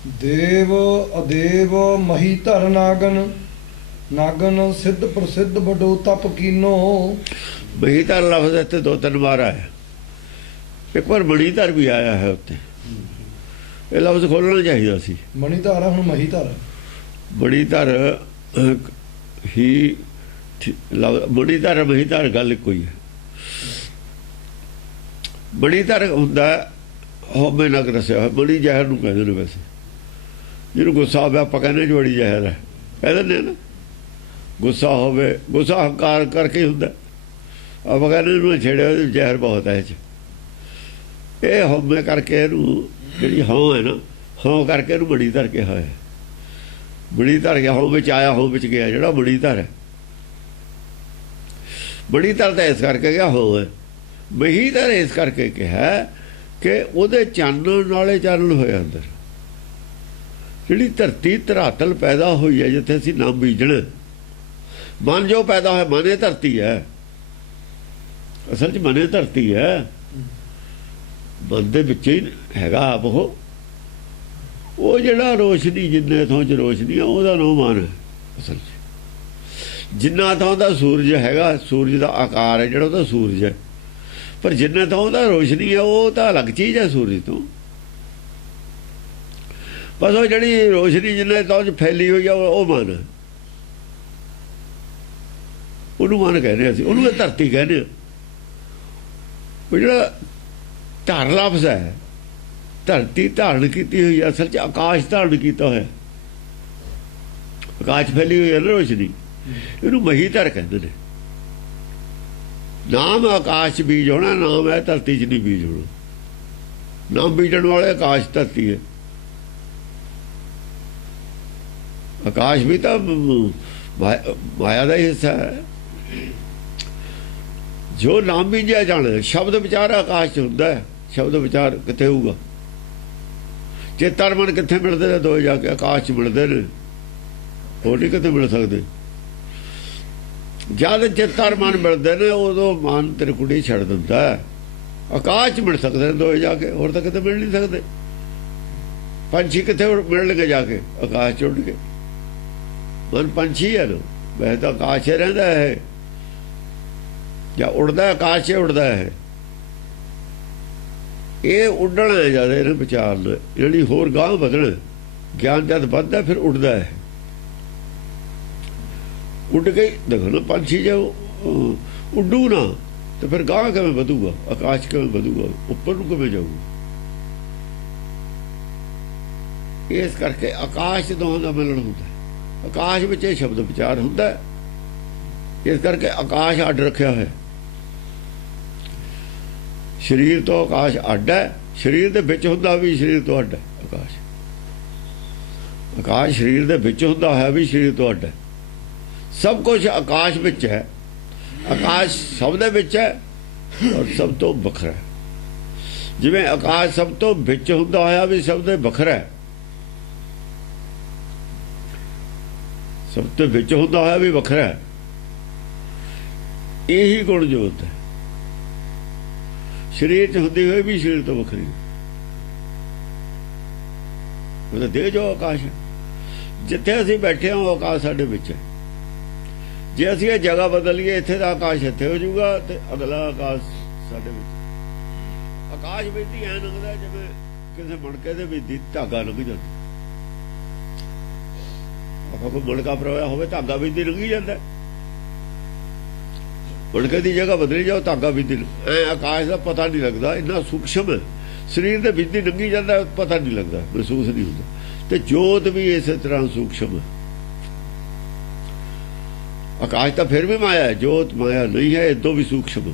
देव अदेव मही धर नागन, नागन सिद्ध प्रसिद्ध बडो तप कीनो। महीधर लफ्ज इतने दो तीन बार आया, एक बार मणीधर भी आया है उत्ते। ये लफ्ज खोलना चाहिए सी। मणीधर हुण महीधर, मणीधर ही मणीधर महीधर गल कोई है। मणीधर हुंदा होमे नग रसिया होया, मणी जहर नूं कहंदे ने वैसे, जिन्होंने गुस्सा हो आप कहने जो बड़ी जहर है कह दें ना। गुस्सा होवे, गुस्सा हंकार करके ही हुंदा, आप कहने छेड़े जहर बहुत है। ये होमे करके जी हों है ना, हों करके मणीधर कहा है। मणीधर गया हों में आया, हों में गया जो मणीधर है। मणीधर तो इस करके गया हो है, महीधर इस करके कहा कि ਉਹਦੇ ਚਾਨਣ ਨਾਲੇ ਚਾਨਣ ਹੋਇਆ ਅੰਦਰ। ਜਿਹੜੀ ਧਰਤੀ ਧਰਾਤਲ ਪੈਦਾ ਹੋਈ ਹੈ ਜਿੱਥੇ ਅਸੀਂ ਨਾਮ ਬੀਜਣਾ, ਮਨ ਜੋ ਪੈਦਾ ਹੋਇਆ ਮਨ ਇਹ ਧਰਤੀ ਹੈ। ਅਸਲ 'ਚ ਮਨ ਇਹ ਧਰਤੀ ਹੈ, ਮਨ ਦੇ ਵਿੱਚ ਹੀ ਹੈਗਾ ਆਪ। ਉਹ ਜਿਹੜਾ ਰੋਸ਼ਨੀ ਜਿੰਨੇ ਥਾਂ 'ਚ ਰੋਸ਼ਨੀ ਆ ਉਹਦਾ ਨਾਮ ਮਨ ਹੈ। ਅਸਲ 'ਚ ਜਿੰਨਾ ਥਾਂ ਦਾ ਸੂਰਜ ਹੈਗਾ, ਸੂਰਜ ਦਾ ਆਕਾਰ ਹੈ ਜਿਹੜਾ ਉਹਦਾ ਸੂਰਜ ਹੈ, पर जिन्ने तो रोशनी है वो तो अलग चीज़ है सूरज तो। बस वो जी रोशनी जिन्ने तो फैली हुई है वो मन है, उन्होंने मन कहने उन्होंने धरती कहने। जो धर लफ्ज़ है, धरती धारण की हुई है, असल च आकाश धारण किया है। आकाश फैली हुई है ना रोशनी, इनू महीधर कहते हैं। नाम आकाश बीज होना, नाम है धरती च नहीं बीज होना। नाम बीजन वाले आकाश धरती है। आकाश भी तो माया का ही हिस्सा है। जो नाम बीजा जाने, शब्द विचार आकाश होंगे। शब्द विचार कितने होगा? चेतन मन कितने मिलते हैं? दो जाके आकाश च मिलते हैं, होर नहीं कितने मिल सकते। जद चित्तर मन मिलते हैं उदों मन त्रिकुटी छड़ दिता है। आकाश मिल सकते हैं दो जाके, होर तो कितने मिल नहीं सकते। पंछी कितने मिलने जाके? आकाश च उड़ के। मन पंछी है ना, वैसे तो आकाश ही रहिंदा है, या उड़दा आकाश ही उड़दा है। ये उड़ना है ज्यादा इन्हें विचारना, जी होर गांह बधना। ज्ञान जब बढ़ता फिर उड़दा है। उड़ के देखो ना, पंछी जब उड्डू ना तो फिर गांह किवें वधूगा, आकाश किवें वधूगा, उपर नूं किवें जाऊगा। इस करके आकाश दोहां दा मिलन हुंदा है। आकाश विच ये शब्द विचार हुंदा है। इस करके आकाश अड्ड रखिया है। शरीर तो आकाश अड्ड है, शरीर दे विच हुंदा भी शरीर तो अड्ड है। आकाश आकाश शरीर दे विच हुंदा है भी शरीर तो अड्ड है। सब कुछ आकाश विच है। आकाश सब दे विच है और सब तो वखरा है। जिवें आकाश सब तो विच हुंदा होया भी सब दे वखरा है, सब तो विच हुंदा होया भी वखरा है। यही गुण जोत है। शरीर च हुंदी होई भी शरीर तो वखरी है। वो देह जो आकाश है, जिथे असीं बैठे हों आकाश साडे विच है। जे असीं ये जगह बदलीए, इत्थे दा आकाश इत्थे हो जाऊगा ते अगला आकाश साडे विच। आकाश विच ऐ लंघदा जिवें किसी मणके दे विच धागा लंघ जांदा। आपां कोई मणका परोया होवे, धागा विच दी लंघी जांदा। मणके दी जगह बदली जाओ, धागा विच दी ऐ आकाश दा पता नहीं लगदा। इन्ना सूक्ष्म है, शरीर दे विच दी लंघी जांदा, पता नहीं लगदा, महसूस नहीं होंदा। ते जोत भी इस तरह सूक्ष्म है। आकाश तो फिर भी माया है, जोत माया नहीं है, इदों भी सूक्ष्म।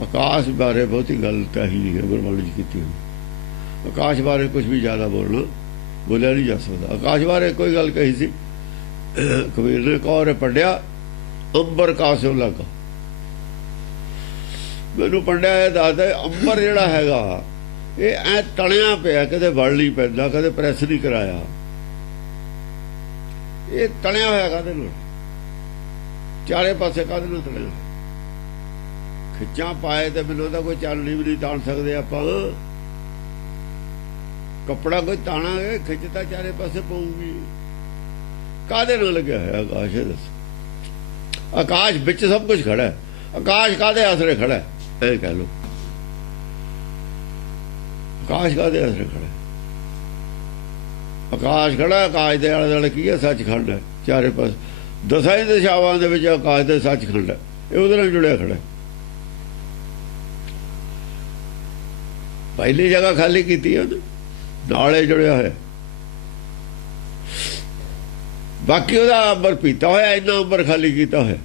आकाश बारे बहुती गल कही नहीं है गुरबाणी की की। आकाश बारे कुछ भी ज्यादा बोलिया नहीं जा सकता। आकाश बारे कोई गल कही सी, कबीर ने कौर पढ़िया अंबर कासों लगा। मैनू पंडिया ये दसदा, अंबर जिहड़ा हैगा ये ऐ तणिया पिया, कदे वल नहीं पैंदा, कदे प्रैस नहीं कराया। ये तणिया होया काहदे नाल? चारे पासे काहदे नाल तणिया? खिच्चां पाए तो बिना तो कोई चालनी भी नहीं ताण सकते आपां। ਕੱਪੜਾ ਕੋਈ ਤਾਣਾਂਗੇ ਖਿੱਚਤਾ ਚਾਰੇ ਪਾਸੇ ਪਊਗੀ। ਕਾਹਦੇ ਨਾਲ ਲੱਗਿਆ ਹੋਇਆ ਆਕਾਸ਼? ਇਹ ਦੱਸ। ਆਕਾਸ਼ ਵਿੱਚ ਸਭ ਕੁਝ ਖੜਾ ਹੈ, ਆਕਾਸ਼ ਕਾਹਦੇ ਆਸਰੇ ਖੜਾ ਹੈ? ਇਹ ਕਹਿ ਲੋ, ਆਕਾਸ਼ ਕਾਹਦੇ ਆਸਰੇ ਖੜਾ ਹੈ? ਆਕਾਸ਼ ਖੜਾ, ਆਕਾਸ਼ ਦੇ ਆਲੇ ਦੁਆਲੇ ਕੀ ਹੈ? ਸੱਚਖੰਡ ਹੈ ਚਾਰੇ ਪਾਸੇ। ਦਸਾਂ ਹੀ ਦਿਸ਼ਾਵਾਂ ਦੇ ਵਿੱਚ ਆਕਾਸ਼ ਦੇ ਸੱਚਖੰਡ ਹੈ, ਇਹ ਉਹਦੇ ਨਾਲ ਜੁੜਿਆ ਖੜਾ। ਪਹਿਲੀ ਜਗ੍ਹਾ ਖਾਲੀ ਕੀਤੀ ਉਹਨੇ, ਨਾਲੇ ਜੁੜਿਆ ਹੋਇਆ। ਬਾਕੀ ਉਹਦਾ ਅੰਬਰ ਪੀਤਾ ਹੋਇਆ, ਇੰਨਾ ਅੰਬਰ ਖਾਲੀ ਕੀਤਾ ਹੋਇਆ।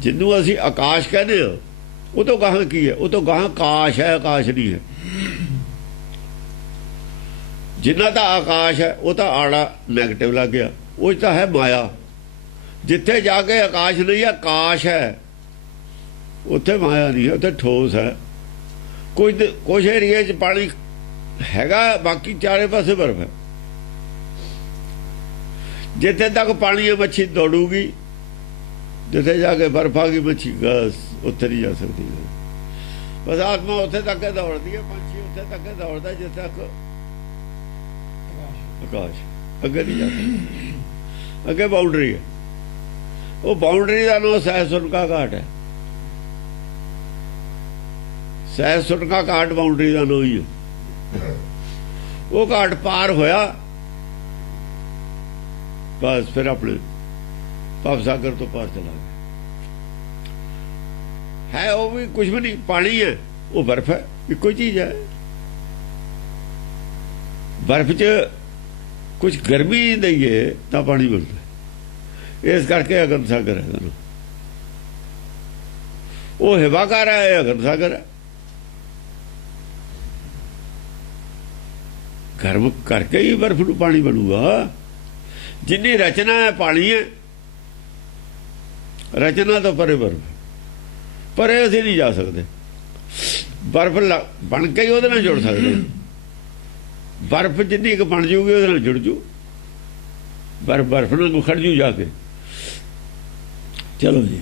ਜਿਹਨੂੰ ਅਸੀਂ ਆਕਾਸ਼ ਕਹਿੰਦੇ ਹਾਂ, ਉਹ ਤੋਂ ਗਾਹਾਂ ਕੀ ਹੈ? ਉਹ ਤੋਂ ਗਾਹਾਂ ਕਾਸ਼ ਹੈ, ਆਕਾਸ਼ ਨਹੀਂ ਹੈ। ਜਿੰਨਾ ਤਾਂ ਆਕਾਸ਼ ਹੈ ਉਹ ਤਾਂ ਆੜਾ ਨੈਗੇਟਿਵ ਲੱਗ ਗਿਆ, ਉਹ ਤਾਂ ਹੈ ਮਾਇਆ। ਜਿੱਥੇ ਜਾ ਕੇ ਆਕਾਸ਼ ਨਹੀਂ ਹੈ, ਕਾਸ਼ ਹੈ, ਉੱਥੇ ਮਾਇਆ ਨਹੀਂ ਹੈ, ਉੱਥੇ ਠੋਸ ਹੈ। ਕੁਝ ਏਰੀਏ 'ਚ ਪਾਣੀ ਹੈਗਾ, ਬਾਕੀ ਚਾਰੇ ਪਾਸੇ ਬਰਫ਼ ਹੈ। ਜਿੱਥੇ ਤੱਕ ਪਾਣੀ ਹੈ ਮੱਛੀ ਦੌੜੂਗੀ, ਜਿੱਥੇ ਜਾ ਕੇ ਬਰਫ਼ ਆ ਗਈ ਮੱਛੀ ਗਸ ਉੱਥੇ ਨਹੀਂ ਜਾ ਸਕਦੀ। ਬਸ ਆਤਮਾ ਉੱਥੇ ਤੱਕ ਦੌੜਦੀ ਹੈ, ਪੰਛੀ ਉੱਥੇ ਤੱਕ ਦੌੜਦਾ ਜਿੱਥੇ ਤੱਕ ਆਕਾਸ਼, ਅੱਗੇ ਨਹੀਂ ਜਾ ਸਕਦਾ। ਅੱਗੇ ਬਾਉਂਡਰੀ ਹੈ, ਉਹ ਬਾਉਂਡਰੀ ਦਾ ਨਾਮ ਸਹਿਜ ਸੁਨਕਾ ਘਾਟ ਹੈ। ਸਹਿਜ ਸੁਨਕਾ ਘਾਟ ਬਾਉਂਡਰੀ ਦਾ ਨਾਮ ਹੀ ਹੈ। ਉਹ ਘਾਟ ਪਾਰ ਹੋਇਆ, ਬਸ ਫਿਰ ਆਪਣੇ ਭਵ ਸਾਗਰ ਤੋਂ ਪਾਰ ਚਲਾ ਗਿਆ। ਹੈ ਉਹ ਵੀ ਕੁਝ ਵੀ ਨਹੀਂ, ਪਾਣੀ ਹੈ, ਉਹ ਬਰਫ਼ ਹੈ, ਇੱਕੋ ਚੀਜ਼ ਹੈ। ਬਰਫ਼ 'ਚ ਕੁਝ ਗਰਮੀ ਦਈਏ ਤਾਂ ਪਾਣੀ ਬਣਦਾ, ਇਸ ਕਰਕੇ ਅਗਨ ਸਾਗਰ ਹੈ। ਉਹ ਹਿਵਾਕਾਰ ਹੈ, ਅਗਨ ਸਾਗਰ ਹੈ। ਗਰਮ ਕਰਕੇ ਹੀ ਬਰਫ਼ ਨੂੰ ਪਾਣੀ ਬਣੂਗਾ। ਜਿੰਨੀ ਰਚਨਾ ਹੈ ਪਾਣੀ ਹੈ, ਰਚਨਾ ਤੋਂ ਪਰੇ ਬਰਫ਼, ਪਰੇ ਅਸੀਂ ਨਹੀਂ ਜਾ ਸਕਦੇ। ਬਰਫ਼ ਬਣ ਕੇ ਹੀ ਉਹਦੇ ਨਾਲ ਜੁੜ ਸਕਦੇ। ਬਰਫ਼ ਜਿੰਨੀ ਕੁ ਬਣ ਜੂਗੀ ਉਹਦੇ ਨਾਲ ਜੁੜ ਜੂ, ਬਰਫ਼ ਨਾਲ ਖੜ ਜੂ ਜਾ ਕੇ। ਚਲੋ ਜੀ।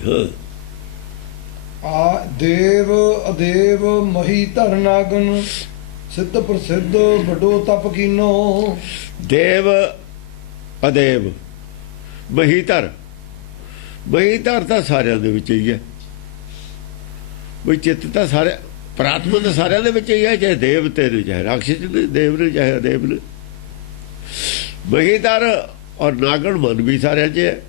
ਆ ਦੇਵ ਅਦੇਵ ਮਹੀ ਧਰ ਨਾਗਨ, ਸਿੱਧ ਪ੍ਰਸਿੱਧ ਵੱਡੋ ਤਪ ਕੀਨੋ। ਦੇਵ ਅਦੇਵ ਮਹੀਧਰ, ਮਹੀਧਰ ਤਾਂ ਸਾਰਿਆਂ ਦੇ ਵਿੱਚ ਹੀ ਹੈ। ਬਈ ਚਿੱਤ ਤਾਂ ਸਾਰੇ ਪ੍ਰਾਤਮਾ ਤਾਂ ਸਾਰਿਆਂ ਦੇ ਵਿੱਚ ਹੀ ਹੈ, ਚਾਹੇ ਦੇਵਤੇ ਨੇ, ਚਾਹੇ ਰਾਖਸ਼ ਨੇ, ਦੇਵ ਨੇ, ਚਾਹੇ ਅਦੇਵ ਨੇ। ਮਹੀਧਰ ਔਰ ਨਾਗਣ ਮਨ ਵੀ ਸਾਰਿਆਂ 'ਚ ਹੈ।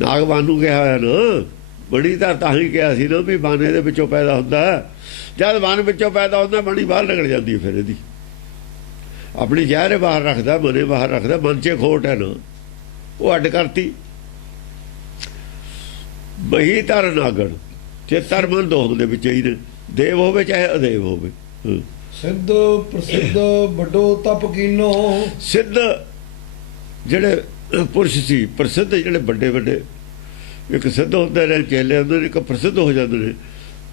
ਨਾਗਵਾਨ ਨੂੰ ਕਿਹਾ ਹੋਇਆ ਨਾ, ਮਣੀਧਰ ਤਾਂ ਹੀ ਕਿਹਾ ਸੀ ਨਾ ਵੀ ਬਾਣੇ ਦੇ ਵਿੱਚੋਂ ਪੈਦਾ ਹੁੰਦਾ। ਜਦ ਮਨ ਵਿੱਚੋਂ ਪੈਦਾ ਹੁੰਦਾ, ਮਣੀ ਬਾਹਰ ਨਿਕਲ ਜਾਂਦੀ ਹੈ। ਫਿਰ ਇਹਦੀ ਆਪਣੀ ਜ਼ਹਿਰ ਬਾਹਰ ਰੱਖਦਾ, ਮਨੇ ਬਾਹਰ ਰੱਖਦਾ। ਮਨ 'ਚ ਖੋਟ ਹੈ ਨਾ, ਉਹ ਅੱਡ ਕਰਤੀ। ਮਹੀ ਧਰ ਨਾਗਣ, ਚੇਤਰ ਮਨ ਦੋਹਾਂ ਦੇ ਵਿੱਚ ਹੀ ਨੇ, ਦੇਵ ਹੋਵੇ ਚਾਹੇ ਅਦੇਵ ਹੋਵੇ। ਸਿੱਧ ਪ੍ਰਸਿੱਧ ਵੱਡੋ ਤਪ ਕੀਨੋ। ਸਿੱਧ ਜਿਹੜੇ ਪੁਰਸ਼ ਸੀ, ਪ੍ਰਸਿੱਧ ਜਿਹੜੇ ਵੱਡੇ ਵੱਡੇ, ਇੱਕ ਸਿੱਧ ਹੁੰਦੇ ਨੇ, ਚੇਲੇ ਹੁੰਦੇ ਨੇ, ਇੱਕ ਪ੍ਰਸਿੱਧ ਹੋ ਜਾਂਦੇ ਨੇ।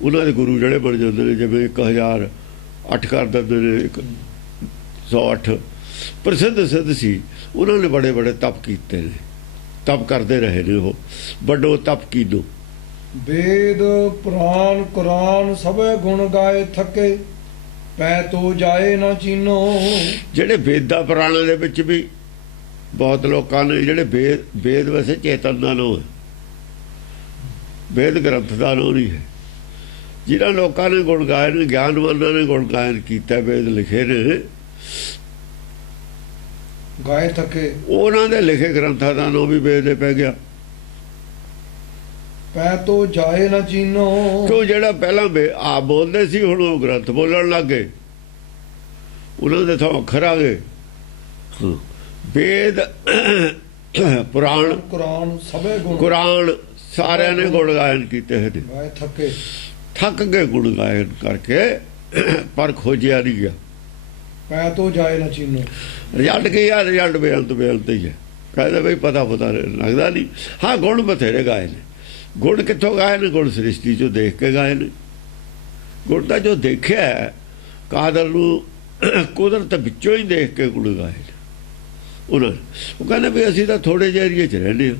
ਉਹਨਾਂ ਦੇ ਗੁਰੂ ਜਿਹੜੇ ਬਣ ਜਾਂਦੇ ਨੇ, ਜਿਵੇਂ 1008 ਕਰ ਦਿੰਦੇ ਨੇ, 108 ਪ੍ਰਸਿੱਧ ਸਿੱਧ ਸੀ। ਉਹਨਾਂ ਨੇ ਬੜੇ ਬੜੇ ਤਪ ਕੀਤੇ ਨੇ, ਤਪ ਕਰਦੇ ਰਹੇ ਨੇ। ਉਹ ਵੱਡੋ ਤਪ ਕੀਨੋ। ਵੇਦ ਪੁਰਾਨ ਕੁਰਾਨ ਸਭੇ ਗੁਣ ਗਾਏ ਥਕੇ, ਪੈ ਤੋ ਜਾਏ ਨਾ ਚੀਨੋ। ਜਿਹੜੇ ਵੇਦਾਂ ਪੁਰਾਣਾਂ ਦੇ ਵਿੱਚ ਵੀ ਬਹੁਤ ਲੋਕਾਂ ਨੇ, ਜਿਹੜੇ ਵੇਦ ਵੈਸੇ ਚੇਤਨ ਦਾ ਨਾਮ ਹੈ, ਵੇਦ ਗ੍ਰੰਥ ਦਾ ਨਾਮ ਨਹੀਂ ਹੈ। ਜਿਹਨਾਂ ਲੋਕਾਂ ਨੇ ਗੁਣ ਗਾਏ ਨੇ, ਗਿਆਨਵਾਨਾਂ ਨੇ ਗੁਣ ਗਾਇਨ ਕੀਤਾ, ਵੇਦ ਲਿਖੇ ਨੇ, ਗਾਏ ਥਕੇ, ਉਹਨਾਂ ਦੇ ਲਿਖੇ ਗ੍ਰੰਥਾਂ ਦਾ ਨਾਮ ਵੀ ਵੇਦ ਦੇ ਪੈ ਗਿਆ। ਪੈ ਤੋ ਜਾਏ ਨਾ ਚੀਨੋ। ਕਿਉਂ ਜਿਹੜਾ ਪਹਿਲਾਂ ਆਪ ਬੋਲਦੇ ਸੀ, ਹੁਣ ਉਹ ਗ੍ਰੰਥ ਬੋਲਣ ਲੱਗ ਗਏ, ਉਹਨਾਂ ਦੇ ਥਾਂ ਅੱਖਰ ਆ ਗਏ। ਵੇਦ ਪੁਰਾਣ ਕੁਰਾਨ ਸਭੇ ਗੁਣ, ਕੁਰਾਨ ਸਾਰਿਆਂ ਨੇ ਗੁਣ ਗਾਇਨ ਕੀਤੇ ਹੋਏ ਨੇ। ਗਾਏ ਥਕੇ, ਥੱਕ ਗਏ ਗੁਣ ਗਾਇਨ ਕਰਕੇ, ਪਰ ਖੋਜਿਆ ਨਹੀਂ ਗਿਆ। ਪੈ ਤੋ ਜਾਏ ਨਾ ਚੀਨੋ। ਰਿਜ਼ਲਟ ਕੀ ਆ? ਰਿਜ਼ਲਟ ਬੇਅੰਤ ਹੀ ਹੈ। ਕਹਿੰਦੇ ਬਈ ਪਤਾ ਲੱਗਦਾ ਨਹੀਂ। ਹਾਂ, ਗੁਣ ਬਥੇਰੇ ਗਾਏ ਨੇ। ਗੁਣ ਕਿੱਥੋਂ ਗਾਏ ਨੇ? ਗੁਣ ਸ੍ਰਿਸ਼ਟੀ 'ਚੋਂ ਦੇਖ ਕੇ ਗਾਏ ਨੇ। ਗੁਣ ਤਾਂ ਜੋ ਦੇਖਿਆ ਕਾਦਰ ਨੂੰ, ਕੁਦਰਤ ਵਿੱਚੋਂ ਹੀ ਦੇਖ ਕੇ ਗੁਣ ਗਾਏ ਨੇ ਉਹਨਾਂ ਨੇ। ਉਹ ਕਹਿੰਦੇ ਵੀ ਅਸੀਂ ਤਾਂ ਥੋੜੇ ਜਿਹੇ ਏਰੀਏ 'ਚ ਰਹਿੰਦੇ ਹਾਂ,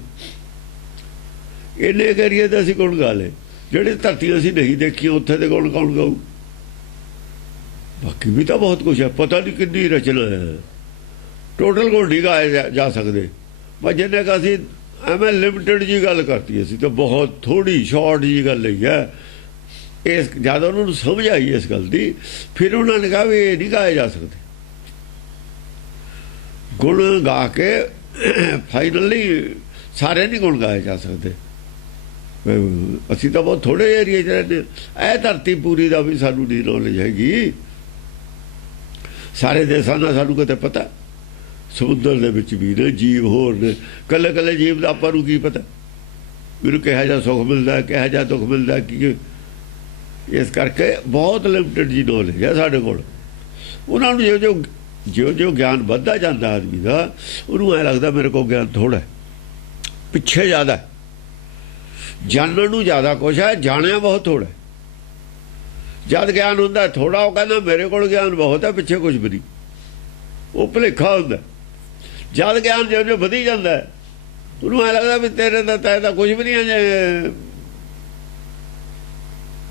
ਇੰਨੇ ਏਰੀਏ ਤੇ ਅਸੀਂ ਗੁਣ ਗਾ ਲਏ। ਜਿਹੜੇ ਧਰਤੀ ਅਸੀਂ ਨਹੀਂ ਦੇਖੀਆਂ, ਉੱਥੇ ਦੇ ਗੁਣ ਕੌਣ ਗਾਊ? ਬਾਕੀ ਵੀ ਤਾਂ ਬਹੁਤ ਕੁਝ ਹੈ, ਪਤਾ ਨਹੀਂ ਕਿੰਨੀ ਰਚਨਾ ਹੈ, ਟੋਟਲ ਗੁਣ ਨਹੀਂ ਗਾਏ ਜਾ ਸਕਦੇ। ਪਰ ਜਿੰਨੇ ਕਿ ਅਸੀਂ ਐਵੇਂ ਲਿਮਟਿਡ ਜੀ ਗੱਲ ਕਰਤੀ, ਅਸੀਂ ਤਾਂ ਬਹੁਤ ਥੋੜੀ ਸ਼ਾਰਟ ਜੀ ਗੱਲ ਲਈ ਹੈ। ਇਸ ਜਦ ਉਹਨਾਂ ਨੂੰ ਸਮਝ ਆਈ ਇਸ ਗੱਲ ਦੀ, ਫਿਰ ਉਹਨਾਂ ਨੇ ਕਿਹਾ ਵੀ ਇਹ ਨਹੀਂ ਗਾਏ ਜਾ ਸਕਦੇ। ਗੁਣ ਗਾ ਕੇ ਫਾਈਨਲੀ ਸਾਰੇ ਨਹੀਂ ਗੁਣ ਗਾਏ ਜਾ ਸਕਦੇ। ਅਸੀਂ ਤਾਂ ਬਹੁਤ ਥੋੜੇ ਏਰੀਏ 'ਚ ਰਹਿੰਦੇ। ਇਹ ਧਰਤੀ ਪੂਰੀ ਦਾ ਵੀ ਸਾਨੂੰ ਨਹੀਂ ਨੌਲੇਜ ਹੈਗੀ। ਸਾਰੇ ਦੇਸ਼ਾਂ ਦਾ ਸਾਨੂੰ ਕਿਤੇ ਪਤਾ, ਸਮੁੰਦਰ ਦੇ ਵਿੱਚ ਵੀ ਨੇ ਜੀਵ ਹੋਰ ਨੇ, ਕੱਲੇ ਕੱਲੇ ਜੀਵ ਦਾ ਆਪਾਂ ਨੂੰ ਕੀ ਪਤਾ, ਮੈਨੂੰ ਕਿਹਾ ਜਾ ਸੁੱਖ ਮਿਲਦਾ, ਕਿਹਾ ਜਾ ਦੁੱਖ ਮਿਲਦਾ, ਕੀ। ਇਸ ਕਰਕੇ ਬਹੁਤ ਲਿਮਟਿਡ ਜੀ ਨੌਲੇਜ ਹੈ ਸਾਡੇ ਕੋਲ। ਉਹਨਾਂ ਨੂੰ ਜਿਉਂ ਗਿਆਨ ਵੱਧਦਾ ਜਾਂਦਾ ਆਦਮੀ ਦਾ, ਉਹਨੂੰ ਐਂ ਲੱਗਦਾ ਮੇਰੇ ਕੋਲ ਗਿਆਨ ਥੋੜ੍ਹਾ, ਪਿੱਛੇ ਜ਼ਿਆਦਾ, ਜਾਣਨ ਨੂੰ ਜ਼ਿਆਦਾ ਕੁਛ ਹੈ, ਜਾਣਿਆ ਬਹੁਤ ਥੋੜ੍ਹਾ। ਜਦ ਗਿਆਨ ਹੁੰਦਾ ਥੋੜ੍ਹਾ, ਉਹ ਕਹਿੰਦਾ ਮੇਰੇ ਕੋਲ ਗਿਆਨ ਬਹੁਤ ਹੈ, ਪਿੱਛੇ ਕੁਝ ਵੀ ਨਹੀਂ, ਉਹ ਭੁਲੇਖਾ ਹੁੰਦਾ। ਜਦ ਗਿਆਨ ਜਿਉਂ ਵਧੀ ਜਾਂਦਾ, ਉਹਨੂੰ ਐਂ ਲੱਗਦਾ ਵੀ ਤੇਰੇ ਦਾ ਤਾਂ ਕੁਝ ਵੀ ਨਹੀਂ ਹੈ,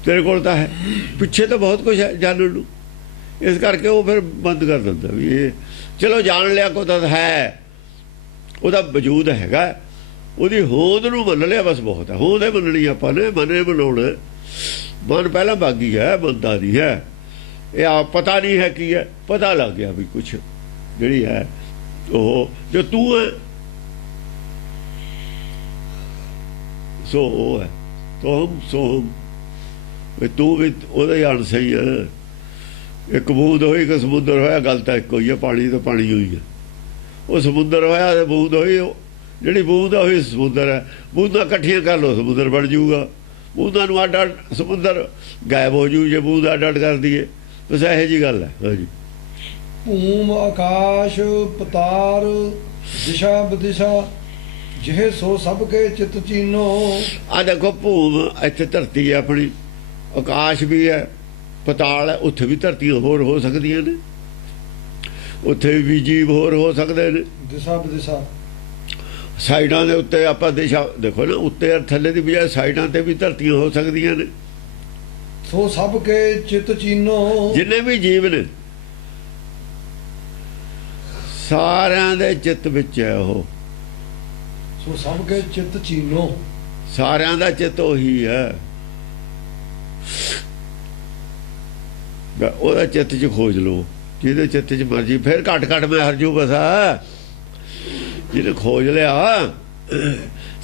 ਤੇਰੇ ਕੋਲ ਤਾਂ ਹੈ, ਪਿੱਛੇ ਤਾਂ ਬਹੁਤ ਕੁਛ ਹੈ ਜਾਣਨ ਨੂੰ। ਇਸ ਕਰਕੇ ਉਹ ਫਿਰ ਬੰਦ ਕਰ ਦਿੰਦਾ ਵੀ ਇਹ ਚਲੋ ਜਾਣ ਲਿਆ, ਕੋ ਤਾਂ ਹੈ, ਉਹਦਾ ਵਜੂਦ ਹੈਗਾ, ਉਹਦੀ ਹੋਂਦ ਨੂੰ ਮੰਨ ਲਿਆ ਬਸ ਬਹੁਤ ਹੈ। ਹੋਂਦ ਹੈ ਮੰਨਣੀ ਆਪਾਂ ਨੇ, ਮਨੇ ਬਣਾਉਣਾ। ਮਨ ਪਹਿਲਾਂ ਬਾਗੀ ਹੈ, ਬੰਦਾ ਨਹੀਂ ਹੈ। ਇਹ ਆਪ ਪਤਾ ਨਹੀਂ ਹੈ ਕੀ ਹੈ, ਪਤਾ ਲੱਗ ਗਿਆ ਵੀ ਕੁਛ ਜਿਹੜੀ ਹੈ ਉਹ ਜੋ ਤੂੰ ਹੈ, ਸੋ ਉਹ ਹੈ, ਤੋਹਮ ਸੋਹਮ, ਤੂੰ ਵੀ ਉਹਦਾ ਹੀ ਅਣ ਸਹੀ ਹੈ। ਇੱਕ ਬੂੰਦ ਹੋਈ ਕਿ ਸਮੁੰਦਰ ਹੋਇਆ, ਗੱਲ ਤਾਂ ਇੱਕੋ ਹੀ ਹੈ, ਪਾਣੀ ਤਾਂ ਪਾਣੀ ਹੋਈ ਹੈ। ਉਹ ਸਮੁੰਦਰ ਹੋਇਆ ਤੇ ਬੂੰਦ ਹੋਈ, ਜਿਹੜੀ ਬੂੰਦ ਆ ਉਹੀ ਸਮੁੰਦਰ ਹੈ। ਬੂੰਦਾਂ ਇਕੱਠੀਆਂ ਕਰ ਲਓ ਸਮੁੰਦਰ ਬਣ ਜਾਊਗਾ। ਬੂੰਦਾਂ ਨੂੰ ਅੱਡ ਅੱਡ ਸਮੁੰਦਰ ਗਾਇਬ ਹੋ ਜੂ ਜੇ ਬੂੰਦ ਅੱਡ ਅੱਡ ਕਰ ਦਈਏ। ਬਸ ਇਹੋ ਜਿਹੀ ਗੱਲ ਹੈ। ਹਾਂਜੀ, ਭੂਮ ਆਕਾਸ਼ ਪਤਾਰ ਦਿਸ਼ਾ ਬਦਿਸ਼ਾ ਜਿਹੇ ਸੋ ਸਭ ਕੇ ਚਿਤ ਚੀਨੋ। ਆ ਦੇਖੋ ਭੂਮ ਇੱਥੇ ਧਰਤੀ ਹੈ ਆਪਣੀ, ਆਕਾਸ਼ ਵੀ ਹੈ, ਪਤਾਲ ਹੈ, ਉੱਥੇ ਵੀ ਧਰਤੀਆਂ ਹੋਰ ਹੋ ਸਕਦੀਆਂ ਨੇ, ਉੱਥੇ ਵੀ ਜੀਵ ਹੋਰ ਹੋ ਸਕਦੇ ਨੇ। ਦਿਸ਼ਾ ਬਦਿਸ਼ਾ ਸਾਈਡਾਂ ਦੇ ਉੱਤੇ ਆਪਾਂ ਦਿਸ਼ਾ ਦੇਖੋ ਨਾ, ਉੱਤੇ ਥੱਲੇ ਦੀ ਬਜਾਏ ਸਾਈਡਾਂ ਤੇ ਵੀ ਧਰਤੀਆਂ ਹੋ ਸਕਦੀਆਂ ਨੇ। ਸੋ ਸਭ ਕੇ ਚਿਤ ਚੀਨੋ, ਜਿੰਨੇ ਵੀ ਜੀਵ ਨੇ ਸਾਰਿਆਂ ਦੇ ਚਿੱਤ ਵਿੱਚ ਹੈ ਉਹ। ਸੋ ਸਭ ਕੇ ਚਿਤ ਚੀਨੋ, ਸਾਰਿਆਂ ਦਾ ਚਿੱਤ ਉਹੀ ਹੈ। ਉਹਦਾ ਚਿੱਤ 'ਚ ਖੋਜ ਲਓ, ਜਿਹਦੇ ਚਿੱਤ 'ਚ ਮਰਜੀ, ਫਿਰ ਘੱਟ ਘੱਟ ਮੈਂ ਹਰਜੂ ਬਸਾ। ਜਿਹਨੇ ਖੋਜ ਲਿਆ,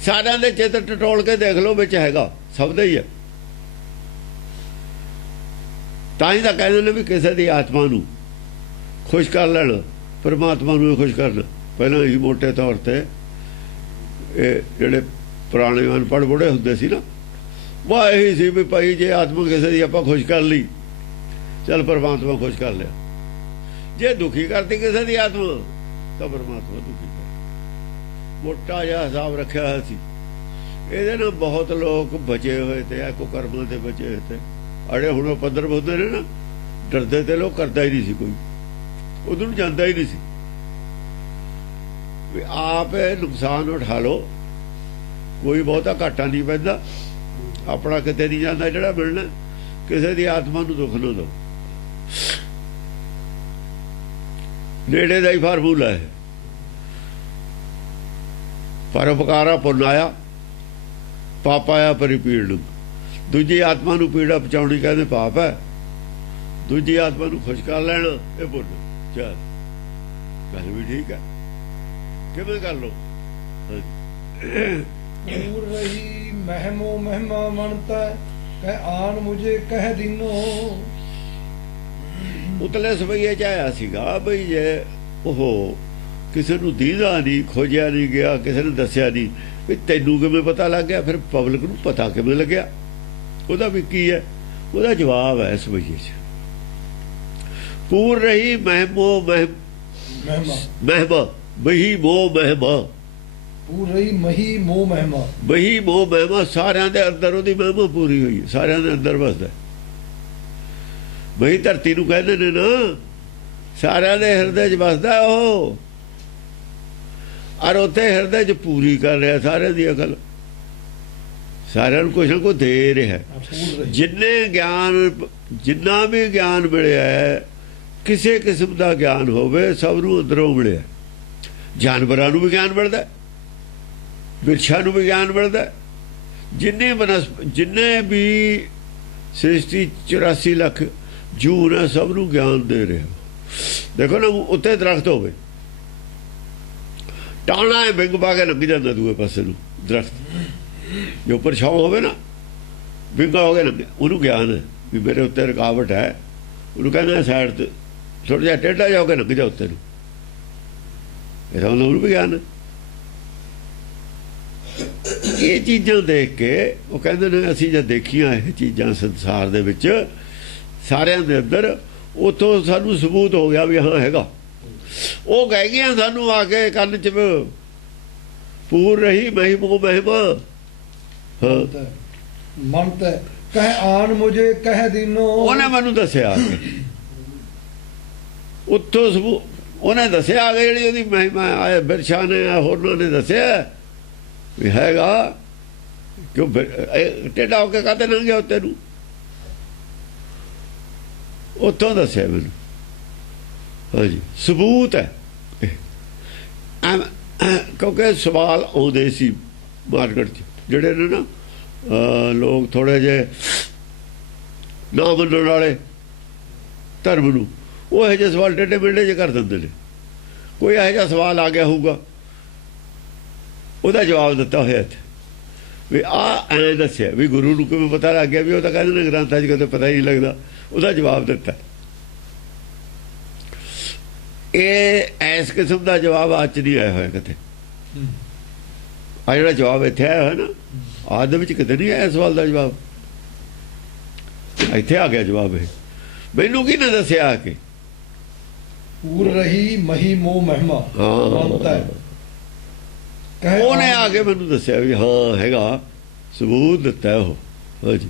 ਸਾਰਿਆਂ ਦੇ ਚਿੱਤ ਟਟੋਲ ਕੇ ਦੇਖ ਲਓ, ਵਿੱਚ ਹੈਗਾ, ਸਭ ਦਾ ਹੀ ਹੈ। ਤਾਂ ਹੀ ਤਾਂ ਕਹਿੰਦੇ ਨੇ ਵੀ ਕਿਸੇ ਦੀ ਆਤਮਾ ਨੂੰ ਖੁਸ਼ ਕਰ ਲੈਣਾ, ਪਰਮਾਤਮਾ ਨੂੰ ਖੁਸ਼ ਕਰਨਾ। ਪਹਿਲਾਂ ਹੀ ਮੋਟੇ ਤੌਰ ਤੇ ਇਹ ਜਿਹੜੇ ਪੁਰਾਣੇ ਅਨਪੜ੍ਹ ਬੁੜੇ ਹੁੰਦੇ ਸੀ ਨਾ, ਉਹ ਇਹੀ ਸੀ ਵੀ ਭਾਈ ਜੇ ਆਤਮਾ ਕਿਸੇ ਦੀ ਆਪਾਂ ਖੁਸ਼ ਕਰ ਲਈ, ਚੱਲ ਪਰਮਾਤਮਾ ਖੁਸ਼ ਕਰ ਲਿਆ। ਜੇ ਦੁਖੀ ਕਰਤੀ ਕਿਸੇ ਦੀ ਆਤਮਾ, ਤਾਂ ਪਰਮਾਤਮਾ ਦੁਖੀ ਕਰ। ਮੋਟਾ ਜਿਹਾ ਹਿਸਾਬ ਰੱਖਿਆ ਹੋਇਆ ਸੀ। ਇਹਦੇ ਨਾਲ ਬਹੁਤ ਲੋਕ ਬਚੇ ਹੋਏ ਤੇ, ਕੁਕਰਮਾਂ ਤੇ ਬਚੇ ਹੋਏ ਤੇ। ਅੜੇ ਹੁਣ 15 ਹੁੰਦੇ ਨੇ ਨਾ, ਡਰਦੇ ਤੇ ਲੋਕ ਕਰਦਾ ਹੀ ਨਹੀਂ ਸੀ, ਕੋਈ ਉਧਰ ਨੂੰ ਜਾਂਦਾ ਹੀ ਨਹੀਂ ਸੀ। ਵੀ ਆਪ ਨੁਕਸਾਨ ਉਠਾ ਲਓ, ਕੋਈ ਬਹੁਤਾ ਘਾਟਾ ਨਹੀਂ ਪੈਂਦਾ, ਆਪਣਾ ਕਿਤੇ ਨਹੀਂ ਜਾਂਦਾ ਜਿਹੜਾ ਮਿਲਣਾ। ਕਿਸੇ ਦੀ ਆਤਮਾ ਨੂੰ ਦੁੱਖ ਨਾ ਦਿਓ, ਨੇੜੇ ਦਾ ਹੀ ਫਾਰਮੂਲਾ ਹੈ। ਪਰਉਪਕਾਰਾ ਪੁੰਨ ਆਇਆ, ਪਾਪ ਆਇਆ ਪਰਿਪੀੜਨ। ਦੂਜੀ ਆਤਮਾ ਨੂੰ ਪੀੜਾ ਪਹੁੰਚਾਉਣੀ ਕਹਿੰਦੇ ਪਾਪ ਹੈ, ਦੂਜੀ ਆਤਮਾ ਨੂੰ ਖੁਸ਼ ਕਰ ਲੈਣਾ ਇਹ ਪੁੰਨ। ਚੱਲ ਗੱਲ ਵੀ ਠੀਕ ਹੈ, ਕਿਵੇਂ ਕਰ ਲਓ। ਦੂਰ ਰਹੀ ਮਹਿਮੋ ਮਹਿਮਾ ਮਨਤਾ ਕਹਿ ਆਨ ਮੁਝੇ ਕਹਿ ਦਿਨੋ। ਉਤਲੇ ਸਵਈਏ ਚ ਆਇਆ ਸੀਗਾ ਬਈ ਜੇ ਉਹ ਕਿਸੇ ਨੂੰ ਦੀਦਾ ਨਹੀਂ, ਖੋਜਿਆ ਨਹੀਂ ਗਿਆ, ਕਿਸੇ ਨੇ ਦੱਸਿਆ ਨਹੀਂ, ਵੀ ਤੈਨੂੰ ਕਿਵੇਂ ਪਤਾ ਲੱਗ ਗਿਆ? ਫਿਰ ਪਬਲਿਕ ਨੂੰ ਪਤਾ ਕਿਵੇਂ ਲੱਗਿਆ? ਉਹਦਾ ਵੀ ਕੀ ਹੈ? ਉਹਦਾ ਜਵਾਬ ਹੈ ਸਵਈਏ ਚ, ਪੂਰ ਰਹੀ ਮਹਿਮੋ ਮਹਿਮਾ ਬਹੀ ਮੋਹ ਮਹਿਮਾ। ਪੂਰ ਰਹੀ ਮਹੀ ਮੋਹ ਮਹਿਮਾ, ਬਹੀ ਮੋਹ ਮਹਿਮਾ। ਸਾਰਿਆਂ ਦੇ ਅੰਦਰ ਉਹਦੀ ਮਹਿਮਾ ਪੂਰੀ ਹੋਈ ਹੈ, ਸਾਰਿਆਂ ਦੇ ਅੰਦਰ ਵਸਦਾ। ਬਈ ਧਰਤੀ ਨੂੰ ਕਹਿੰਦੇ ਨੇ ਨਾ, ਸਾਰਿਆਂ ਦੇ ਹਿਰਦੇ 'ਚ ਵਸਦਾ ਉਹ, ਔਰ ਉੱਥੇ ਹਿਰਦੇ 'ਚ ਪੂਰੀ ਕਰ ਰਿਹਾ ਸਾਰਿਆਂ ਦੀ ਅਕਲ, ਸਾਰਿਆਂ ਨੂੰ ਕੁਛ ਨਾ ਕੁਛ ਦੇ ਰਿਹਾ। ਜਿੰਨੇ ਗਿਆਨ, ਜਿੰਨਾ ਵੀ ਗਿਆਨ ਮਿਲਿਆ ਹੈ ਕਿਸੇ ਕਿਸਮ ਦਾ ਗਿਆਨ ਹੋਵੇ ਸਭ ਨੂੰ ਅੰਦਰੋਂ ਮਿਲਿਆ। ਜਾਨਵਰਾਂ ਨੂੰ ਵੀ ਗਿਆਨ ਮਿਲਦਾ, ਬਿਰਛਾਂ ਨੂੰ ਵੀ ਗਿਆਨ ਮਿਲਦਾ, ਜਿੰਨੇ ਵੀ ਸ੍ਰਿਸ਼ਟੀ 84 ਲੱਖ ਜੀਵ ਨੇ ਸਭ ਨੂੰ ਗਿਆਨ ਦੇ ਰਿਹਾ। ਦੇਖੋ ਨਾ, ਉੱਤੇ ਦਰਖਤ ਹੋਵੇ, ਟਾਣਾ ਵਿੰਗ ਪਾ ਕੇ ਲੱਗ ਜਾਂਦਾ ਦੂਏ ਪਾਸੇ ਨੂੰ ਦਰਖਤ, ਜੋ ਉੱਪਰ ਛਾਂ ਹੋਵੇ ਨਾ, ਵਿੰਗਾ ਹੋ ਕੇ ਲੱਗੇ, ਉਹਨੂੰ ਗਿਆਨ ਹੈ ਵੀ ਮੇਰੇ ਉੱਤੇ ਰੁਕਾਵਟ ਹੈ। ਉਹਨੂੰ ਕਹਿੰਦਾ ਸਾਈਡ ਤੇ ਥੋੜ੍ਹਾ ਜਿਹਾ ਟੇਢਾ ਜਾ ਕੇ ਲੱਗ ਜਾ ਉੱਤੇ ਨੂੰ, ਇਹਦਾ ਉਹਨੂੰ ਵੀ ਗਿਆਨ ਹੈ। ਇਹ ਚੀਜ਼ਾਂ ਦੇਖ ਕੇ ਉਹ ਕਹਿੰਦੇ ਨੇ ਅਸੀਂ ਜਦ ਦੇਖੀਆਂ ਇਹ ਚੀਜ਼ਾਂ ਸੰਸਾਰ ਦੇ ਵਿੱਚ ਸਾਰਿਆਂ ਦੇ ਅੰਦਰ, ਉੱਥੋਂ ਸਾਨੂੰ ਸਬੂਤ ਹੋ ਗਿਆ ਵੀ ਹਾਂ ਹੈਗਾ। ਉਹ ਕਹਿ ਗਈਆਂ ਸਾਨੂੰ ਆ ਕੇ ਕੰਨ 'ਚ ਪੂਰ ਰਹੀ ਮਹੀ ਮੋ ਮਹਿਮਾ। ਹਾਂ, ਮਨ ਤੇ ਕਹਿ ਆਨ ਮੁਝੇ ਕਹਿ ਦੀਨੋ, ਉਹਨੇ ਮੈਨੂੰ ਦੱਸਿਆ ਆ ਕੇ, ਉੱਥੋਂ ਉਹਨੇ ਦੱਸਿਆ ਆ ਕੇ ਜਿਹੜੀ ਉਹਦੀ ਮਹਿਮਾ ਆਏ ਬਿਰਛਾ ਨੇ ਹੋਰਨਾਂ ਨੇ ਦੱਸਿਆ ਵੀ ਹੈਗਾ। ਕਿਉਂ ਟੇਢਾ ਹੋ ਕੇ ਕਾਹਤੇ ਲੰਘ ਗਿਆ ਉੱਤੇ ਨੂੰ, ਉੱਥੋਂ ਦੱਸਿਆ ਮੈਨੂੰ। ਹਾਂਜੀ, ਸਬੂਤ ਹੈ। ਕਿਉਂਕਿ ਸਵਾਲ ਆਉਂਦੇ ਸੀ ਮਾਰਕੀਟ 'ਚ, ਜਿਹੜੇ ਨੇ ਨਾ ਲੋਕ ਥੋੜ੍ਹੇ ਜਿਹੇ ਨਾ ਮੰਨਣ ਵਾਲੇ ਧਰਮ ਨੂੰ, ਉਹ ਇਹੋ ਜਿਹੇ ਸਵਾਲ ਟੇਢੇ ਮੇਢੇ ਜਿਹੇ ਕਰ ਦਿੰਦੇ ਨੇ। ਕੋਈ ਇਹੋ ਜਿਹਾ ਸਵਾਲ ਆ ਗਿਆ ਹੋਊਗਾ, ਉਹਦਾ ਜਵਾਬ ਦਿੱਤਾ ਹੋਇਆ ਇੱਥੇ ਵੀ ਆਹ ਐਂ ਦੱਸਿਆ ਵੀ ਗੁਰੂ ਨੂੰ ਕਿਵੇਂ ਪਤਾ ਲੱਗ ਗਿਆ ਵੀ ਉਹ ਤਾਂ ਕਹਿੰਦੇ ਨੇ ਗ੍ਰੰਥਾਂ 'ਚ ਕਦੇ ਪਤਾ ਹੀ ਨਹੀਂ ਲੱਗਦਾ, ਉਹਦਾ ਜਵਾਬ ਦਿੱਤਾ। ਇਹ ਇਸ ਕਿਸਮ ਦਾ ਜਵਾਬ ਅੱਜ ਨਹੀਂ ਆਇਆ ਹੋਇਆ ਕਿਤੇ। ਆ ਜਿਹੜਾ ਜਵਾਬ ਇੱਥੇ ਆਇਆ ਹੋਇਆ ਨਾ, ਆਦ ਦੇ ਵਿੱਚ ਕਿਤੇ ਨਹੀਂ ਆਇਆ ਸਵਾਲ ਦਾ ਜਵਾਬ, ਇੱਥੇ ਆ ਗਿਆ ਜਵਾਬ। ਇਹ ਮੈਨੂੰ ਕਿਹਨੇ ਦੱਸਿਆ ਆ ਕੇ, ਪੂਰ ਰਹੀ ਮਹੀ ਮੋ ਮਹਿਮਾ। ਉਹਨੇ ਆ ਕੇ ਮੈਨੂੰ ਦੱਸਿਆ ਵੀ ਹਾਂ ਹੈਗਾ, ਸਬੂਤ ਦਿੱਤਾ ਉਹ। ਹਾਂਜੀ,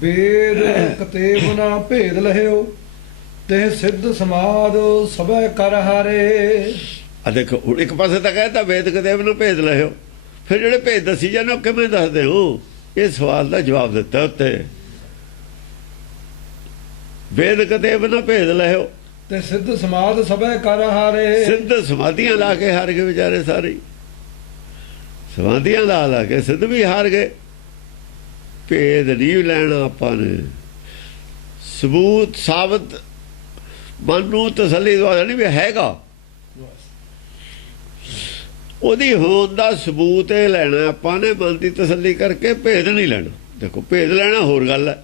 ਵੇਦ ਕਤੇਬ ਨਾ ਭੇਦ ਲਹਿਓ, ਤੇ ਸਿੱਧ ਸਮਾਦ ਸਭੈ ਕਰ ਹਾਰੇ। ਆ ਦੇਖੋ, ਹੁਣ ਇੱਕ ਪਾਸੇ ਤਾਂ ਕਹਿੰਦਾ ਵੇਦ ਕਤੇਬ ਨੂੰ ਭੇਦ ਲਹਿਓ, ਫਿਰ ਜਿਹੜੇ ਭੇਦ ਦੱਸੀ ਜਾਂਦੇ ਉਹ ਕਿਵੇਂ ਦੱਸਦੇ ਹੋ? ਇਹ ਸਵਾਲ ਦਾ ਜਵਾਬ ਦਿੱਤਾ ਉੱਤੇ, ਵੇਦ ਕਤੇਬ ਨਾ ਭੇਦ ਲਹਿਓ, ਤੇ ਸਿੱਧ ਸਮਾਦ ਸਭੈ ਕਰ ਹਾਰੇ। ਸਿੱਧ ਸਮਾਧੀਆਂ ਲਾ ਕੇ ਹਾਰ ਗਏ ਵਿਚਾਰੇ ਸਾਰੇ, ਸਮਾਧੀਆਂ ਲਾ ਕੇ ਸਿੱਧ ਵੀ ਹਾਰ ਗਏ। ਭੇਦ ਨਹੀਂ ਲੈਣਾ ਆਪਾਂ ਨੇ, ਸਬੂਤ ਸਾਬਤ ਮਨ ਨੂੰ ਤਸੱਲੀ ਦਵਾ ਦੇਣੀ ਵੀ ਹੈਗਾ, ਉਹਦੀ ਹੋਂਦ ਦਾ ਸਬੂਤ ਇਹ ਲੈਣਾ ਆਪਾਂ ਨੇ, ਮਨ ਦੀ ਤਸੱਲੀ ਕਰਕੇ। ਭੇਦ ਨਹੀਂ ਲੈਣਾ। ਦੇਖੋ, ਭੇਦ ਲੈਣਾ ਹੋਰ ਗੱਲ ਹੈ।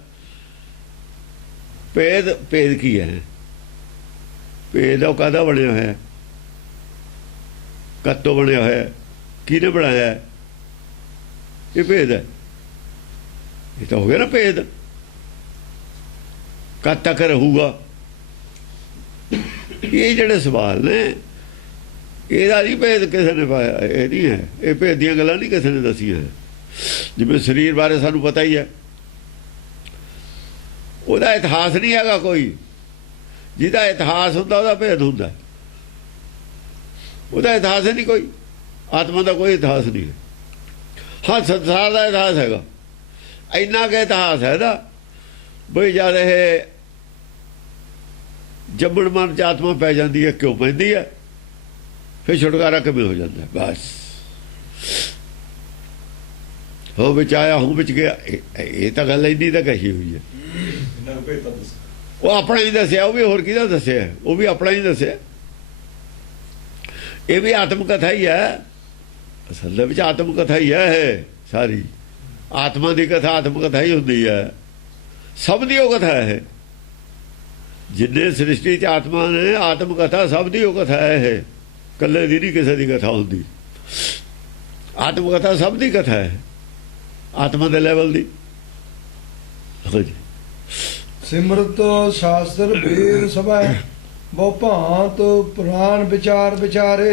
ਭੇਦ ਕੀ ਹੈ? ਭੇਦ ਉਹ ਕਾਹਦਾ ਬਣਿਆ ਹੋਇਆ, ਕਦੋਂ ਬਣਿਆ ਹੋਇਆ, ਕਿਹਨੇ ਬਣਾਇਆ? ਇਹ ਭੇਦ ਹੈ। ਇਹ ਤਾਂ ਹੋ ਗਿਆ ਨਾ ਭੇਦ। ਕਦ ਤੱਕ ਰਹੂਗਾ? ਇਹ ਜਿਹੜੇ ਸਵਾਲ ਨੇ, ਇਹਦਾ ਨਹੀਂ ਭੇਦ ਕਿਸੇ ਨੇ ਪਾਇਆ, ਇਹ ਨਹੀਂ ਹੈ। ਇਹ ਭੇਦ ਦੀਆਂ ਗੱਲਾਂ ਨਹੀਂ ਕਿਸੇ ਨੇ ਦੱਸੀਆਂ। ਜਿਵੇਂ ਸਰੀਰ ਬਾਰੇ ਸਾਨੂੰ ਪਤਾ ਹੀ ਹੈ, ਉਹਦਾ ਇਤਿਹਾਸ ਨਹੀਂ ਹੈਗਾ ਕੋਈ। ਜਿਹਦਾ ਇਤਿਹਾਸ ਹੁੰਦਾ ਉਹਦਾ ਭੇਦ ਹੁੰਦਾ, ਉਹਦਾ ਇਤਿਹਾਸ ਨਹੀਂ ਕੋਈ। ਆਤਮਾ ਦਾ ਕੋਈ ਇਤਿਹਾਸ ਨਹੀਂ ਹੈ। ਹਾਂ, ਸੰਸਾਰ ਦਾ ਇਤਿਹਾਸ ਹੈਗਾ, ਇੰਨਾ ਕੁ ਇਤਿਹਾਸ ਹੈ ਨਾ ਬਈ ਜਦ ਇਹ ਜੰਮਣ ਮਨ 'ਚ ਆਤਮਾ ਪੈ ਜਾਂਦੀ ਹੈ, ਕਿਉਂ ਪੈਂਦੀ ਹੈ, ਫਿਰ ਛੁਟਕਾਰਾ ਕਿਵੇਂ ਹੋ ਜਾਂਦਾ? ਬਸ ਹੋ ਵਿੱਚ ਆਇਆ, ਹੂੰ ਵਿੱਚ ਗਿਆ। ਇਹ ਤਾਂ ਗੱਲ ਇੰਨੀ ਤਾਂ ਕਹੀ ਹੋਈ ਹੈ। ਉਹ ਆਪਣਾ ਹੀ ਦੱਸਿਆ, ਉਹ ਵੀ ਹੋਰ ਕਿਹਦਾ ਦੱਸਿਆ? ਉਹ ਵੀ ਆਪਣਾ ਹੀ ਦੱਸਿਆ। ਇਹ ਵੀ ਆਤਮ ਕਥਾ ਹੀ ਹੈ, ਅਸਲ ਦੇ ਵਿੱਚ ਆਤਮ ਕਥਾ ਹੀ ਹੈ। ਇਹ ਸਾਰੀ ਆਤਮਾ ਦੀ ਕਥਾ ਆਤਮ ਕਥਾ ਹੀ ਹੁੰਦੀ ਹੈ। ਸਭ ਦੀ ਉਹ ਕਥਾ ਹੈ। ਜਿੰਨੇ ਸ੍ਰਿਸ਼ਟੀ 'ਚ ਆਤਮਾ ਨੇ, ਆਤਮ ਕਥਾ ਸਭ ਦੀ ਉਹ ਕਥਾ ਹੈ। ਇਹ ਇਕੱਲੇ ਦੀ ਨਹੀਂ ਕਿਸੇ ਦੀ ਕਥਾ ਹੁੰਦੀ। ਆਤਮ ਕਥਾ ਸਭ ਦੀ ਕਥਾ ਹੈ, ਆਤਮਾ ਦੇ ਲੈਵਲ ਦੀ। ਹਾਂਜੀ, ਸਿਮਰਤ ਸ਼ਾਸਤਰ ਵੇਦ ਸਭੈ ਬਹੁ ਭਾਂਤ ਪੁਰਾਣ ਵਿਚਾਰ ਵਿਚਾਰੇ।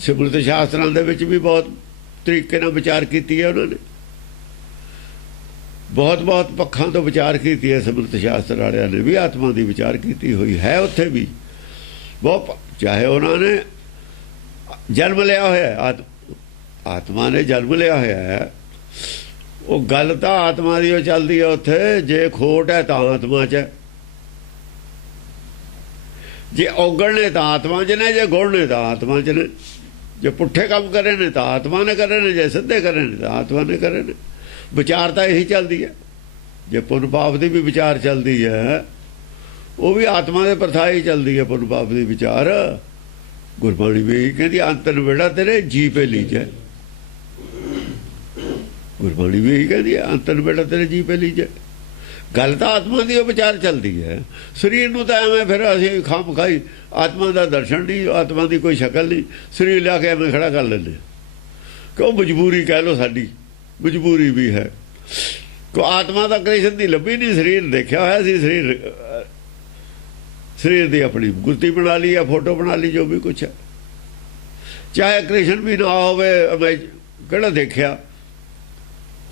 ਸਿਮਰਤ ਸ਼ਾਸਤਰਾਂ ਦੇ ਵਿੱਚ ਵੀ ਬਹੁਤ ਤਰੀਕੇ ਨਾਲ ਵਿਚਾਰ ਕੀਤੀ ਹੈ ਉਹਨਾਂ ਨੇ, ਬਹੁਤ ਪੱਖਾਂ ਤੋਂ ਵਿਚਾਰ ਕੀਤੀ ਹੈ। ਸਿਮਰਤ ਸ਼ਾਸਤਰ ਵਾਲਿਆਂ ਨੇ ਵੀ ਆਤਮਾ ਦੀ ਵਿਚਾਰ ਕੀਤੀ ਹੋਈ ਹੈ। ਉੱਥੇ ਵੀ ਬਹੁਤ, ਚਾਹੇ ਉਹਨਾਂ ਨੇ ਜਨਮ ਲਿਆ ਹੋਇਆ, ਆਤਮਾ ਨੇ ਜਨਮ ਲਿਆ ਹੋਇਆ ਹੈ, ਉਹ ਗੱਲ ਤਾਂ ਆਤਮਾ ਦੀ ਉਹ ਚੱਲਦੀ ਹੈ ਉੱਥੇ। ਜੇ ਖੋਟ ਹੈ ਤਾਂ ਆਤਮਾ 'ਚ ਹੈ, ਜੇ ਔਗਣ ਨੇ ਤਾਂ ਆਤਮਾ 'ਚ ਨੇ, ਜੇ ਗੁਣ ਨੇ ਤਾਂ ਆਤਮਾ 'ਚ ਨੇ। ਜੇ ਪੁੱਠੇ ਕੰਮ ਕਰੇ ਨੇ ਤਾਂ ਆਤਮਾ ਨੇ ਕਰੇ ਨੇ, ਜੇ ਸਿੱਧੇ ਕਰੇ ਨੇ ਤਾਂ ਆਤਮਾ ਨੇ ਕਰੇ ਨੇ। ਵਿਚਾਰ ਤਾਂ ਇਹੀ ਚੱਲਦੀ ਹੈ। ਜੇ ਪੁੰਨ ਪਾਪ ਦੀ ਵੀ ਵਿਚਾਰ ਚੱਲਦੀ ਹੈ, ਉਹ ਵੀ ਆਤਮਾ ਦੇ ਪ੍ਰਥਾ ਹੀ ਚੱਲਦੀ ਹੈ। ਪੁੰਨ ਪਾਪ ਦੀ ਵਿਚਾਰ ਗੁਰਬਾਣੀ ਵੀ ਇਹੀ ਕਹਿੰਦੀ, ਅੰਤਨ ਵੇੜਾ ਤੇਰੇ ਜੀ ਪੇ ਲੀਜੈ। ਗੁਰਬਾਣੀ ਵੀ ਇਹੀ ਕਹਿੰਦੀ ਹੈ, ਅੰਤਨ ਵੇੜਾ ਤੇਰੇ ਜੀ ਪੇ ਲੀਜੈ। ਗੱਲ ਤਾਂ ਆਤਮਾ ਦੀ ਉਹ ਵਿਚਾਰ ਚੱਲਦੀ ਹੈ। ਸਰੀਰ ਨੂੰ ਤਾਂ ਐਵੇਂ ਫਿਰ ਅਸੀਂ ਖਾਮ ਖਾਈ ਆਤਮਾ ਦਾ ਦਰਸ਼ਨ ਨਹੀਂ, ਆਤਮਾ ਦੀ ਕੋਈ ਸ਼ਕਲ ਨਹੀਂ, ਸਰੀਰ ਲਿਆ ਕੇ ਐਵੇਂ ਖੜਾ ਕਰ ਲੈਂਦੇ। ਕਿਉਂ ਮਜਬੂਰੀ ਕਹਿ ਲਓ, ਸਾਡੀ ਮਜਬੂਰੀ ਵੀ ਹੈ। ਕੋ ਆਤਮਾ ਦਾ ਕ੍ਰਿਸ਼ਨ ਦੀ ਲੱਭੀ ਨਹੀਂ, ਸਰੀਰ ਦੇਖਿਆ ਹੋਇਆ ਸੀ। ਸਰੀਰ ਦੀ ਆਪਣੀ ਗੁਰਤੀ ਬਣਾ ਲਈ ਜਾਂ ਫੋਟੋ ਬਣਾ ਲਈ, ਜੋ ਵੀ ਕੁਛ ਹੈ। ਚਾਹੇ ਕ੍ਰਿਸ਼ਨ ਵੀ ਨਾ ਹੋਵੇ, ਮੈਂ ਕਿਹੜਾ ਦੇਖਿਆ।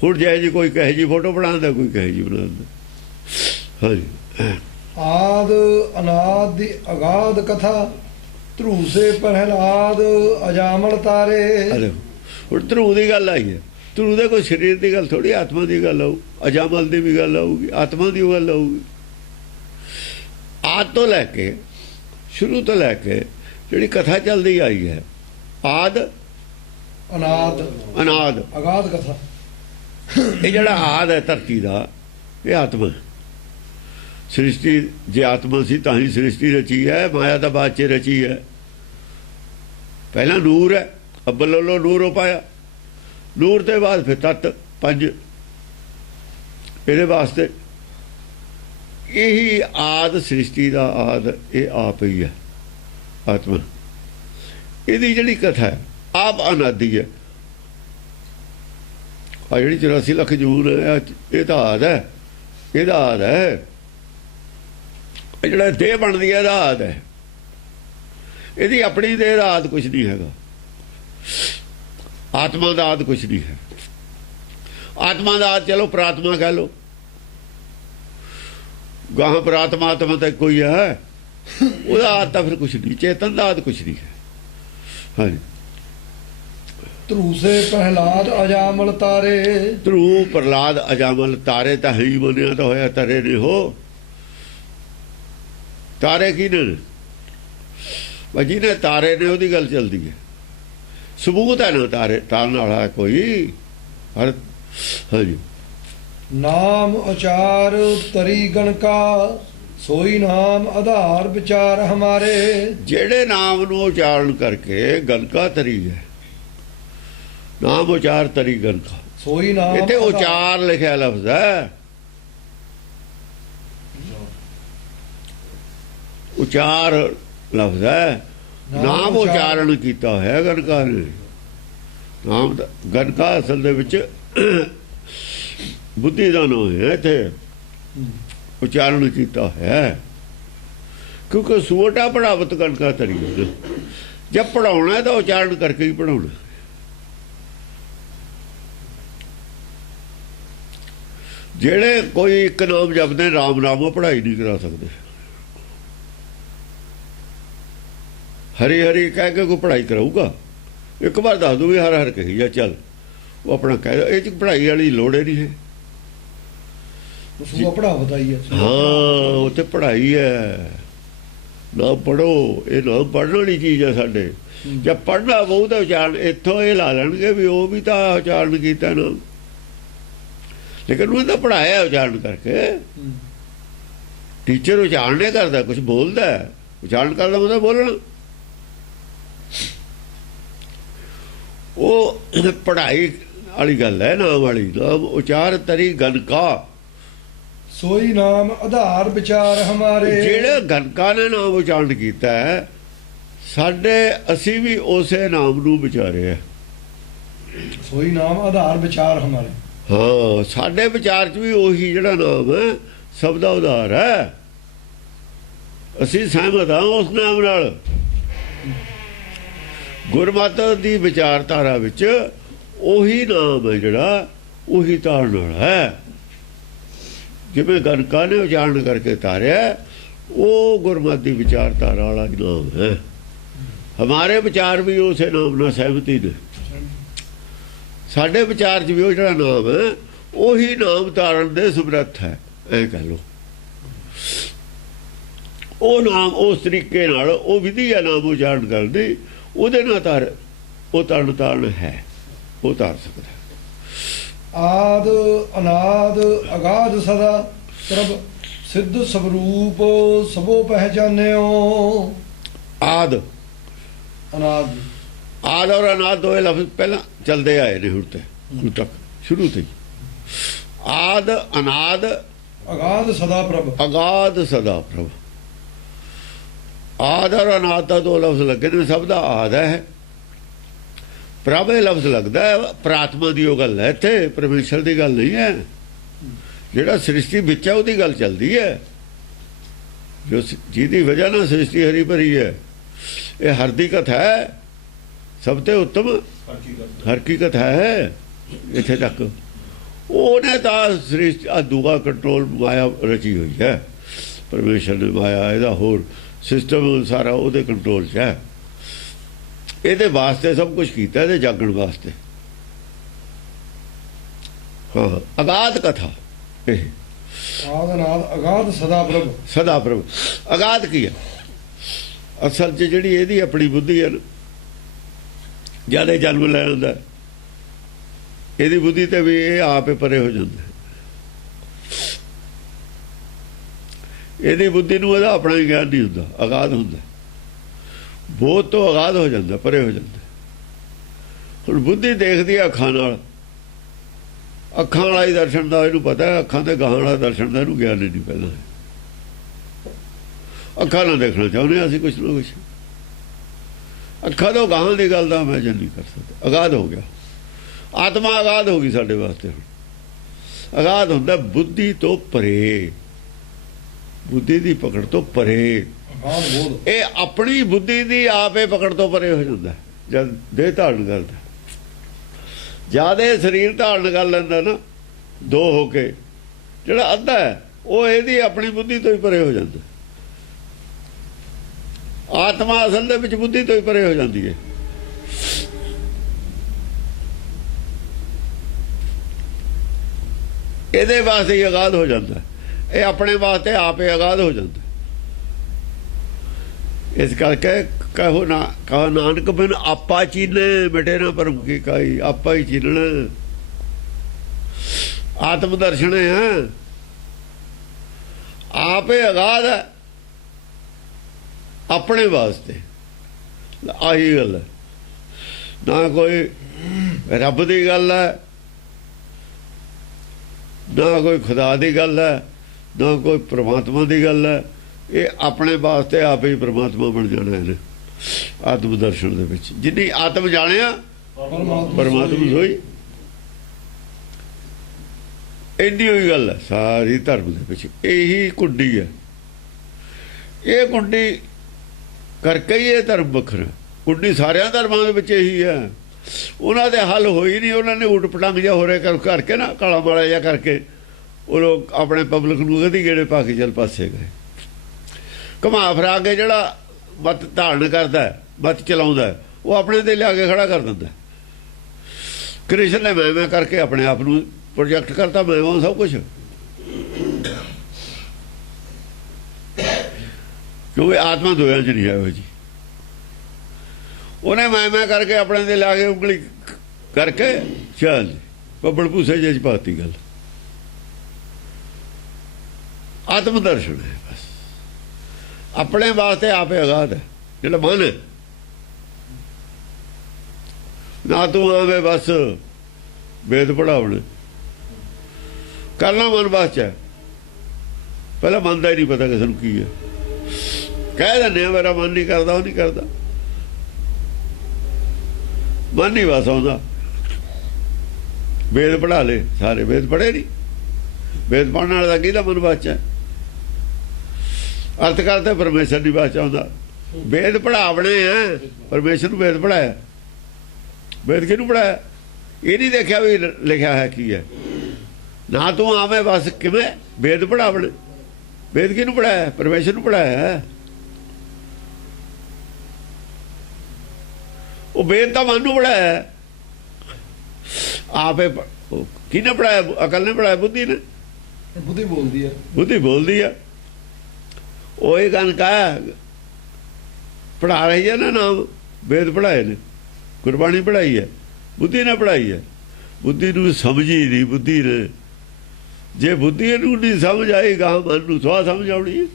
ਹੁਣ ਜੇ ਜੀ ਕੋਈ ਕਹੇ ਜੀ ਫੋਟੋ ਬਣਾਉਂਦਾ, ਕੋਈ ਕਹੇ ਜੀ ਬਣਾਉਂਦਾ। ਹਾਂਜੀ। ਆਦ ਅਨਾਦ ਦੀ ਅਗਾਧ ਕਥਾ, ਧਰੂ ਸੇ ਪ੍ਰਹਿਲਾਦ ਅਜਾਮਲ ਤਾਰੇ। ਅਰੇ ਹੁਣ ਧਰੂ ਦੀ ਗੱਲ ਆਈ ਹੈ। ਧਰੂ ਦੇ ਕੋਈ ਸਰੀਰ ਦੀ ਗੱਲ ਥੋੜੀ, ਆਤਮਾ ਦੀ ਗੱਲ ਆਊ। ਅਜਾਮਲ ਦੀ ਵੀ ਗੱਲ ਆਊਗੀ, ਆਤਮਾ ਦੀ ਉਹ ਗੱਲ ਆਊਗੀ। ਆਦ ਤੋਂ ਲੈ ਕੇ, ਸ਼ੁਰੂ ਤੋਂ ਲੈ ਕੇ ਜਿਹੜੀ ਕਥਾ ਚੱਲਦੀ ਆਈ ਹੈ, ਆਦ ਅਨਾਦ ਅਨਾਦ ਅਗਾਧ ਕਥਾ। ਇਹ ਜਿਹੜਾ ਆਦ ਹੈ ਧਰਤੀ ਦਾ, ਇਹ ਆਤਮਾ। ਸ੍ਰਿਸ਼ਟੀ ਜੇ ਆਤਮਾ ਸੀ ਤਾਂ ਹੀ ਸ੍ਰਿਸ਼ਟੀ ਰਚੀ ਹੈ। ਮਾਇਆ ਤਾਂ ਬਾਅਦ 'ਚ ਰਚੀ ਹੈ। ਪਹਿਲਾਂ ਨੂਰ ਹੈ, ਅੱਬਲ ਵੱਲੋਂ ਨੂਰ ਹੋ ਪਾਇਆ। ਨੂਰ ਦੇ ਬਾਅਦ ਫਿਰ ਤੱਤ ਪੰਜ। ਇਹਦੇ ਵਾਸਤੇ ਇਹੀ ਆਦ, ਸ੍ਰਿਸ਼ਟੀ ਦਾ ਆਦ ਇਹ ਆਪ ਹੀ ਹੈ, ਆਤਮਾ। ਇਹਦੀ ਜਿਹੜੀ ਕਥਾ ਹੈ ਆਪ ਅਨਾਦੀ ਹੈ। ਆ ਜਿਹੜੀ 84 ਲੱਖ ਜੂਨ ਹੈ, ਇਹ ਤਾਂ ਆਦ ਹੈ, ਇਹਦਾ ਆਦ ਹੈ। ਇਹ ਜਿਹੜਾ ਦੇਹ ਬਣਦੀ ਹੈ, ਇਹਦਾ ਆਦ ਹੈ। ਇਹਦੀ ਆਪਣੀ ਦੇਹ ਦਾ ਆਦ ਕੁਛ ਨਹੀਂ ਹੈਗਾ। ਆਤਮਾ ਦਾ ਆਦ ਕੁਛ ਨਹੀਂ ਹੈ। ਆਤਮਾ ਦਾ ਆਦ ਚਲੋ ਪ੍ਰਾਤਮਾ ਕਹਿ ਲਓ, ਗਾਹਾਂ ਪ੍ਰਾਤਮਾ ਆਤਮਾ ਤਾਂ ਕੋਈ ਹੈ। ਉਹਦਾ ਆਦ ਤਾਂ ਫਿਰ ਕੁਛ ਨਹੀਂ, ਚੇਤਨ ਦਾ ਆਦ ਕੁਛ ਨਹੀਂ ਹੈ। ਹਾਂਜੀ। ਧਰੂ ਸੇ ਪ੍ਰਹਿਲਾਦ ਅਜਾਮਲ ਤਾਰੇ। ਧਰੂ ਪ੍ਰਹਲਾਦ ਅਜਾਮਲ ਤਾਰੇ ਤਾਂ ਹੈ ਹੀ, ਮੰਨਿਆ ਤਾਂ ਹੋਇਆ ਤਰੇ ਨੇ ਹੋ। ਤਾਰੇ ਕੀ ਨੇ? ਜਿਹਨੇ ਤਾਰੇ ਨੇ ਉਹਦੀ ਗੱਲ ਚੱਲਦੀ ਹੈ। ਸਬੂਤ ਹੈ ਨਾ ਤਾਰੇ ਤਾਰਨ ਵਾਲਾ ਕੋਈ। ਹਰ ਹਾਂਜੀ। ਨਾਮ ਉਚਾਰ ਤਰੀ ਗਣਕਾ, ਸੋਈ ਨਾਮ ਆਧਾਰ ਵਿਚਾਰ ਹਮਾਰੇ। ਜਿਹੜੇ ਨਾਮ ਨੂੰ ਉਚਾਰਨ ਕਰਕੇ ਗਣਕਾ ਤਰੀ ਹੈ। ਨਾਮ ਉਚਾਰ ਤਰੀ ਗਣਕਾ, ਸੋਈ ਨਾਮ। ਇੱਥੇ ਉਚਾਰ ਲਿਖਿਆ ਲਫ਼ਜ਼ ਹੈ। ਉਚਾਰ ਲਫ਼ਜ਼ ਹੈ। ਨਾਮ ਉਚਾਰਨ ਕੀਤਾ ਹੋਇਆ ਗਣਕਾ ਨੇ। ਨਾਮ ਦਾ ਗਣਕਾ ਅਸਲ ਦੇ ਵਿੱਚ ਬੁੱਧੀ ਦਾ ਨਾਮ ਹੈ। ਇੱਥੇ ਉਚਾਰਨ ਕੀਤਾ ਹੈ ਕਿਉਂਕਿ ਸੂਟਾ ਪੜਾਵਤ ਗਣਕਾ ਤਰੀ ਹੈ। ਜਦ ਪੜਾਉਣਾ ਤਾਂ ਉਚਾਰਨ ਕਰਕੇ ਹੀ ਪੜਾਉਣਾ। ਜਿਹੜੇ ਕੋਈ ਇੱਕ ਨਾਮ ਜਪਦੇ ਰਾਮ ਨਾਮ ਪੜ੍ਹਾਈ ਨਹੀਂ ਕਰਾ ਸਕਦੇ। ਹਰੀ ਹਰੀ ਕਹਿ ਕੇ ਕੋਈ ਪੜ੍ਹਾਈ ਕਰਾਊਗਾ? ਇੱਕ ਵਾਰ ਦੱਸ ਦੂ ਵੀ ਹਰ ਹਰ ਕਹੀ ਜਾ ਚੱਲ, ਉਹ ਆਪਣਾ ਕਹਿ ਦੋ। ਇਹ 'ਚ ਪੜ੍ਹਾਈ ਵਾਲੀ ਲੋੜ ਹੀ ਨਹੀਂ ਹੈ। ਸੂਆ ਪੜਾਵਤ ਆਈ ਹੈ। ਹਾਂ, ਉੱਥੇ ਪੜ੍ਹਾਈ ਹੈ। ਨਾ ਪੜੋ, ਇਹ ਨਾ ਪੜ੍ਹਨ ਵਾਲੀ ਚੀਜ਼ ਹੈ ਸਾਡੇ। ਜਦ ਪੜ੍ਹਨਾ ਬਹੁਤ ਉਚਾਰਨ ਇੱਥੋਂ ਇਹ ਲਾ ਲੈਣਗੇ ਵੀ ਉਹ ਵੀ ਤਾਂ ਉਚਾਰਨ ਕੀਤਾ ਨਾ, ਲੇਕਿਨ ਉਹ ਤਾਂ ਪੜ੍ਹਾਇਆ ਉਚਾਰਨ ਕਰਕੇ। ਟੀਚਰ ਉਚਾਰਨ ਨਹੀਂ ਕਰਦਾ, ਕੁਝ ਬੋਲਦਾ। ਉਚਾਰਨ ਕਰਦਾ ਮਤਲਬ ਬੋਲਣਾ। ਉਹ ਪੜ੍ਹਾਈ ਵਾਲੀ ਗੱਲ ਹੈ, ਨਾਮ ਵਾਲੀ। ਨਾਮ ਉਚਾਰ ਤਰੀ ਗਣਕਾ, ਸੋਈ ਨਾਮ ਆਧਾਰ ਵਿਚਾਰ ਹਮਾਰੇ। ਜਿਹੜੇ ਗਣਕਾ ਨੇ ਨਾਮ ਉਚਾਰਨ ਕੀਤਾ ਹੈ, ਸਾਡੇ ਅਸੀਂ ਵੀ ਉਸੇ ਨਾਮ ਨੂੰ ਵਿਚਾਰਿਆ। ਸੋਈ ਨਾਮ ਆਧਾਰ ਵਿਚਾਰ ਹਮਾਰੇ। ਹਾਂ, ਸਾਡੇ ਵਿਚਾਰ 'ਚ ਵੀ ਉਹੀ ਜਿਹੜਾ ਨਾਮ ਹੈ ਸਭ ਦਾ ਉਧਾਰ ਹੈ। ਅਸੀਂ ਸਹਿਮਤ ਹਾਂ ਉਸ ਨਾਮ ਨਾਲ। ਗੁਰਮਤਿ ਦੀ ਵਿਚਾਰਧਾਰਾ ਵਿੱਚ ਉਹੀ ਨਾਮ ਹੈ ਜਿਹੜਾ ਉਹੀ ਤਾਰਨ ਵਾਲਾ ਹੈ। ਜਿਵੇਂ ਗਣਕਾ ਨੇ ਉਚਾਰਨ ਕਰਕੇ ਤਾਰਿਆ, ਉਹ ਗੁਰਮਤਿ ਦੀ ਵਿਚਾਰਧਾਰਾ ਵਾਲਾ ਨਾਮ ਹੈ। ਹਮਾਰੇ ਵਿਚਾਰ ਵੀ ਉਸੇ ਨਾਮ ਨਾਲ ਸਹਿਮਤੀ ਨੇ। ਸਾਡੇ ਵਿਚਾਰ 'ਚ ਵੀ ਉਹ ਜਿਹੜਾ ਨਾਮ ਹੈ ਉਹੀ ਨਾਮ ਤਾਰਨ ਦੇ ਸਮਰੱਥ ਹੈ, ਐ ਕਹਿ ਲਓ। ਉਹ ਨਾਮ ਉਸ ਤਰੀਕੇ ਨਾਲ ਉਹ ਵਿਧੀ ਹੈ ਨਾਮ ਉਚਾਰਨ ਕਰਦੀ, ਉਹਦੇ ਨਾਲ ਤਰ ਉਹ ਤਰਨ ਤਾਰਨ ਹੈ, ਉਹ ਤਾਰ ਸਕਦਾ। ਆਦ ਅਨਾਦ ਅਗਾਧ ਸਦਾ ਪ੍ਰਭ ਸਿੱਧ ਸਵਰੂਪ ਸਭੋ ਪਹਿਚਾਨਿਓ। ਆਦ ਅਨਾਦ ਆਦ ਔਰ ਅਨਾਦ ਦੋਏ ਲਫ਼ਜ਼ ਪਹਿਲਾਂ ਚੱਲਦੇ ਆਏ ਨੇ ਹੁਣ ਤੱਕ ਸ਼ੁਰੂ ਤੋਂ ਹੀ। ਆਦ ਅਨਾਦ ਅਗਾਧ ਸਦਾ ਪ੍ਰਭ, ਅਗਾਧ ਸਦਾ ਪ੍ਰਭ। ਆਦ ਔਰ ਅਨਾਦ ਦਾ ਦੋ ਲਫ਼ਜ਼ ਲੱਗੇ ਨੇ, ਸਭ ਦਾ ਆਦ ਹੈ, ਪ੍ਰਭ ਇਹ ਲਫ਼ਜ਼ ਲੱਗਦਾ ਹੈ, ਪ੍ਰਾਤਮਾ ਦੀ ਉਹ ਗੱਲ ਹੈ, ਇੱਥੇ ਪਰਮੇਸ਼ਰ ਦੀ ਗੱਲ ਨਹੀਂ ਹੈ। ਜਿਹੜਾ ਸ੍ਰਿਸ਼ਟੀ ਵਿੱਚ ਹੈ ਉਹਦੀ ਗੱਲ ਚੱਲਦੀ ਹੈ, ਜੋ ਜਿਹਦੀ ਵਜ੍ਹਾ ਨਾਲ ਸ੍ਰਿਸ਼ਟੀ ਹਰੀ ਭਰੀ ਹੈ। ਇਹ ਹਰ ਦੀ ਕਥਾ ਹੈ, ਸਭ ਤੋਂ ਉੱਤਮ ਹਰ ਕੀ ਕਥਾ ਹੈ। ਇੱਥੇ ਤੱਕ ਉਹਨੇ ਤਾਂ ਸ੍ਰਿਸ਼ਟੀ ਆ ਦੂਆ ਕੰਟਰੋਲ ਮਾਇਆ ਰਚੀ ਹੋਈ ਹੈ, ਪਰਮੇਸ਼ਰ ਨੇ ਮਾਇਆ ਇਹਦਾ ਹੋਰ ਸਿਸਟਮ ਸਾਰਾ ਉਹਦੇ ਕੰਟਰੋਲ 'ਚ ਹੈ। ਇਹਦੇ ਵਾਸਤੇ ਸਭ ਕੁਝ ਕੀਤਾ, ਇਹਦੇ ਜਾਗਣ ਵਾਸਤੇ। ਹਾਂ, ਅਗਾਧ ਕਥਾ ਇਹ ਆਦ ਅਨਾਦ ਅਗਾਧ ਸਦਾ ਪ੍ਰਭ, ਸਦਾ ਪ੍ਰਭ। ਅਗਾਧ ਕੀ ਹੈ? ਅਸਲ 'ਚ ਜਿਹੜੀ ਇਹਦੀ ਆਪਣੀ ਬੁੱਧੀ ਹੈ ਨਾ, ਜਦ ਇਹ ਜਨਮ ਲੈ ਲੈਂਦਾ ਇਹਦੀ ਬੁੱਧੀ ਤੇ ਵੀ ਇਹ ਆਪੇ ਪਰੇ ਹੋ ਜਾਂਦਾ। ਇਹਦੀ ਬੁੱਧੀ ਨੂੰ ਇਹਦਾ ਆਪਣਾ ਹੀ ਗਿਆਨ ਨਹੀਂ ਹੁੰਦਾ, ਅਗਾਧ ਹੁੰਦਾ, ਬਹੁਤ ਤੋਂ ਅਗਾਧ ਹੋ ਜਾਂਦਾ, ਪਰੇ ਹੋ ਜਾਂਦਾ। ਹੁਣ ਬੁੱਧੀ ਦੇਖਦੀ ਹੈ ਅੱਖਾਂ ਨਾਲ, ਅੱਖਾਂ ਵਾਲਾ ਹੀ ਦਰਸ਼ਨ ਦਾ ਇਹਨੂੰ ਪਤਾ, ਅੱਖਾਂ ਤੇ ਗਾਹਾਂ ਵਾਲਾ ਦਰਸ਼ਨ ਦਾ ਇਹਨੂੰ ਗਿਆਨ ਨਹੀਂ ਪਹਿਲਾਂ। ਅੱਖਾਂ ਨਾਲ ਦੇਖਣਾ ਚਾਹੁੰਦੇ ਅਸੀਂ ਕੁਛ ਨਾ ਕੁਛ, ਅੱਖਾਂ ਤੋਂ ਗਾਹਾਂ ਦੀ ਗੱਲ ਦਾ ਇਮੇਜਿਨ ਨਹੀਂ ਕਰ ਸਕਦੇ। ਅਗਾਧ ਹੋ ਗਿਆ, ਆਤਮਾ ਅਗਾਧ ਹੋ ਗਈ ਸਾਡੇ ਵਾਸਤੇ। ਹੁਣ ਅਗਾਧ ਹੁੰਦਾ ਬੁੱਧੀ ਤੋਂ ਪਰੇ, ਬੁੱਧੀ ਦੀ ਪਕੜ ਤੋਂ ਪਰੇ। ਇਹ ਆਪਣੀ ਬੁੱਧੀ ਦੀ ਆਪੇ ਪਕੜ ਤੋਂ ਪਰੇ ਹੋ ਜਾਂਦਾ ਜਦ ਦੇਹ ਧਾਰਨ ਕਰਦਾ। ਜਦ ਇਹ ਸਰੀਰ ਧਾਰਨ ਕਰ ਲੈਂਦਾ ਨਾ ਦੋ ਹੋ ਕੇ, ਜਿਹੜਾ ਅੱਧਾ ਹੈ ਉਹ ਇਹਦੀ ਆਪਣੀ ਬੁੱਧੀ ਤੋਂ ਹੀ ਪਰੇ ਹੋ ਜਾਂਦਾ। ਆਤਮਾ ਅਸਲ ਦੇ ਵਿੱਚ ਬੁੱਧੀ ਤੋਂ ਹੀ ਪਰੇ ਹੋ ਜਾਂਦੀ ਹੈ। ਇਹਦੇ ਵਾਸਤੇ ਹੀ ਅਗਾਧ ਹੋ ਜਾਂਦਾ, ਇਹ ਆਪਣੇ ਵਾਸਤੇ ਆਪੇ ਅਗਾਧ ਹੋ ਜਾਂਦਾ। ਇਸ ਕਰਕੇ ਕਹੋ ਨਾ ਕਹੋ ਨਾਨਕ ਬਿਨ ਆਪਾ ਚੀਨੇ ਮਿਟੇ ਨਾ ਭਰਮ ਕੀ ਕਾਈ। ਆਪਾ ਹੀ ਚੀਨਣਾ, ਆਤਮ ਦਰਸ਼ਨ ਹੈ, ਆਪੇ ਅਗਾਧ ਹੈ ਆਪਣੇ ਵਾਸਤੇ। ਆਹੀ ਗੱਲ ਹੈ, ਨਾ ਕੋਈ ਰੱਬ ਦੀ ਗੱਲ ਹੈ, ਨਾ ਕੋਈ ਖੁਦਾ ਦੀ ਗੱਲ ਹੈ, ਨਾ ਕੋਈ ਪ੍ਰਮਾਤਮਾ ਦੀ ਗੱਲ ਹੈ। ਇਹ ਆਪਣੇ ਵਾਸਤੇ ਆਪੇ ਹੀ ਪ੍ਰਮਾਤਮਾ ਬਣ ਜਾਣਾ ਇਹਨੇ ਆਤਮ ਦਰਸ਼ਨ ਦੇ ਵਿੱਚ। ਜਿੰਨੀ ਆਤਮ ਜਾਣਿਆ ਪਰਮਾਤਮਾ ਹੋਈ, ਇੰਨੀ ਹੋਈ ਗੱਲ ਹੈ ਸਾਰੀ ਧਰਮ ਦੇ ਵਿੱਚ। ਇਹੀ ਕੁੰਡੀ ਹੈ, ਇਹ ਕੁੰਡੀ ਕਰਕੇ ਹੀ ਇਹ ਧਰਮ ਵੱਖਰਾ। ਕੁੰਡੀ ਸਾਰਿਆਂ ਧਰਮਾਂ ਦੇ ਵਿੱਚ ਇਹੀ ਹੈ, ਉਹਨਾਂ ਦੇ ਹੱਲ ਹੋਈ ਨਹੀਂ। ਉਹਨਾਂ ਨੇ ਉਟ ਪਟੰਗ ਜਿਹਾ ਹੋ ਰਿਹਾ ਕਰਕੇ ਨਾ, ਕਾਲਾ ਮਾਲਾ ਜਿਹਾ ਕਰਕੇ ਉਹ ਲੋਕ ਆਪਣੇ ਪਬਲਿਕ ਨੂੰ ਕਦੀ ਗੇੜੇ ਪਾ ਕੇ ਚੱਲ ਪਾਸੇ ਗਏ। ਘੁਮਾ ਫਰਾ ਕੇ ਜਿਹੜਾ ਮਤ ਧਾਰਨ ਕਰਦਾ, ਮਤ ਚਲਾਉਂਦਾ, ਉਹ ਆਪਣੇ ਤੇ ਲਿਆ ਕੇ ਖੜਾ ਕਰ ਦਿੰਦਾ। ਕ੍ਰਿਸ਼ਨ ਨੇ ਮੈਂ ਕਰਕੇ ਆਪਣੇ ਆਪ ਨੂੰ ਪ੍ਰੋਜੈਕਟ ਕਰਤਾ, ਮੈਂ ਸਭ ਕੁਛ। ਕਿਉਂਕਿ ਆਤਮਾ ਦੋਇਆਂ 'ਚ ਨਹੀਂ ਹੈ ਉਹ ਜੀ। ਉਹਨੇ ਮੈਂ ਕਰਕੇ ਆਪਣੇ ਤੇ ਲਿਆ ਕੇ ਉਂਗਲੀ ਕਰਕੇ ਚੱਲ ਬੱਬਲ ਭੂਸੇ ਜਿਹੇ 'ਚ ਪਾਤੀ ਗੱਲ। ਆਤਮ ਦਰਸ਼ਨ ਹੈ ਬਸ, ਆਪਣੇ ਵਾਸਤੇ ਆਪੇ ਅਗਾਧ ਹੈ। ਜਿਹੜਾ ਮਨ ਹੈ ਨਾ ਤੂੰ ਆਵੇ ਬਸ ਵੇਦ ਪੜਾਉਣ ਕਰਨਾ ਮਨ ਬਾਅਦ 'ਚ ਹੈ, ਪਹਿਲਾਂ ਮਨ ਦਾ ਹੀ ਨਹੀਂ ਪਤਾ ਕਿਸੇ ਨੂੰ ਕੀ ਹੈ। ਕਹਿ ਦਿੰਦੇ ਆ ਮੇਰਾ ਮਨ ਨਹੀਂ ਕਰਦਾ, ਉਹ ਨਹੀਂ ਕਰਦਾ, ਮਨ ਨਹੀਂ ਬਸ ਆਉਂਦਾ। ਵੇਦ ਪੜ੍ਹਾ ਲੈ, ਸਾਰੇ ਵੇਦ ਪੜ੍ਹੇ ਨਹੀਂ, ਵੇਦ ਪੜ੍ਹਨ ਵਾਲਾ ਦਾ ਕਿਹਦਾ ਮਨ ਬਾਅਦ 'ਚ ਹੈ। ਅਰਥ ਕਰਦੇ ਪਰਮੇਸ਼ਰ ਦੀ ਬਾਤ ਆਉਂਦਾ। ਵੇਦ ਪੜਾਵਣੇ ਆ, ਪਰਮੇਸ਼ਰ ਨੂੰ ਵੇਦ ਪੜਾਇਆ। ਵੇਦ ਕਿਹਨੂੰ ਪੜਾਇਆ? ਇਹ ਨਹੀਂ ਦੇਖਿਆ ਵੀ ਲਿਖਿਆ ਹੈ ਕੀ ਹੈ। ਨਾ ਤੂੰ ਆਵੇਂ ਬਸ ਕਿਵੇਂ ਵੇਦ ਪੜਾਵਣੇ। ਵੇਦ ਕਿਹਨੂੰ ਪੜਾਇਆ? ਪਰਮੇਸ਼ਰ ਨੂੰ ਪੜਾਇਆ। ਉਹ ਵੇਦ ਤਾਂ ਮਨ ਨੂੰ ਪੜਾਇਆ, ਆਪੇ ਕਿਹਨੇ ਪੜਾਇਆ? ਅਕਲ ਨੇ ਪੜਾਇਆ, ਬੁੱਧੀ ਨੇ। ਬੁੱਧੀ ਬੋਲਦੀ ਹੈ, ਬੁੱਧੀ ਬੋਲਦੀ ਹੈ। ਉਹੀ ਗੱਲ ਕਾ ਪੜ੍ਹਾ ਰਹੀ ਹੈ ਨਾ, ਨਾਮ ਵੇਦ ਪੜ੍ਹਾਏ ਨੇ, ਗੁਰਬਾਣੀ ਪੜ੍ਹਾਈ ਹੈ, ਬੁੱਧੀ ਨੇ ਪੜ੍ਹਾਈ ਹੈ। ਬੁੱਧੀ ਨੂੰ ਸਮਝੀ ਨਹੀਂ ਬੁੱਧੀ ਨੇ। ਜੇ ਬੁੱਧੀ ਨੂੰ ਨਹੀਂ ਸਮਝ ਆਈ ਗਾਂ ਮਨ ਨੂੰ ਸਵਾ ਸਮਝ ਆਉਣੀ ਹੈ।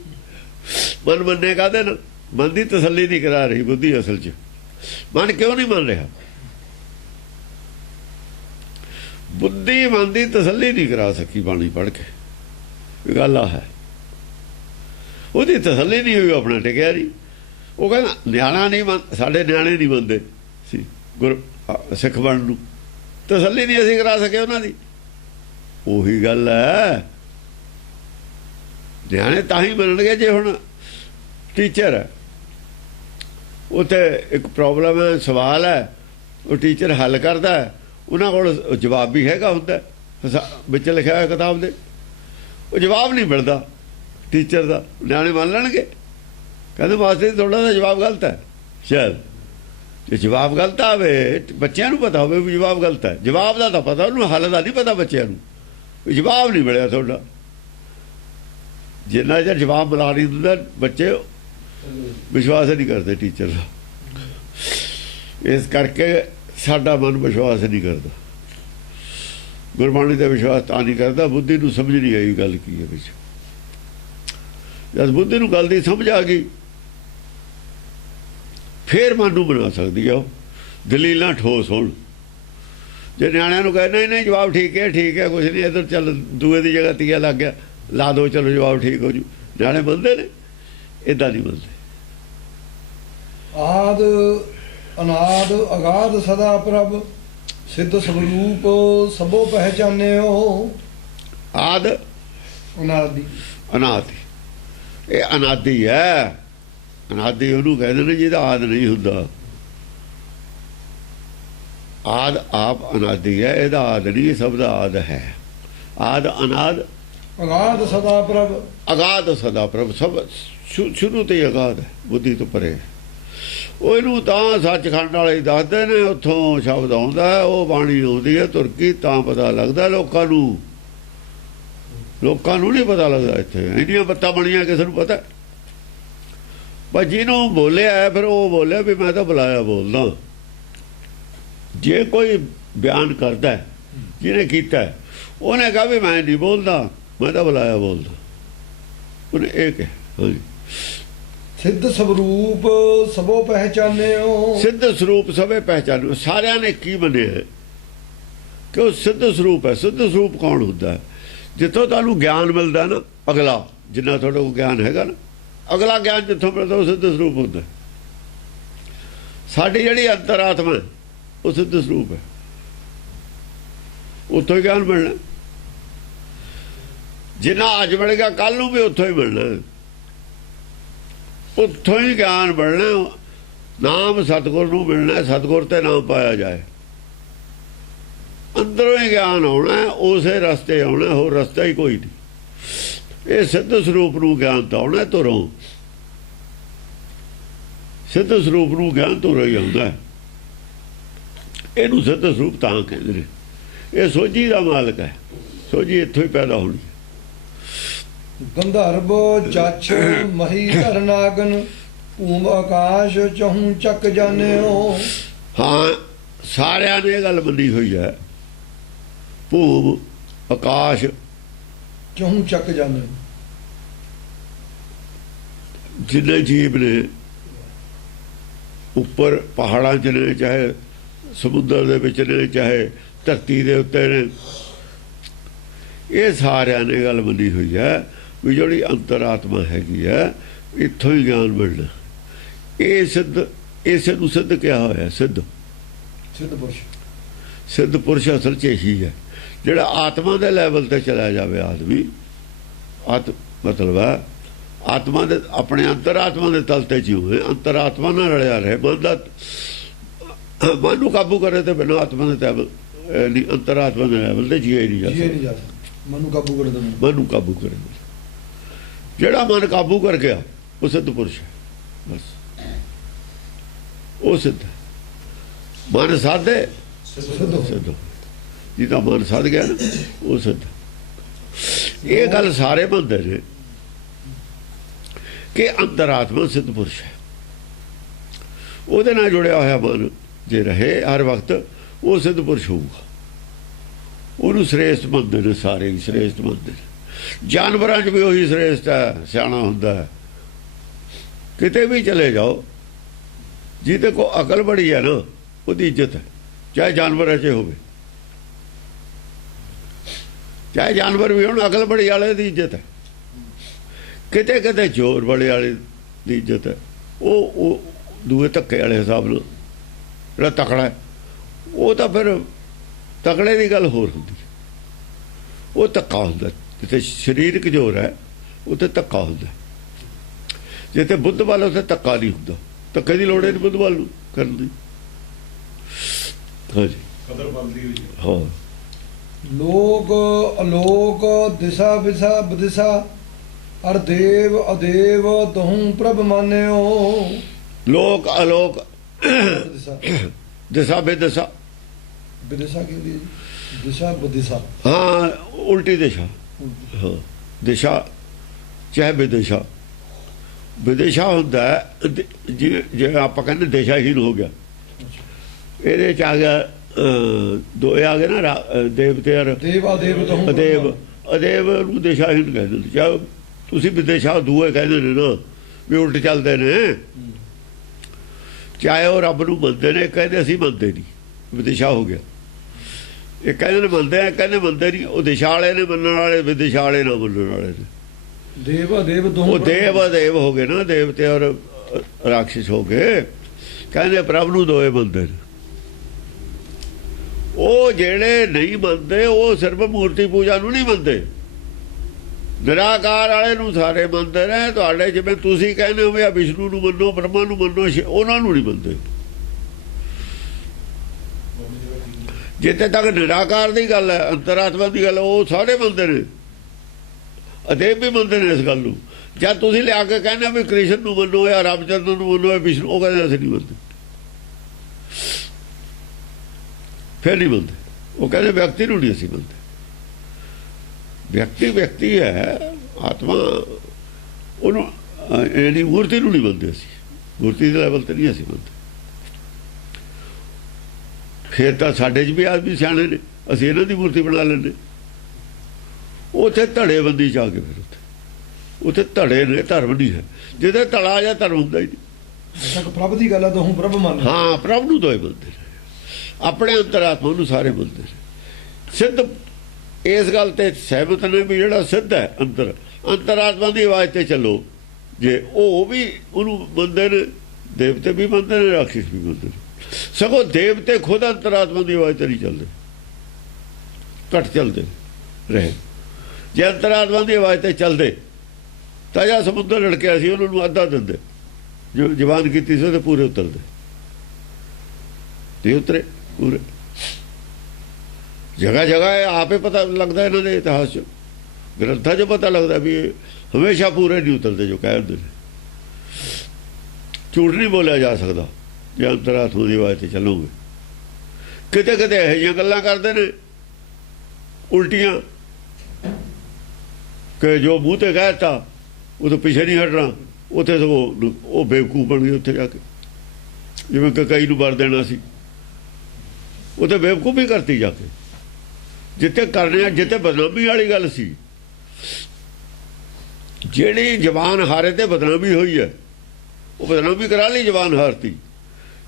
ਮਨ ਮੰਨੇ ਕਾਹਦੇ ਨਾ, ਮਨ ਦੀ ਤਸੱਲੀ ਨਹੀਂ ਕਰਾ ਰਹੀ ਬੁੱਧੀ। ਅਸਲ 'ਚ ਮਨ ਕਿਉਂ ਨਹੀਂ ਮੰਨ ਰਿਹਾ? ਬੁੱਧੀ ਮਨ ਦੀ ਤਸੱਲੀ ਨਹੀਂ ਕਰਾ ਸਕੀ ਬਾਣੀ ਪੜ੍ਹ ਕੇ। ਇਹ ਗੱਲ ਆ ਹੈ, ਉਹਦੀ ਤਸੱਲੀ ਨਹੀਂ ਹੋਈ, ਆਪਣਾ ਟਿਕਿਆ ਨਹੀਂ। ਉਹ ਕਹਿੰਦਾ ਨਿਆਣਾ ਨਹੀਂ ਮੰਨ, ਸਾਡੇ ਨਿਆਣੇ ਨਹੀਂ ਮੰਨਦੇ ਸੀ ਸਿੱਖ ਬਣਨ ਨੂੰ, ਤਸੱਲੀ ਨਹੀਂ ਅਸੀਂ ਕਰਾ ਸਕੇ ਉਹਨਾਂ ਦੀ। ਉਹੀ ਗੱਲ ਹੈ, ਨਿਆਣੇ ਤਾਂ ਹੀ ਮੰਨਣਗੇ ਜੇ ਹੁਣ ਟੀਚਰ ਹੈ, ਉੱਥੇ ਇੱਕ ਪ੍ਰੋਬਲਮ ਹੈ, ਸਵਾਲ ਹੈ, ਉਹ ਟੀਚਰ ਹੱਲ ਕਰਦਾ, ਉਹਨਾਂ ਕੋਲ ਜਵਾਬ ਵੀ ਹੈਗਾ ਹੁੰਦਾ ਵਿੱਚ ਲਿਖਿਆ ਹੋਇਆ ਕਿਤਾਬ ਦੇ, ਉਹ ਜਵਾਬ ਨਹੀਂ ਮਿਲਦਾ ਟੀਚਰ ਦਾ। ਨਿਆਣੇ ਮੰਨ ਲੈਣਗੇ, ਕਹਿੰਦੇ ਮਾਸਟਰ ਜੀ ਤੁਹਾਡਾ ਤਾਂ ਜਵਾਬ ਗਲਤ ਹੈ। ਸ਼ਾਇਦ ਜੇ ਜਵਾਬ ਗਲਤ ਆਵੇ, ਬੱਚਿਆਂ ਨੂੰ ਪਤਾ ਹੋਵੇ ਵੀ ਜਵਾਬ ਗਲਤ ਹੈ, ਜਵਾਬ ਦਾ ਤਾਂ ਪਤਾ, ਉਹਨੂੰ ਹੱਲ ਦਾ ਨਹੀਂ ਪਤਾ ਬੱਚਿਆਂ ਨੂੰ। ਜਵਾਬ ਨਹੀਂ ਮਿਲਿਆ ਤੁਹਾਡਾ, ਜਿੰਨਾ ਚਿਰ ਜਵਾਬ ਮਿਲਾ ਨਹੀਂ ਦਿੰਦਾ ਬੱਚੇ ਵਿਸ਼ਵਾਸ ਨਹੀਂ ਕਰਦੇ ਟੀਚਰ ਦਾ। ਇਸ ਕਰਕੇ ਸਾਡਾ ਮਨ ਵਿਸ਼ਵਾਸ ਨਹੀਂ ਕਰਦਾ, ਗੁਰਬਾਣੀ ਦਾ ਵਿਸ਼ਵਾਸ ਤਾਂ ਨਹੀਂ ਕਰਦਾ, ਬੁੱਧੀ ਨੂੰ ਸਮਝ ਨਹੀਂ ਆਈ ਗੱਲ ਕੀ ਹੈ ਵਿੱਚ। ਜਦ ਬੁੱਧੀ ਨੂੰ ਗੱਲ ਦੀ ਸਮਝ ਆ ਗਈ, ਫੇਰ ਮਨ ਨੂੰ ਬਣਾ ਸਕਦੀ ਆ ਉਹ ਦਲੀਲਾਂ ਠੋਸ ਹੋਣ। ਜੇ ਨਿਆਣਿਆਂ ਨੂੰ ਕਹੇ ਨਹੀਂ ਨਹੀਂ ਜਵਾਬ ਠੀਕ ਹੈ ਕੁਛ ਨਹੀਂ, ਇੱਧਰ ਚੱਲ ਦੂਏ ਦੀ ਜਗ੍ਹਾ ਤੀਆ ਲੱਗ ਗਿਆ, ਲਾ ਦੋ, ਚਲੋ ਜਵਾਬ ਠੀਕ ਹੋ ਜੂ, ਨਿਆਣੇ ਮੰਨਦੇ ਨੇ? ਏਦਾਂ ਨਹੀਂ ਮੰਨਦੇ। ਆਦ ਅਨਾਦ ਅਗਾਧ ਸਦਾ ਪ੍ਰਭ, ਸਿੱਧ ਸਵਰੂਪ ਸਭੋ ਪਹਿਚਾਨਿਓ। ਆਦ ਅਨਾਦਿ, ਅਨਾਦਿ, ਇਹ ਅਨਾਦਿ ਹੈ। ਅਨਾਦਿ ਉਹਨੂੰ ਕਹਿੰਦੇ ਨੇ ਜਿਹਦਾ ਆਦ ਨਹੀਂ ਹੁੰਦਾ। ਆਦ ਆਪ ਅਨਾਦਿ ਹੈ, ਇਹਦਾ ਆਦ ਨਹੀਂ, ਸਭ ਦਾ ਆਦ ਹੈ। ਆਦ ਅਨਾਦ ਅਗਾਧ ਸਦਾ ਪ੍ਰਭ, ਅਗਾਧ ਸਦਾ ਪ੍ਰਭ, ਸਭ ਸ਼ੁਰੂ ਤੋਂ ਹੀ ਅਗਾਧ ਹੈ, ਬੁੱਧੀ ਤੋਂ ਪਰੇ। ਉਹ ਇਹਨੂੰ ਤਾਂ ਸੱਚਖੰਡ ਵਾਲੇ ਦੱਸਦੇ ਨੇ, ਉੱਥੋਂ ਸ਼ਬਦ ਆਉਂਦਾ, ਉਹ ਬਾਣੀ ਆਉਂਦੀ ਹੈ ਤੁਰਕੀ, ਤਾਂ ਪਤਾ ਲੱਗਦਾ ਲੋਕਾਂ ਨੂੰ। ਲੋਕਾਂ ਨੂੰ ਨਹੀਂ ਪਤਾ ਲੱਗਦਾ। ਇੱਥੇ ਇੰਨੀਆਂ ਬੱਤਾਂ ਬਣੀਆਂ, ਕਿਸੇ ਨੂੰ ਪਤਾ? ਪਰ ਜਿਹਨੂੰ ਬੋਲਿਆ ਫਿਰ ਉਹ ਬੋਲਿਆ ਵੀ ਮੈਂ ਤਾਂ ਬੁਲਾਇਆ ਬੋਲਦਾ। ਜੇ ਕੋਈ ਬਿਆਨ ਕਰਦਾ ਜਿਹਨੇ ਕੀਤਾ, ਉਹਨੇ ਕਹਾ ਵੀ ਮੈਂ ਨਹੀਂ ਬੋਲਦਾ, ਮੈਂ ਤਾਂ ਬੁਲਾਇਆ ਬੋਲਦਾ। ਉਹਨੇ ਇਹ ਕਿਹਾ। ਹਾਂਜੀ, ਸਿੱਧ ਸਵਰੂਪ ਸਭੋ ਪਹਿਚਾਨਿਓ। ਸਿੱਧ ਸਰੂਪ ਸਭੇ ਪਹਿਚਾਨਿਓ, ਸਾਰਿਆਂ ਨੇ ਕੀ ਮੰਨਿਆ ਕਿ ਉਹ ਸਿੱਧ ਸਰੂਪ ਹੈ। ਸਿੱਧ ਸਰੂਪ ਕੌਣ ਹੁੰਦਾ? ਜਿੱਥੋਂ ਤੁਹਾਨੂੰ ਗਿਆਨ ਮਿਲਦਾ ਨਾ, ਅਗਲਾ ਜਿੰਨਾ ਤੁਹਾਡੇ ਕੋਲ ਗਿਆਨ ਹੈਗਾ ਨਾ, ਅਗਲਾ ਗਿਆਨ ਜਿੱਥੋਂ ਮਿਲਦਾ ਉਹ ਸਿੱਧ ਸਰੂਪ ਹੁੰਦਾ। ਸਾਡੀ ਜਿਹੜੀ ਅੰਤਰਾਤਮਾ ਉਹ ਸਿੱਧ ਸਰੂਪ ਹੈ, ਉੱਥੋਂ ਹੀ ਗਿਆਨ ਮਿਲਣਾ। ਜਿੰਨਾ ਅੱਜ ਮਿਲ ਗਿਆ ਕੱਲ ਨੂੰ ਵੀ ਉੱਥੋਂ ਹੀ ਮਿਲਣਾ, ਉੱਥੋਂ ਹੀ ਗਿਆਨ ਮਿਲਣਾ। ਨਾਮ ਸਤਿਗੁਰ ਨੂੰ ਮਿਲਣਾ, ਸਤਿਗੁਰ ਤੇ ਨਾਮ ਪਾਇਆ ਜਾਏ, ਅੰਦਰੋਂ ਹੀ ਗਿਆਨ ਆਉਣਾ, ਉਸੇ ਰਸਤੇ ਆਉਣਾ, ਹੋਰ ਰਸਤਾ ਹੀ ਕੋਈ ਨਹੀਂ। ਇਹ ਸਿੱਧ ਸਰੂਪ ਨੂੰ ਗਿਆਨ ਤਾਂ ਆਉਣਾ ਧੁਰੋਂ, ਸਿੱਧ ਸਰੂਪ ਨੂੰ ਗਿਆਨ ਧੁਰੋਂ ਹੀ ਆਉਂਦਾ। ਇਹਨੂੰ ਸਿੱਧ ਸਰੂਪ ਤਾਂ ਕਹਿੰਦੇ ਨੇ। ਇਹ ਸੋਝੀ ਦਾ ਮਾਲਕ ਹੈ, ਸੋਝੀ ਇੱਥੋਂ ਹੀ ਪੈਦਾ ਹੋਣੀ। ਗੰਧਰਵ ਜਛ ਮਹੀ ਧਰਨਾਗਨ, ਭੂਮ ਆਕਾਸ਼ ਚਹੂ ਚੱਕ ਜਾਣਿਓ। ਹਾਂ, ਸਾਰਿਆਂ ਨੇ ਇਹ ਗੱਲ ਮੰਨੀ ਹੋਈ ਹੈ। ਭੂਮ ਆਕਾਸ਼ ਚਹੂ ਚੱਕ ਜਾਣਿਓ, ਜਿੰਨੇ ਜੀਵ ਨੇ ਉੱਪਰ ਪਹਾੜਾਂ 'ਚ ਨੇ, ਚਾਹੇ ਸਮੁੰਦਰ ਦੇ ਵਿੱਚ ਨੇ, ਚਾਹੇ ਧਰਤੀ ਦੇ ਉੱਤੇ ਨੇ, ਇਹ ਸਾਰਿਆਂ ਨੇ ਗੱਲ ਮੰਨੀ ਹੋਈ ਹੈ ਵੀ ਜਿਹੜੀ ਅੰਤਰਾਤਮਾ ਹੈਗੀ ਹੈ, ਇੱਥੋਂ ਹੀ ਗਿਆਨ ਮਿਲਣਾ। ਇਹ ਸਿੱਧ, ਇਸੇ ਨੂੰ ਸਿੱਧ ਕਿਹਾ ਹੋਇਆ। ਸਿੱਧ, ਸਿੱਧ ਪੁਰਸ਼, ਸਿੱਧ ਪੁਰਸ਼ ਅਸਲ 'ਚ ਇਹੀ ਹੈ ਜਿਹੜਾ ਆਤਮਾ ਦੇ ਲੈਵਲ ਤੇ ਚਲਾ ਜਾਵੇ ਆਦਮੀ। ਮਤਲਬ ਹੈ ਆਤਮਾ ਦੇ, ਆਪਣੇ ਅੰਤਰਾਤਮਾ ਦੇ ਤਲ ਤੇ ਜੀਵੇ, ਅੰਤਰਾਤਮਾ ਨਾਲ ਰਲਿਆ ਰਹੇ। ਮਨ ਨੂੰ ਕਾਬੂ ਕਰੇ ਤੇ ਬਿਨਾਂ ਆਤਮਾ ਦੇ ਲੈਵਲ ਨਹੀਂ, ਅੰਤਰਾਤਮਾ ਦੇ ਲੈਵਲ ਤੇ ਜੀਏ ਨਹੀਂ ਜਾ ਸਕਦਾ। ਮਨ ਨੂੰ ਕਾਬੂ ਕਰ ਦੇਣਾ, ਮਨ ਨੂੰ ਕਾਬੂ ਕਰੇ। ਜਿਹੜਾ ਮਨ ਕਾਬੂ ਕਰ ਗਿਆ ਉਹ ਸਿੱਧ ਪੁਰਸ਼ ਹੈ। ਬਸ ਉਹ ਸਿੱਧ। ਮਨ ਸਾਧੇ ਸਿੱਧ, ਜਿਹਦਾ ਮਨ ਸਾਧ ਗਿਆ ਨਾ ਉਹ ਸਿੱਧ। ਇਹ ਗੱਲ ਸਾਰੇ ਮੰਨਦੇ ਨੇ। ਕਿ ਅੰਤਰਾਤਮਾ ਸਿੱਧ ਪੁਰਸ਼ ਹੈ, ਉਹਦੇ ਨਾਲ ਜੁੜਿਆ ਹੋਇਆ ਮਨ ਜੇ ਰਹੇ ਹਰ ਵਕਤ, ਉਹ ਸਿੱਧ ਪੁਰਸ਼ ਹੋਊਗਾ। ਉਹਨੂੰ ਸ੍ਰੇਸ਼ਟ ਮੰਨਦੇ ਨੇ, ਸਾਰੇ ਹੀ ਸ੍ਰੇਸ਼ਟ ਮੰਨਦੇ ਨੇ। ਜਾਨਵਰਾਂ 'ਚ ਵੀ ਉਹੀ ਸ੍ਰੇਸ਼ਟ ਹੈ, ਸਿਆਣਾ ਹੁੰਦਾ ਹੈ। ਕਿਤੇ ਵੀ ਚਲੇ ਜਾਓ, ਜਿਹਦੇ ਕੋ ਅਕਲ ਬੜੀ ਹੈ ਨਾ, ਉਹਦੀ ਇੱਜ਼ਤ ਹੈ, ਚਾਹੇ ਜਾਨਵਰਾਂ 'ਚ ਹੋਵੇ, ਚਾਹੇ ਜਾਨਵਰ ਵੀ ਹੋਣ, ਅਕਲ ਬੜੀ ਵਾਲੇ ਦੀ ਇੱਜ਼ਤ ਹੈ। ਕਿਤੇ ਕਿਤੇ ਜ਼ੋਰ ਬੜੇ ਵਾਲੇ ਦੀ ਇੱਜ਼ਤ ਹੈ, ਉਹ ਦੂਏ ਧੱਕੇ ਵਾਲੇ ਹਿਸਾਬ ਨਾਲ ਜਿਹੜਾ ਤਕੜਾ ਹੈ, ਉਹ ਤਾਂ ਫਿਰ ਤਕੜੇ ਦੀ ਗੱਲ ਹੋਰ ਹੁੰਦੀ ਹੈ, ਉਹ ਧੱਕਾ ਹੁੰਦਾ। ਜਿੱਥੇ ਸਰੀਰਕ ਜ਼ੋਰ ਹੈ ਉੱਥੇ ਧੱਕਾ ਹੁੰਦਾ, ਜਿੱਥੇ ਬੁੱਧ ਵੱਲ ਉੱਥੇ ਧੱਕਾ ਨਹੀਂ ਹੁੰਦਾ। ਧੱਕੇ ਦੀ ਲੋੜ ਨਹੀਂ ਬੁੱਧ ਵੱਲ ਨੂੰ ਕਰਨ ਦੀ। ਹਾਂਜੀ, ਕਦਰ ਬਣਦੀ ਹੋਈ ਹਾਂ। ਲੋਕ ਅਲੋਕ ਦਿਸ਼ਾ ਵਿਸ਼ਾ ਬਦਿਸ਼ਾ ਅਰ ਦੇਵ ਅਦੇਵ ਤਹੂੰ ਪ੍ਰਭ ਮਾਨਿਓ। ਲੋਕ ਅਲੋਕ ਦਿਸ਼ਾ ਦਿਸ਼ਾ ਬੇਦਸ਼ਾ, ਵਿਦਿਸ਼ਾ ਕੀ ਹੁੰਦੀ ਹੈ ਜੀ? ਦਿਸ਼ਾ ਬਦਿਸ਼ਾ, ਹਾਂ ਉਲਟੀ ਦਿਸ਼ਾ, ਹਾਂ ਦਿਸ਼ਾ ਚਾਹੇ ਵਿਦਿਸ਼ਾ। ਵਿਦਿਸ਼ਾ ਹੁੰਦਾ ਜਿਵੇਂ ਆਪਾਂ ਕਹਿੰਦੇ ਦਿਸ਼ਾਹੀਨ ਹੋ ਗਿਆ, ਇਹਦੇ 'ਚ ਆ ਗਿਆ ਦੋਏ ਆ ਗਏ ਨਾ, ਦੇਵਤੇ ਔਰ ਦੇਵ ਅਦੇਵ ਤਹੂੰ ਅਦੇਵ। ਅਦੇਵ ਨੂੰ ਦਿਸ਼ਾਹੀਨ ਕਹਿੰਦੇ ਨੇ, ਚਾਹੇ ਤੁਸੀਂ ਵਿਦਿਸ਼ਾ ਦੂਏ ਕਹਿੰਦੇ ਨੇ ਨਾ, ਵੀ ਉਲਟ ਚੱਲਦੇ ਨੇ। ਚਾਹੇ ਉਹ ਰੱਬ ਨੂੰ ਮੰਨਦੇ ਨੇ, ਕਹਿੰਦੇ ਅਸੀਂ ਮੰਨਦੇ ਨਹੀਂ, ਵਿਦਿਸ਼ਾ ਹੋ ਗਿਆ। ਇਹ ਕਹਿੰਦੇ ਨੇ ਮੰਨਦੇ ਆ, ਕਹਿੰਦੇ ਮੰਨਦੇ ਨਹੀਂ। ਉਹ ਦਿਸ਼ਾ ਵਾਲੇ ਨੇ ਮੰਨਣ ਵਾਲੇ, ਵਿਦਿਸ਼ਾ ਵਾਲੇ ਨਾ ਮੰਨਣ ਵਾਲੇ ਨੇ। ਦੇਵ ਅਦੇਵ ਉਹ ਤਹੂੰ ਦੇਵ ਅਦੇਵ ਹੋ ਗਏ ਨਾ, ਦੇਵਤੇ ਔਰ ਰਾਖਸ਼ ਹੋ ਗਏ। ਕਹਿੰਦੇ ਪ੍ਰਭ ਨੂੰ ਦੋਏ ਮੰਨਦੇ ਨੇ। ਉਹ ਜਿਹੜੇ ਨਹੀਂ ਮੰਨਦੇ, ਉਹ ਸਿਰਫ ਮੂਰਤੀ ਪੂਜਾ ਨੂੰ ਨਹੀਂ ਮੰਨਦੇ, ਨਿਰਾਕਾਰ ਵਾਲੇ ਨੂੰ ਸਾਰੇ ਮੰਨਦੇ ਨੇ। ਤੁਹਾਡੇ ਜਿਵੇਂ ਤੁਸੀਂ ਕਹਿੰਦੇ ਹੋ ਵੀ ਵਿਸ਼ਨੂੰ ਨੂੰ ਮੰਨੋ, ਬ੍ਰਹਮਾ ਨੂੰ ਮੰਨੋ, ਉਹਨਾਂ ਨੂੰ ਨਹੀਂ ਮੰਨਦੇ। ਜਿੱਥੇ ਤੱਕ ਨਿਰਾਕਾਰ ਦੀ ਗੱਲ ਹੈ, ਅੰਤਰਾਤਮਾ ਦੀ ਗੱਲ, ਉਹ ਸਾਰੇ ਮੰਨਦੇ ਨੇ। ਅਦੇਵ ਵੀ ਮੰਨਦੇ ਨੇ ਇਸ ਗੱਲ ਨੂੰ। ਜਦ ਤੁਸੀਂ ਲਿਆ ਕੇ ਕਹਿੰਦੇ ਵੀ ਕ੍ਰਿਸ਼ਨ ਨੂੰ ਮੰਨੋ ਜਾਂ ਰਾਮਚੰਦਰ ਨੂੰ ਮੰਨੋ ਜਾਂ ਵਿਸ਼ਨੂੰ, ਉਹ ਕਹਿੰਦੇ ਅਸੀਂ ਨਹੀਂ ਮੰਨਦੇ, ਫਿਰ ਨਹੀਂ ਮੰਨਦੇ। ਉਹ ਕਹਿੰਦੇ ਵਿਅਕਤੀ ਨੂੰ ਨਹੀਂ ਅਸੀਂ ਮੰਨਦੇ। ਵਿਅਕਤੀ ਹੈ, ਆਤਮਾ, ਉਹਨੂੰ ਇਹਦੀ ਮੂਰਤੀ ਨੂੰ ਨਹੀਂ ਮੰਨਦੇ ਅਸੀਂ। ਮੂਰਤੀ ਦੇ ਲੈਵਲ ਤੇ ਨਹੀਂ ਅਸੀਂ ਮੰਨਦੇ। ਫਿਰ ਤਾਂ ਸਾਡੇ 'ਚ ਵੀ ਆਦਮੀ ਸਿਆਣੇ ਨੇ, ਅਸੀਂ ਇਹਨਾਂ ਦੀ ਮੂਰਤੀ ਬਣਾ ਲੈਂਦੇ। ਉੱਥੇ ਧੜੇਬੰਦੀ 'ਚ ਆ ਕੇ ਫਿਰ ਉੱਥੇ ਧੜੇ ਨੇ, ਧਰਮ ਨਹੀਂ ਹੈ। ਜਿਹਦੇ ਧੜਾ ਜਾਂ ਧਰਮ ਹੁੰਦਾ ਹੀ ਨਹੀਂ। ਪ੍ਰਭ ਦੀ ਗੱਲ ਹੈ, ਤਹੂੰ ਪ੍ਰਭ ਮੰਨ। ਹਾਂ, ਪ੍ਰਭ ਨੂੰ ਦੋਏ ਮੰਨਦੇ ਨੇ, ਆਪਣੇ ਅੰਤਰਾਤਮਾ ਨੂੰ ਸਾਰੇ ਮੰਨਦੇ ਨੇ। ਸਿੱਧ ਇਸ ਗੱਲ ਤੇ ਸਹਿਮਤ ਨੇ ਵੀ ਜਿਹੜਾ ਸਿੱਧ ਹੈ ਅੰਤਰਾਤਮਾ ਦੀ ਆਵਾਜ਼ ਤੇ ਚੱਲੋ। ਜੇ ਉਹ ਵੀ ਉਹਨੂੰ ਮੰਨਦੇ ਨੇ, ਦੇਵਤੇ ਵੀ ਮੰਨਦੇ ਨੇ, ਰਾਖਸ਼ ਵੀ ਮੰਨਦੇ ਨੇ। ਸਗੋਂ ਦੇਵਤੇ ਖੁਦ ਅੰਤਰਾਤਮਾ ਦੀ ਆਵਾਜ਼ ਤੇ ਨਹੀਂ ਚੱਲਦੇ, ਘੱਟ ਚੱਲਦੇ ਰਹੇ। ਜੇ ਅੰਤਰਾਤਮਾ ਦੀ ਆਵਾਜ਼ ਤੇ ਚੱਲਦੇ ਤਾਂ ਜਾਂ ਸਮੁੰਦਰ ਲੜਕਿਆ ਸੀ, ਉਹਨਾਂ ਨੂੰ ਅੱਧਾ ਦਿੰਦੇ, ਜੋ ਜਵਾਨ ਕੀਤੀ ਸੀ ਉਹਦੇ ਪੂਰੇ ਉਤਰਦੇ, ਤੇ ਉਤਰੇ ਪੂਰੇ। ਜਗ੍ਹਾ ਜਗ੍ਹਾ ਆਪੇ ਪਤਾ ਲੱਗਦਾ, ਇਹਨਾਂ ਦੇ ਇਤਿਹਾਸ 'ਚ ਗ੍ਰੰਥਾਂ 'ਚ ਪਤਾ ਲੱਗਦਾ ਵੀ ਹਮੇਸ਼ਾ ਪੂਰੇ ਨਹੀਂ ਉਤਰਦੇ ਜੋ ਕਹਿੰਦੇ ਨੇ। ਝੂਠ ਨਹੀਂ ਬੋਲਿਆ ਜਾ ਸਕਦਾ ਜੇ ਅੰਤਰਾਤਮਾ ਦੀ ਆਵਾਜ਼ ਤੇ ਚੱਲੋਗੇ। ਕਿਤੇ ਕਿਤੇ ਇਹੋ ਜਿਹੀਆਂ ਗੱਲਾਂ ਕਰਦੇ ਨੇ ਉਲਟੀਆਂ, ਕਿ ਜੋ ਮੂੰਹ ਤੇ ਕਹਿਤਾ ਉਹ ਤੋਂ ਪਿੱਛੇ ਨਹੀਂ ਹਟਣਾ। ਉੱਥੇ ਸਗੋਂ ਉਹ ਬੇਵਕੂਫ ਬਣ ਗਏ। ਉੱਥੇ ਜਾ ਕੇ ਜਿਵੇਂ ਕਿ ਕਈ ਨੂੰ ਵਰ ਦੇਣਾ ਸੀ, ਉੱਥੇ ਬੇਵਕੂਫੀ ਕਰਤੀ ਜਾ ਕੇ। ਜਿੱਥੇ ਕਰਨੇ, ਜਿੱਥੇ ਬਦਨਾਮੀ ਵਾਲੀ ਗੱਲ ਸੀ, ਜਿਹੜੀ ਜ਼ਬਾਨ ਹਾਰੇ ਤੇ ਬਦਨਾਮੀ ਹੋਈ ਹੈ, ਉਹ ਬਦਨਾਮੀ ਕਰਾ ਲਈ, ਜ਼ਬਾਨ ਹਾਰਤੀ।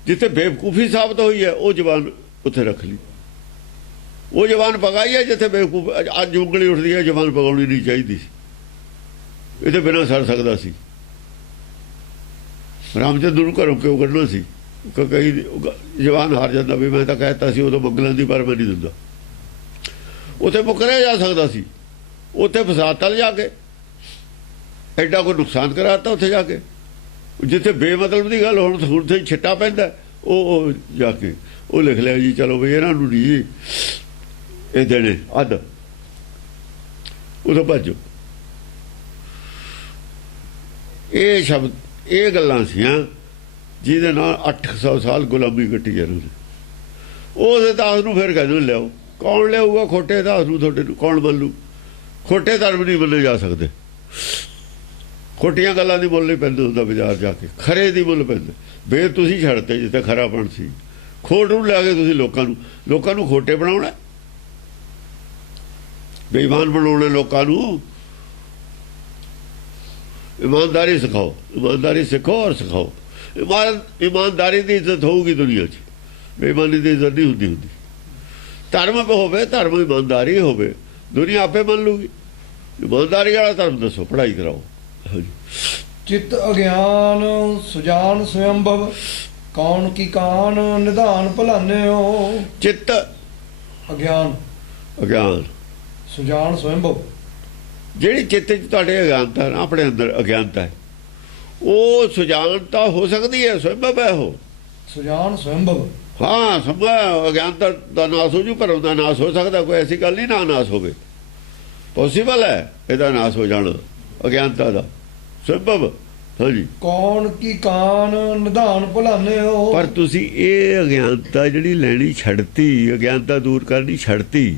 ਜਿੱਥੇ ਬੇਵਕੂਫੀ ਸਾਬਤ ਹੋਈ ਹੈ, ਉਹ ਜ਼ਬਾਨ ਉੱਥੇ ਰੱਖ ਲਈ। ਉਹ ਜ਼ਬਾਨ ਪਗਾਈ ਹੈ ਜਿੱਥੇ ਬੇਵਕੂਫ। ਅੱਜ ਉਂਗਲੀ ਉੱਠਦੀ ਹੈ, ਜ਼ਬਾਨ ਪਗਾਉਣੀ ਨਹੀਂ ਚਾਹੀਦੀ ਸੀ, ਇਹਦੇ ਬਿਨਾਂ ਸਰ ਸਕਦਾ ਸੀ। ਰਾਮਚੰਦਰ ਨੂੰ ਘਰੋਂ ਕਿਉਂ ਕੱਢਣਾ ਸੀ? ਕਈ ਜ਼ਬਾਨ ਹਾਰ ਜਾਂਦਾ ਵੀ ਮੈਂ ਤਾਂ ਕਹਿਤਾ ਸੀ ਉਦੋਂ ਮੰਗਲਾਂ ਦੀ, ਪਰ ਮੈਂ ਨਹੀਂ ਦਿੰਦਾ। ਉੱਥੇ ਮੁਕਰਿਆ ਜਾ ਸਕਦਾ ਸੀ, ਉੱਥੇ ਫਸਾਤਾ ਜਾ ਕੇ, ਐਡਾ ਕੋਈ ਨੁਕਸਾਨ ਕਰਾਤਾ ਉੱਥੇ ਜਾ ਕੇ। ਜਿੱਥੇ ਬੇਮਤਲਬ ਦੀ ਗੱਲ ਹੁਣ ਤੇ ਛਿੱਟਾ ਪੈਂਦਾ, ਉਹ ਜਾ ਕੇ ਉਹ ਲਿਖ ਲਿਆ ਜੀ, ਚਲੋ ਬਈ ਇਹਨਾਂ ਨੂੰ ਨਹੀਂ ਇਹ ਦੇਣੇ ਅੱਧ, ਉਦੋਂ ਭੱਜੋ। ਇਹ ਸ਼ਬਦ, ਇਹ ਗੱਲਾਂ ਸੀਆਂ ਜਿਹਦੇ ਨਾਲ 800 ਸਾਲ ਗੁਲਾਮੀ ਕੱਟੀ ਇਹਨਾਂ ਨੇ। ਉਸ ਇਤਿਹਾਸ ਨੂੰ ਫਿਰ ਕਹਿੰਦੇ ਲਿਆਓ। ਕੌਣ ਲਿਆਊਗਾ ਖੋਟੇ ਇਤਿਹਾਸ ਨੂੰ? ਤੁਹਾਡੇ ਨੂੰ ਕੌਣ ਮੰਨ ਲੂ? ਖੋਟੇ ਧਰਮ ਨਹੀਂ ਮੰਨੇ ਜਾ ਸਕਦੇ। ਖੋਟੀਆਂ ਗੱਲਾਂ ਦੀ ਮੁੱਲ ਨਹੀਂ ਪੈਂਦਾ ਹੁੰਦਾ ਬਾਜ਼ਾਰ ਜਾ ਕੇ, ਖਰੇ ਦੀ ਮੁੱਲ ਪੈਂਦਾ। ਫੇਰ ਤੁਸੀਂ ਛੱਡਤੇ ਜਿੱਥੇ ਖਰਾਪਣ ਸੀ, ਖੋਟ ਨੂੰ ਲਿਆ ਕੇ ਤੁਸੀਂ ਲੋਕਾਂ ਨੂੰ ਖੋਟੇ ਬਣਾਉਣਾ, ਬੇਈਮਾਨ ਬਣਾਉਣਾ ਲੋਕਾਂ ਨੂੰ। ईमानदारी सिखाओ, ईमानदारी सीखो और सिखाओ। ईमानदारी की इज्जत होगी दुनिया च, बेईमानी की इज्जत नहीं होंगी। धर्म होवे, धर्म ईमानदारी होवे, दुनिया आपे मान लूगी। ईमानदारी वाला धर्म दसो, पढ़ाई कराओ। हाँ जी। चित्त अज्ञान सुजान स्वयंभव, कौन की कान निधान भलाने हो। चित्त अज्ञान अज्ञान सुजान स्वयंभव, ਜਿਹੜੀ ਚਿੱਤ 'ਚ ਤੁਹਾਡੇ ਅਗਿਆਨਤਾ ਨਾ, ਆਪਣੇ ਅੰਦਰ ਅਗਿਆਨਤਾ ਹੈ, ਉਹ ਸੁਜਾਨਤਾ ਹੋ ਸਕਦੀ ਹੈ, ਸਵੈਂਭਵ ਹੈ ਉਹ। ਸੁਜਾਨ ਸਵੈਂਭਵ, ਹਾਂ ਸੰਭਵ। ਅਗਿਆਨਤਾ ਦਾ ਨਾਸ ਹੋ ਜੂ, ਭਰਮ ਦਾ ਨਾਸ ਹੋ ਸਕਦਾ, ਕੋਈ ਐਸੀ ਗੱਲ ਨਹੀਂ ਨਾ ਨਾਸ ਹੋਵੇ। ਪੋਸੀਬਲ ਹੈ ਇਹਦਾ ਨਾਸ ਹੋ ਜਾਣਾ, ਅਗਿਆਨਤਾ ਦਾ, ਸਵੈਂਭਵ। ਹਾਂਜੀ। ਕੌਣ ਕੀ ਕਾਨ ਨਿਧਾਨ ਭੁਲਾਨੇ ਹੋ। ਪਰ ਤੁਸੀਂ ਇਹ ਅਗਿਆਨਤਾ ਜਿਹੜੀ ਲੈਣੀ ਛੱਡਤੀ, ਅਗਿਆਨਤਾ ਦੂਰ ਕਰਨੀ ਛੱਡਤੀ,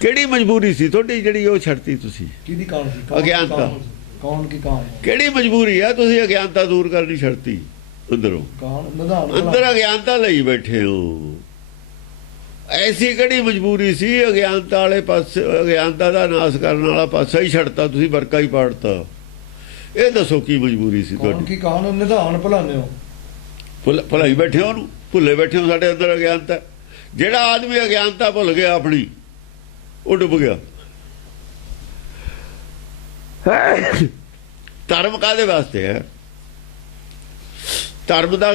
ਕਿਹੜੀ ਮਜਬੂਰੀ ਸੀ ਤੁਹਾਡੀ ਜਿਹੜੀ ਉਹ ਛੱਡਤੀ ਤੁਸੀਂ? ਕਿਹਦੀ ਕਾਨ ਸੀ? ਅਗਿਆਨਤਾ। ਕੌਣ ਕੀ ਕਾਨ? ਕਿਹੜੀ ਮਜਬੂਰੀ ਆ ਤੁਸੀਂ ਅਗਿਆਨਤਾ ਦੂਰ ਕਰਨੀ ਛੱਡਤੀ? ਅੰਦਰੋਂ ਅੰਦਰ ਅਗਿਆਨਤਾ ਲਈ ਬੈਠੇ ਹੋ। ਐਸੀ ਕਿਹੜੀ ਮਜਬੂਰੀ ਸੀ? ਅਗਿਆਨਤਾ ਵਾਲੇ ਪਾਸੇ, ਅਗਿਆਨਤਾ ਦਾ ਨਾਸ ਕਰਨ ਵਾਲਾ ਪਾਸਾ ਹੀ ਛੱਡਤਾ ਤੁਸੀਂ, ਵਰਕਾ ਹੀ ਪਾੜਤਾ। ਇਹ ਦੱਸੋ ਕੀ ਮਜਬੂਰੀ ਸੀ ਤੁਹਾਡੀ? ਕੀ ਕਾਨ ਨਿਧਾਨ ਭੁਲਾਨੇ ਹੋ, ਭੁਲਾਈ ਬੈਠੇ ਹੋ ਉਹਨੂੰ, ਭੁੱਲੇ ਬੈਠੇ ਹੋ। ਸਾਡੇ ਅੰਦਰ ਅਗਿਆਨਤਾ, ਜਿਹੜਾ ਆਦਮੀ ਅਗਿਆਨਤਾ ਭੁੱਲ ਗਿਆ ਆਪਣੀ, ਉਹ ਡੁੱਬ ਗਿਆ। ਧਰਮ ਕਾਹਦੇ ਵਾਸਤੇ ਹੈ? ਧਰਮ ਦਾ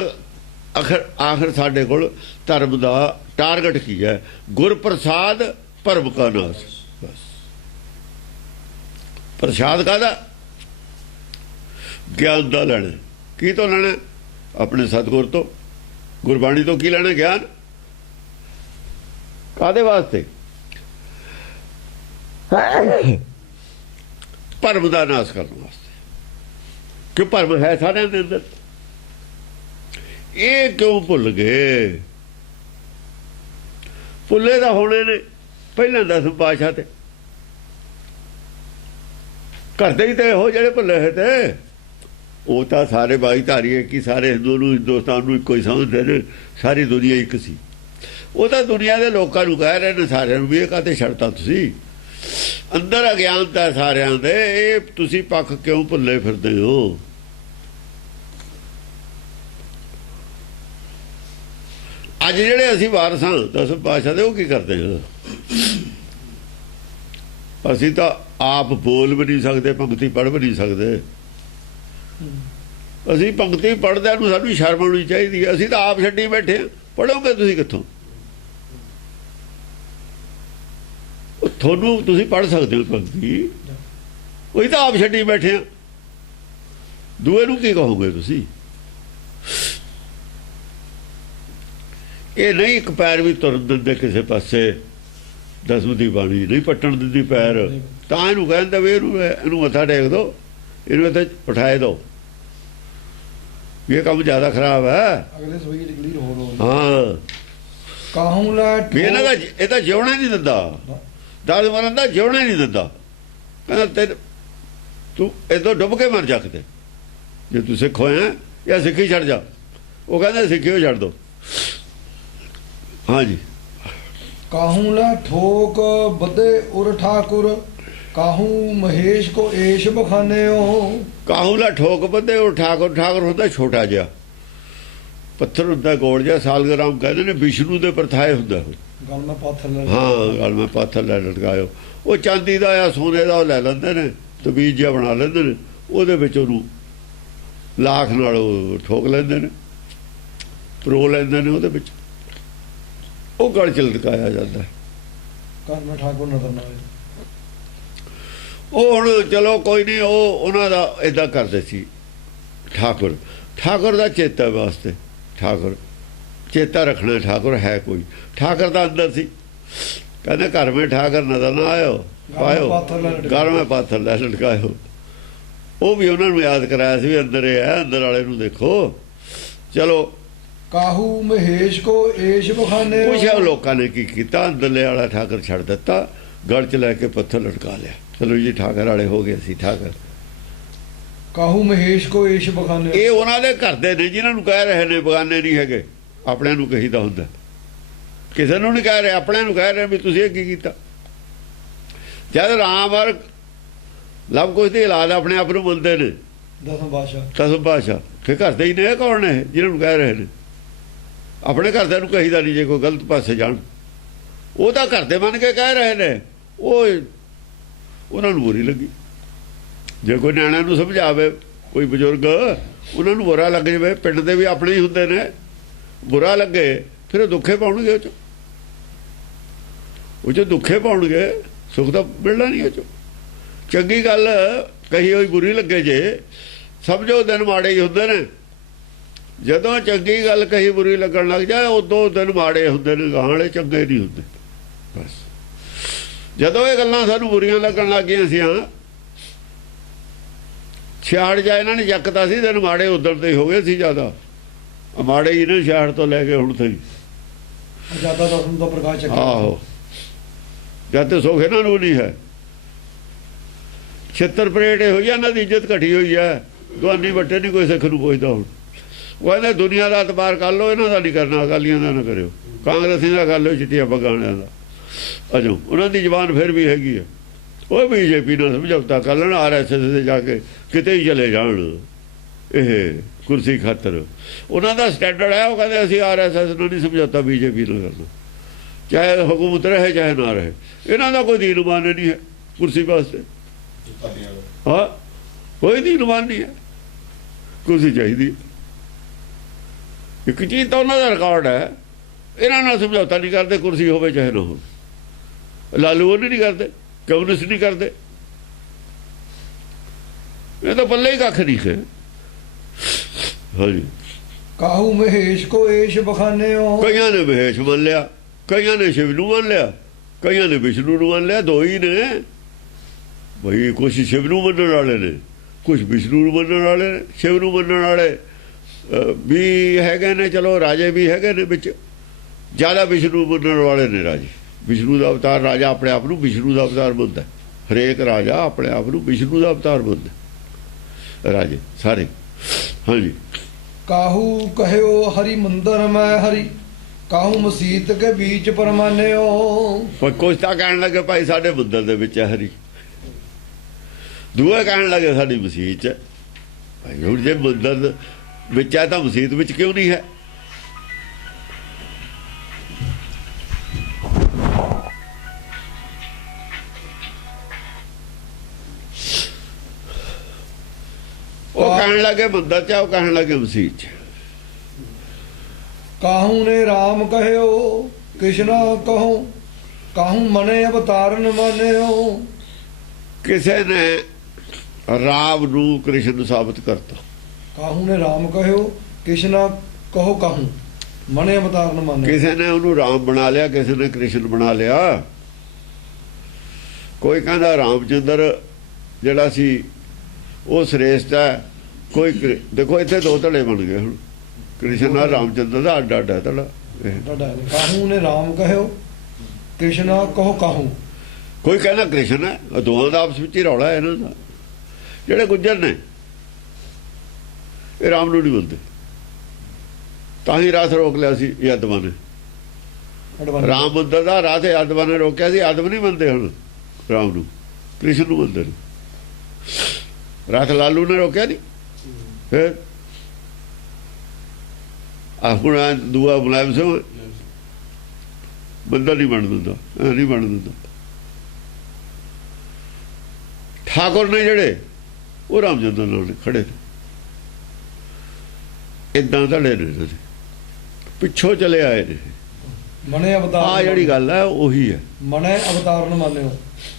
ਆਖਰ ਸਾਡੇ ਕੋਲ ਧਰਮ ਦਾ ਟਾਰਗੇਟ ਕੀ ਹੈ? ਗੁਰ ਪ੍ਰਸਾਦ ਭਰਮ ਕਾ ਨਾਸ। ਬਸ। ਪ੍ਰਸਾਦ ਕਾਹਦਾ? ਗਿਆਨ ਦਾ ਲੈਣਾ। ਕੀ ਤੋਂ ਲੈਣਾ? ਆਪਣੇ ਸਤਿਗੁਰ ਤੋਂ, ਗੁਰਬਾਣੀ ਤੋਂ। ਕੀ ਲੈਣਾ? ਗਿਆਨ। ਕਾਹਦੇ ਵਾਸਤੇ? ਭਰਮ ਦਾ ਨਾਸ ਕਰਨ ਵਾਸਤੇ। ਕਿ ਭਰਮ ਹੈ ਸਾਰਿਆਂ ਦੇ ਅੰਦਰ। ਇਹ ਕਿਉਂ ਭੁੱਲ ਗਏ? ਭੁੱਲੇ ਤਾਂ ਹੋਣੇ ਨੇ ਪਹਿਲਾਂ 10 ਪਾਤਸ਼ਾਹ ਤੇ, ਕਰਦੇ ਹੀ ਤੇ ਇਹੋ ਜਿਹੜੇ ਭੁੱਲੇ ਹੋਏ ਤੇ। ਉਹ ਤਾਂ ਸਾਰੇ ਬਾਈਧਾਰੀ ਹੈ ਕਿ ਸਾਰੇ ਹਿੰਦੂ ਨੂੰ, ਹਿੰਦੁਸਤਾਨ ਨੂੰ ਇੱਕੋ ਹੀ ਸਮਝਦੇ ਨੇ, ਸਾਰੀ ਦੁਨੀਆ ਇੱਕ ਸੀ। ਉਹ ਤਾਂ ਦੁਨੀਆ ਦੇ ਲੋਕਾਂ ਨੂੰ ਕਹਿ ਰਹੇ ਨੇ ਸਾਰਿਆਂ ਨੂੰ ਵੀ ਇਹ ਕਾਹਤੇ ਛੱਡਤਾ ਤੁਸੀਂ? ਅੰਦਰ ਅਗਿਆਨਤਾ ਸਾਰਿਆਂ ਦੇ, ਇਹ ਤੁਸੀਂ ਪੱਖ ਕਿਉਂ ਭੁੱਲੇ ਫਿਰਦੇ ਹੋ? ਅੱਜ ਜਿਹੜੇ ਅਸੀਂ ਵਾਰਸ ਹਾਂ 10 ਪਾਤਸ਼ਾਹ ਦੇ, ਉਹ ਕੀ ਕਰਦੇ ਆ? ਅਸੀਂ ਤਾਂ ਆਪ ਬੋਲ ਵੀ ਨਹੀਂ ਸਕਦੇ, ਪੰਕਤੀ ਪੜ੍ਹ ਵੀ ਨਹੀਂ ਸਕਦੇ। ਅਸੀਂ ਪੰਕਤੀ ਪੜ੍ਹਦਿਆਂ ਨੂੰ ਸਾਨੂੰ ਸ਼ਰਮ ਆਉਣੀ ਚਾਹੀਦੀ ਹੈ। ਅਸੀਂ ਤਾਂ ਆਪ ਛੱਡੀ ਬੈਠੇ ਹਾਂ, ਪੜ੍ਹੋਗੇ ਤੁਸੀਂ ਕਿੱਥੋਂ? ਤੁਹਾਨੂੰ ਤੁਸੀਂ ਪੜ੍ਹ ਸਕਦੇ ਹੋ ਪੰਕਤੀ, ਉਹੀ ਤਾਂ ਆਪ ਛੱਡੀ ਬੈਠੇ ਆ। ਦੂਏ ਨੂੰ ਕੀ ਕਹੋਗੇ ਤੁਸੀਂ? ਇਹ ਨਹੀਂ ਇੱਕ ਪੈਰ ਵੀ ਤੁਰਨ ਦਿੰਦੇ ਕਿਸੇ ਪਾਸੇ, 10ਵੀਂ ਦੀ ਬਾਣੀ ਨਹੀਂ ਪੱਟਣ ਦਿੰਦੀ ਪੈਰ। ਤਾਂ ਇਹਨੂੰ ਕਹਿੰਦੇ ਵੀ ਇਹਨੂੰ ਮੱਥਾ ਟੇਕ ਦਿਓ, ਇਹਨੂੰ ਇੱਥੇ ਬਿਠਾਏ ਦਿਓ। ਇਹ ਕੰਮ ਜ਼ਿਆਦਾ ਖਰਾਬ ਹੈ। ਅਗਲੇ ਸੋਈ ਕਲੀਅਰ ਹੋ ਲੋ। ਹਾਂ, ਕਾਹੂ ਲੈ ਇਹਨਾਂ ਦਾ ਇਹ ਤਾਂ ਜਿਉਣਾ ਨਹੀਂ ਦਿੰਦਾ, 10 ਮਰਨ ਦਾ ਜਿਉਣਾ ਨਹੀਂ ਦਿੰਦਾ। ਕਹਿੰਦਾ ਤੂੰ ਇੱਥੋਂ ਡੁੱਬ ਕੇ ਮਰ ਜਾ ਕਿਤੇ, ਜੇ ਤੂੰ ਸਿੱਖ ਹੋਇਆ ਜਾਂ ਸਿੱਖੀ ਛੱਡ ਜਾ। ਉਹ ਕਹਿੰਦਾ ਸਿੱਖੀ ਹੋ ਛੱਡ ਦੋ। ਹਾਂਜੀ। ਕਾਹੂ ਲੈ ਠੋਕ ਬੱਦੇ ਉਰ ਠਾਕੁਰ, ਕਾਹੂ ਮਹੇਸ਼ ਕੋ ਏਸ਼ ਬਖਾਨੇ ਹੋ। ਕਾਹੂ ਲੈ ਠੋਕ ਬੱਦੇ ਉਰ ਠਾਕੁਰ। ਠਾਕੁਰ ਹੁੰਦਾ ਛੋਟਾ ਜਿਹਾ ਪੱਥਰ ਹੁੰਦਾ, ਗੋਲ ਜਿਹਾ। ਸਾਲਗਰਾਮ ਕਹਿੰਦੇ ਨੇ ਵਿਸ਼ਨੂੰ ਦੇ ਪਰਥਾਏ ਹੁੰਦਾ ਉਹ। ਗਲ ਮੈਂ ਪਾਥਰ ਲੈ, ਹਾਂ ਗਲ ਮੈਂ ਪਾਥਰ ਲੈ ਲਟਕਾਇਓ। ਉਹ ਚਾਂਦੀ ਦਾ ਜਾਂ ਸੋਨੇ ਦਾ ਉਹ ਲੈ ਲੈਂਦੇ ਨੇ, ਤਬੀਜ ਜਿਹਾ ਬਣਾ ਲੈਂਦੇ ਨੇ, ਉਹਦੇ ਵਿੱਚ ਉਹਨੂੰ ਲਾਖ ਨਾਲ ਉਹ ਠੋਕ ਲੈਂਦੇ ਨੇ, ਪਰੋ ਲੈਂਦੇ ਨੇ ਉਹਦੇ ਵਿੱਚ, ਉਹ ਗਲ ਚ ਲਟਕਾਇਆ ਜਾਂਦਾ। ਕਰਮ ਠਾਕੁਰ ਨਜ਼ਰ ਨਾ ਆਏ। ਉਹ ਹੁਣ ਚਲੋ ਕੋਈ ਨਹੀਂ, ਉਹ ਉਹਨਾਂ ਦਾ ਏਦਾਂ ਕਰਦੇ ਸੀ। ਠਾਕੁਰ ਦਾ ਚੇਤਾ ਵਾਸਤੇ, ਠਾਕੁਰ ਚੇਤਾ ਰੱਖਣਾ। ਠਾਕੁਰ ਹੈ ਕੋਈ, ਠਾਕੁਰ ਦਾ ਅੰਦਰ ਸੀ। ਕਹਿੰਦੇ ਘਰ ਮੇਂ ਠਾਕੁਰ ਨਜ਼ਰ ਨਾ ਆਇਓ, ਪਾਇਓ ਘਰ ਮੇਂ ਪਾਥਰ ਲੈ ਲਟਕਾਇਓ। ਉਹ ਵੀ ਉਹਨਾਂ ਨੂੰ ਯਾਦ ਕਰਾਇਆ ਸੀ ਵੀ ਅੰਦਰ ਇਹ ਹੈ, ਅੰਦਰ ਵਾਲੇ ਨੂੰ ਦੇਖੋ। ਚਲੋ ਕਾਹੂ ਮਹੇਸ਼ ਕੋ ਏਸ਼ ਬਖਾਨੇ। ਕੁਛ ਲੋਕਾਂ ਨੇ ਕੀ ਕੀਤਾ, ਅੰਦਰਲੇ ਵਾਲਾ ਠਾਕੁਰ ਛੱਡ ਦਿੱਤਾ, ਗਲ ਚ ਲੈ ਕੇ ਪੱਥਰ ਲਟਕਾ ਲਿਆ। ਚਲੋ ਜੀ ਠਾਕੁਰ ਵਾਲੇ ਹੋ ਗਏ ਸੀ ਠਾਕੁਰ। ਕਾਹੂ ਮਹੇਸ਼ ਕੋ ਏਸ਼ ਬਖਾਨੇ। ਇਹ ਉਹਨਾਂ ਦੇ ਘਰ ਦੇ ਨੇ ਜਿਨ੍ਹਾਂ ਨੂੰ ਕਹਿ ਰਹੇ ਨੇ, ਬਗਾਨੇ ਨਹੀਂ ਹੈਗੇ। ਆਪਣਿਆਂ ਨੂੰ ਕਹੀਦਾ ਹੁੰਦਾ, ਕਿਸੇ ਨੂੰ ਨਹੀਂ ਕਹਿ ਰਹੇ, ਆਪਣਿਆਂ ਨੂੰ ਕਹਿ ਰਹੇ ਵੀ ਤੁਸੀਂ ਇਹ ਕੀ ਕੀਤਾ। ਜਦ ਰਾਮ ਔਰ ਲਵ ਕੁਸ਼ ਦੀ ਔਲਾਦ ਆਪਣੇ ਆਪ ਨੂੰ ਮੰਨਦੇ ਨੇ, ਦਸਮ ਪਾਤਸ਼ਾਹ ਕਿ ਘਰ ਦੇ ਹੀ ਨੇ। ਇਹ ਕੌਣ ਨੇ ਜਿਹਨਾਂ ਨੂੰ ਕਹਿ ਰਹੇ ਨੇ? ਆਪਣੇ ਘਰਦਿਆਂ ਨੂੰ ਕਹੀਦਾ ਨਹੀਂ ਜੇ ਕੋਈ ਗਲਤ ਪਾਸੇ ਜਾਣ। ਉਹ ਤਾਂ ਘਰ ਦੇ ਮੰਨ ਕੇ ਕਹਿ ਰਹੇ ਨੇ, ਉਹ ਉਹਨਾਂ ਨੂੰ ਬੁਰੀ ਲੱਗੀ। ਜੇ ਕੋਈ ਨਿਆਣਿਆਂ ਨੂੰ ਸਮਝਾਵੇ, ਕੋਈ ਬਜ਼ੁਰਗ, ਉਹਨਾਂ ਨੂੰ ਬੁਰਾ ਲੱਗ ਜਾਵੇ। ਪਿੰਡ ਦੇ ਵੀ ਆਪਣੇ ਹੀ ਹੁੰਦੇ ਨੇ, ਬੁਰਾ ਲੱਗੇ ਫਿਰ ਉਹ ਦੁੱਖੇ ਪਾਉਣਗੇ। ਉਹ 'ਚ ਦੁੱਖੇ ਪਾਉਣਗੇ, ਸੁੱਖ ਤਾਂ ਮਿਲਣਾ ਨਹੀਂ। ਉਹ 'ਚ ਚੰਗੀ ਗੱਲ ਕਹੀ ਹੋਈ ਬੁਰੀ ਲੱਗੇ ਜੇ, ਸਮਝੋ ਦਿਨ ਮਾੜੇ ਹੀ ਹੁੰਦੇ ਨੇ। ਜਦੋਂ ਚੰਗੀ ਗੱਲ ਕਹੀ ਬੁਰੀ ਲੱਗਣ ਲੱਗ ਜਾਏ, ਉਦੋਂ ਦਿਨ ਮਾੜੇ ਹੁੰਦੇ ਨੇ, ਗਾਹਾਂ ਵਾਲੇ ਚੰਗੇ ਨਹੀਂ ਹੁੰਦੇ। ਬਸ ਜਦੋਂ ਇਹ ਗੱਲਾਂ ਸਾਨੂੰ ਬੁਰੀਆਂ ਲੱਗਣ ਲੱਗ ਗਈਆਂ ਸੀ, ਛਾੜ ਜਾ ਇਹਨਾਂ ਨੇ ਚੱਕਤਾ ਸੀ, ਦਿਨ ਮਾੜੇ ਉਦੋਂ ਦੇ ਹੋ ਗਏ ਸੀ। ਜ਼ਿਆਦਾ ਮਾੜੇ ਹੀ ਨੇ ਛਾੜ ਤੋਂ ਲੈ ਕੇ ਹੁਣ ਤੱਕ ਜ਼ਿਆਦਾ ਦਸਮ ਦਾ ਪ੍ਰਕਾਸ਼ ਚੱਕਿਆ। ਆਹੋ, ਜਦ ਤੇ ਸੁੱਖ ਇਹਨਾਂ ਨੂੰ ਨਹੀਂ ਹੈ। ਛਿੱਤਰ ਪਰੇਡ ਹੋਈ ਆ, ਇਹਨਾਂ ਦੀ ਇੱਜ਼ਤ ਘਟੀ ਹੋਈ ਹੈ। ਦੁਆਨੀ ਵੱਟੇ ਨਹੀਂ ਕੋਈ ਸਿੱਖ ਨੂੰ ਪੁੱਛਦਾ। ਹੁਣ ਉਹ ਕਹਿੰਦੇ ਦੁਨੀਆ ਦਾ ਅਤਬਾਰ ਕਰ ਲਓ, ਇਹਨਾਂ ਦਾ ਨਹੀਂ ਕਰਨਾ, ਅਕਾਲੀਆਂ ਦਾ ਨਾ ਕਰਿਓ, ਕਾਂਗਰਸੀਆਂ ਦਾ ਕਰ ਲਓ, ਚਿੱਟੀਆਂ ਪੱਗਾਂ ਵਾਲਿਆਂ ਦਾ। ਅਜੋ ਉਹਨਾਂ ਦੀ ਜ਼ਬਾਨ ਫਿਰ ਵੀ ਹੈਗੀ ਆ। ਉਹ ਬੀਜੇਪੀ ਨਾਲ ਸਮਝੌਤਾ ਕਰ ਲੈਣ, RSS ਦੇ ਜਾ ਕੇ ਕਿਤੇ ਹੀ ਚਲੇ ਜਾਣ ਇਹ ਕੁਰਸੀ ਖਾਤਰ। ਉਹਨਾਂ ਦਾ ਸਟੈਂਡਰਡ ਹੈ, ਉਹ ਕਹਿੰਦੇ ਅਸੀਂ RSS ਨਾਲ ਨਹੀਂ ਸਮਝੌਤਾ, ਬੀਜੇਪੀ ਨਾਲ ਕਰਨਾ, ਚਾਹੇ ਹਕੂਮਤ ਰਹੇ ਚਾਹੇ ਨਾ ਰਹੇ। ਇਹਨਾਂ ਦਾ ਕੋਈ ਦੀਨ ਮਾਨ ਨਹੀਂ ਹੈ ਕੁਰਸੀ ਵਾਸਤੇ। ਹਾਂ, ਕੋਈ ਦੀਨ ਮਾਨ ਨਹੀਂ ਹੈ, ਕੁਰਸੀ ਚਾਹੀਦੀ। ਇੱਕ ਚੀਜ਼ ਤਾਂ ਉਹਨਾਂ ਦਾ ਰਿਕਾਰਡ ਹੈ, ਇਹਨਾਂ ਨਾਲ ਸਮਝੌਤਾ ਨਹੀਂ ਕਰਦੇ, ਕੁਰਸੀ ਹੋਵੇ ਚਾਹੇ ਨਾ ਹੋਵੇ। ਲਾਲੂ ਉਹ ਨਹੀਂ ਕਰਦੇ, ਕਮਿਊਨਿਸਟ ਨਹੀਂ ਕਰਦੇ। ਇਹ ਤਾਂ ਪੱਲੇ ਹੀ ਕੱਖ ਨਹੀਂ ਹੈ। ਹਾਂਜੀ, ਕਾਹੂ ਮਹੇਸ਼ ਕੋ ਏਸ਼ ਬਖਾਨੇ। ਕਈਆਂ ਨੇ ਮਹੇਸ਼ ਮੰਨ ਲਿਆ, ਕਈਆਂ ਨੇ ਸ਼ਿਵ ਨੂੰ ਮੰਨ ਲਿਆ, ਕਈਆਂ ਨੇ ਵਿਸ਼ਨੂੰ ਨੂੰ ਮੰਨ ਲਿਆ। ਦੋ ਹੀ ਨੇ ਬਈ, ਕੁਛ ਸ਼ਿਵ ਨੂੰ ਮੰਨਣ ਵਾਲੇ ਨੇ, ਕੁਛ ਵਿਸ਼ਨੂੰ ਨੂੰ ਮੰਨਣ ਵਾਲੇ ਨੇ। ਸ਼ਿਵ ਨੂੰ ਮੰਨਣ ਵਾਲੇ ਵੀ ਹੈਗੇ ਨੇ, ਚਲੋ ਰਾਜੇ ਵੀ ਹੈਗੇ ਨੇ ਵਿੱਚ, ਜ਼ਿਆਦਾ ਵਿਸ਼ਨੂੰ ਮੰਨਣ ਵਾਲੇ ਨੇ ਰਾਜੇ। ਵਿਸ਼ਨੂੰ ਦਾ ਅਵਤਾਰ ਰਾਜਾ ਆਪਣੇ ਆਪ ਨੂੰ ਵਿਸ਼ਨੂੰ ਦਾ ਅਵਤਾਰ ਮੰਨਦਾ। ਹਰੇਕ ਰਾਜਾ ਆਪਣੇ ਆਪ ਨੂੰ ਵਿਸ਼ਨੂੰ ਦਾ ਅਵਤਾਰ ਮੰਨਦਾ, ਰਾਜੇ ਸਾਰੇ। ਹਾਂਜੀ, ਕਾਹੂ ਕਹਿਓ ਹਰੀ ਮੰਦਰ ਮੈਂ ਹਰੀ, ਕਾਹੂ ਮਸੀਤ ਕੇ ਵਿੱਚ ਪਰਮਾਨਿਓ। ਪਰ ਕੁਛ ਤਾਂ ਕਹਿਣ ਲੱਗੇ ਭਾਈ ਸਾਡੇ ਮੰਦਰ ਦੇ ਵਿੱਚ ਹੈ ਹਰੀ, ਦੂਏ ਕਹਿਣ ਲੱਗੇ ਸਾਡੀ ਮਸੀਤ 'ਚ। ਭਾਈ ਹੁਣ ਜੇ ਮੰਦਰ ਵਿੱਚ ਹੈ ਤਾਂ ਮਸੀਤ ਵਿੱਚ ਕਿਉਂ ਨਹੀਂ ਹੈ? ਉਹ ਕਹਿਣ ਲੱਗੇ ਮੰਦਰ 'ਚ, ਉਹ ਕਹਿਣ ਲੱਗੇ ਮਸੀਤ 'ਚ। ਕਾਹੂ ਨੇ ਰਾਮ ਕਹਿਓ ਕ੍ਰਿਸ਼ਨਾ ਕਹੋ, ਕਾਹੂ ਮਨੇ ਅਵਤਾਰਨ ਮਾਨਿਓ। ਕਿਸੇ ਨੇ ਰਾਮ ਨੂੰ ਕ੍ਰਿਸ਼ਨ ਸਾਬਤ ਕਰਤਾ। ਕਾਹੂ ਨੇ ਰਾਮ ਕਹਿਓ ਕ੍ਰਿਸ਼ਨਾ ਕਹੋ, ਕਾਹੂ ਮਨੇ ਅਵਤਾਰਨ ਮਾਨਿਓ। ਕਿਸੇ ਨੇ ਉਹਨੂੰ ਰਾਮ ਬਣਾ ਲਿਆ, ਕਿਸੇ ਨੇ ਕ੍ਰਿਸ਼ਨ ਬਣਾ ਲਿਆ। ਕੋਈ ਕਹਿੰਦਾ ਰਾਮਚੰਦਰ ਜਿਹੜਾ ਸੀ ਉਹ ਸ੍ਰੇਸ਼ਟ ਹੈ, ਕੋਈ ਦੇਖੋ ਇੱਥੇ ਦੋ ਧੜੇ ਬਣ ਗਏ ਹੁਣ, ਕ੍ਰਿਸ਼ਨ ਨਾਲ ਰਾਮਚੰਦਰ ਦਾ ਅੱਡ ਅੱਡ ਹੈ ਧੜਾ। ਕਾਹੂ ਨੇ ਰਾਮ ਕਹਿਓ ਕ੍ਰਿਸ਼ਨਾ ਕਹੋ, ਕਾਹੂ ਕੋਈ ਕਹਿੰਦਾ ਕ੍ਰਿਸ਼ਨ ਹੈ। ਦੋਹਾਂ ਦਾ ਆਪਸ ਵਿੱਚ ਹੀ ਰੌਲਾ ਹੈ ਇਹਨਾਂ ਦਾ। ਜਿਹੜੇ ਗੁੱਜਰ ਨੇ ਇਹ ਰਾਮ ਨੂੰ ਨਹੀਂ ਮੰਨਦੇ, ਤਾਂ ਹੀ ਰਾਤ ਰੋਕ ਲਿਆ ਸੀ ਯਾਦਵਾਂ ਨੇ। ਰਾਮ ਮੰਦਰ ਦਾ ਰਾਤ ਯਾਦਵਾਂ ਨੇ ਰੋਕਿਆ ਸੀ। ਯਾਦਵ ਨਹੀਂ ਮੰਨਦੇ ਹੁਣ ਰਾਮ ਨੂੰ, ਕ੍ਰਿਸ਼ਨ ਨੂੰ ਮੰਨਦੇ ਨੇ। ਰਾਤ ਲਾਲੂ ਨੇ ਰੋਕਿਆ ਨਹੀਂ। ਫਿਰ ਹੁਣ ਦੂਆ ਮੁਲਾਇਮ ਸਿੰਘ ਬੰਦਾ ਨਹੀਂ ਬਣ ਦਿੰਦਾ, ਨਹੀਂ ਬਣ ਦਿੰਦਾ। ਠਾਕੁਰ ਨੇ ਜਿਹੜੇ ਉਹ ਰਾਮਚੰਦਰ ਨਾਲ ਖੜੇ ਨੇ। ਇਦਾਂ ਧੜੇ ਨੇ, ਪਿੱਛੋਂ ਚਲੇ ਆਏ ਨੇ। ਮਨੇ ਅਵਤਾਰ ਆ ਜਿਹੜੀ ਗੱਲ ਹੈ ਉਹੀ ਹੈ, ਮਨੇ ਅਵਤਾਰ ਨੂੰ ਮੰਨਿਓ।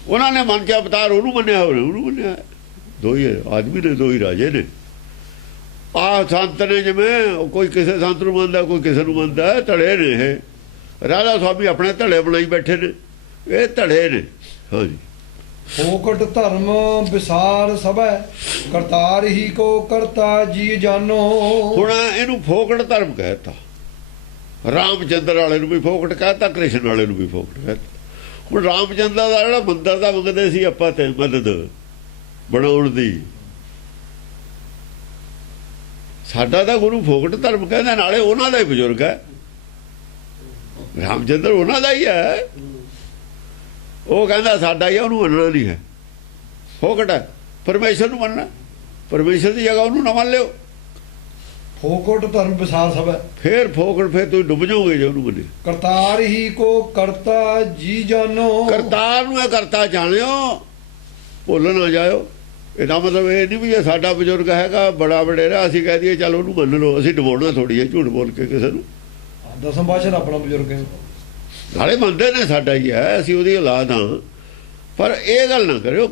ਉਹਨਾਂ ਨੇ ਮਨ ਕੇ ਅਵਤਾਰ ਉਹਨੂੰ ਮੰਨਿਆ, ਉਹਨੂੰ ਮੰਨਿਆ। ਦੋ ਹੀ ਆਦਮੀ ਨੇ, ਦੋ ਹੀ ਰਾਜੇ ਨੇ। ਆਹ ਸੰਤ ਨੇ, ਜਿਵੇਂ ਕੋਈ ਕਿਸੇ ਸੰਤ ਨੂੰ ਮੰਨਦਾ, ਕੋਈ ਕਿਸੇ ਨੂੰ ਮੰਨਦਾ। ਧੜੇ ਨੇ ਇਹ। ਰਾਧਾ ਸੁਆਮੀ ਆਪਣੇ ਧੜੇ ਬਣਾਈ ਬੈਠੇ ਨੇ, ਇਹ ਧੜੇ ਨੇ। ਹਾਂਜੀ, ਫੋਕਟ ਧਰਮ ਵਿਸਾਰ ਸਭੈ, ਕਰਤਾਰ ਹੀ ਕੋ ਕਰਤਾ ਜੀ ਜਾਨੋ। ਹੁਣ ਇਹਨੂੰ ਫੋਕਟ ਧਰਮ ਕਹਿਤਾ। ਰਾਮਚੰਦਰ ਵਾਲੇ ਨੂੰ ਵੀ ਫੋਕਟ ਕਹਿਤਾ, ਕ੍ਰਿਸ਼ਨ ਵਾਲੇ ਨੂੰ ਵੀ ਫੋਕਟ ਕਹਿਤਾ। ਹੁਣ ਰਾਮਚੰਦਰ ਦਾ ਜਿਹੜਾ ਮੰਦਰ ਦਾ ਮੰਗਦੇ ਸੀ ਆਪਾਂ ਤੇ ਮਦਦ ਬਣਾਉਣ ਦੀ, ਸਾਡਾ ਤਾਂ ਗੁਰੂ ਫੋਕਟ ਧਰਮ ਕਹਿੰਦਾ, ਨਾਲੇ ਉਹਨਾਂ ਦਾ ਹੀ ਬਜ਼ੁਰਗ ਹੈ ਰਾਮਚੰਦਰ, ਉਹਨਾਂ ਦਾ ਹੀ ਹੈ। ਉਹ ਕਹਿੰਦਾ ਸਾਡਾ ਹੀ, ਉਹਨੂੰ ਮੰਨਣਾ ਨਹੀਂ ਹੈ, ਫੋਕਟ ਹੈ। ਪਰਮੇਸ਼ਰ ਨੂੰ ਮੰਨਣਾ, ਪਰਮੇਸ਼ਰ ਦੀ ਜਗ੍ਹਾ ਉਹਨੂੰ ਨਾ ਮੰਨ ਲਿਓ। ਫੋਕਟ ਧਰਮ ਵਿਸਾਰ ਸਭ ਹੈ। ਫੇਰ ਫੋਕਟ, ਫੇਰ ਤੁਸੀਂ ਡੁੱਬ ਜਾਓਗੇ ਜੇ ਉਹਨੂੰ ਮੰਨੇ। ਕਰਤਾਰ ਹੀ ਕੋ ਕਰਤਾ ਜੀ ਜਾਨੋ, ਕਰਤਾਰ ਨੂੰ ਇਹ ਕਰਤਾ ਜਾਣਿਓ, ਭੁੱਲ ਨਾ ਜਾਇਓ। ਇਹਦਾ ਮਤਲਬ ਇਹ ਨਹੀਂ ਵੀ ਇਹ ਸਾਡਾ ਬਜ਼ੁਰਗ ਹੈਗਾ ਬੜਾ ਵਡੇਰਾ, ਅਸੀਂ ਕਹਿ ਦਈਏ ਚੱਲ ਉਹਨੂੰ ਮੰਨ ਲਓ। ਅਸੀਂ ਡਬੋਣਾ ਥੋੜੀ ਹੈ ਝੂਠ ਬੋਲ ਕੇ ਕਿਸੇ ਨੂੰ। ਦਸਮ ਪਾਤਸ਼ਾਹ ਆਪਣਾ ਬਜ਼ੁਰਗ ਹੈ, ਨਾਲੇ ਮੰਨਦੇ ਨੇ ਸਾਡਾ ਹੀ ਹੈ, ਅਸੀਂ ਉਹਦੀ ਔਲਾਦ ਹਾਂ। ਪਰ ਇਹ ਗੱਲ ਨਾ ਕਰਿਓ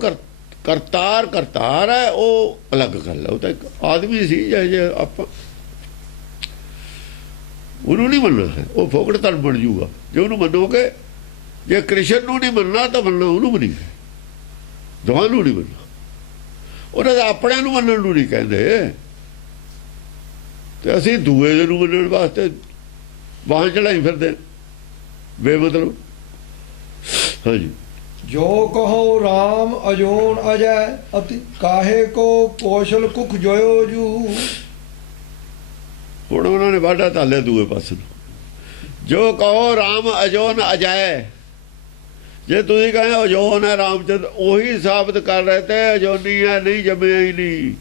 ਕਰਤਾਰ ਕਰਤਾਰ ਹੈ, ਉਹ ਅਲੱਗ ਗੱਲ ਹੈ। ਉਹ ਤਾਂ ਇੱਕ ਆਦਮੀ ਸੀ ਜੇ ਆਪਾਂ ਉਹਨੂੰ ਨਹੀਂ ਮੰਨਣਾ ਹੈ, ਉਹ ਫੋਕਟ ਧਰਮ ਬਣ ਜੂਗਾ ਜੇ ਉਹਨੂੰ ਮੰਨੋਗੇ। ਜੇ ਕ੍ਰਿਸ਼ਨ ਨੂੰ ਨਹੀਂ ਮੰਨਣਾ ਤਾਂ ਮੰਨਣਾ ਉਹਨੂੰ ਵੀ ਨਹੀਂ, ਦੋਹਾਂ ਨੂੰ ਨਹੀਂ ਮੰਨਣਾ। ਉਹਨਾਂ ਦਾ ਆਪਣਿਆਂ ਨੂੰ ਮੰਨਣ ਨੂੰ ਨਹੀਂ ਕਹਿੰਦੇ, ਤੇ ਅਸੀਂ ਦੂਏ ਦੇ ਨੂੰ ਮੰਨਣ ਵਾਸਤੇ ਬਾਹਾਂ ਚੜਾਈ ਫਿਰਦੇ ਬੇਮਤਲਬ। ਹਾਂਜੀ, ਜੋ ਕਹੋ ਰਾਮ ਅਜੋਨ ਅਜੈ ਅਤੀ ਕਾਹੇ ਕੋ ਕੌਸ਼ਲ ਕੁਖ ਜੋਇਓ ਜੂ। ਹੁਣ ਉਹਨਾਂ ਨੇ ਵਾਢਾ ਤਾਲਿਆ ਦੂਏ ਪਾਸੇ ਨੂੰ। ਜੋ ਕਹੋ ਰਾਮ ਅਜੋਨ ਅਜੈ, ਜੇ ਤੁਸੀਂ ਕਹੇ ਅਜੋਨ ਹੈ ਰਾਮਚੰਦਰ, ਉਹੀ ਸਾਬਤ ਕਰ ਰਹੇ ਤੇ ਅਜੋਨੀ ਹੈ, ਨਹੀਂ ਜੰਮਿਆ ਹੀ ਨਹੀਂ।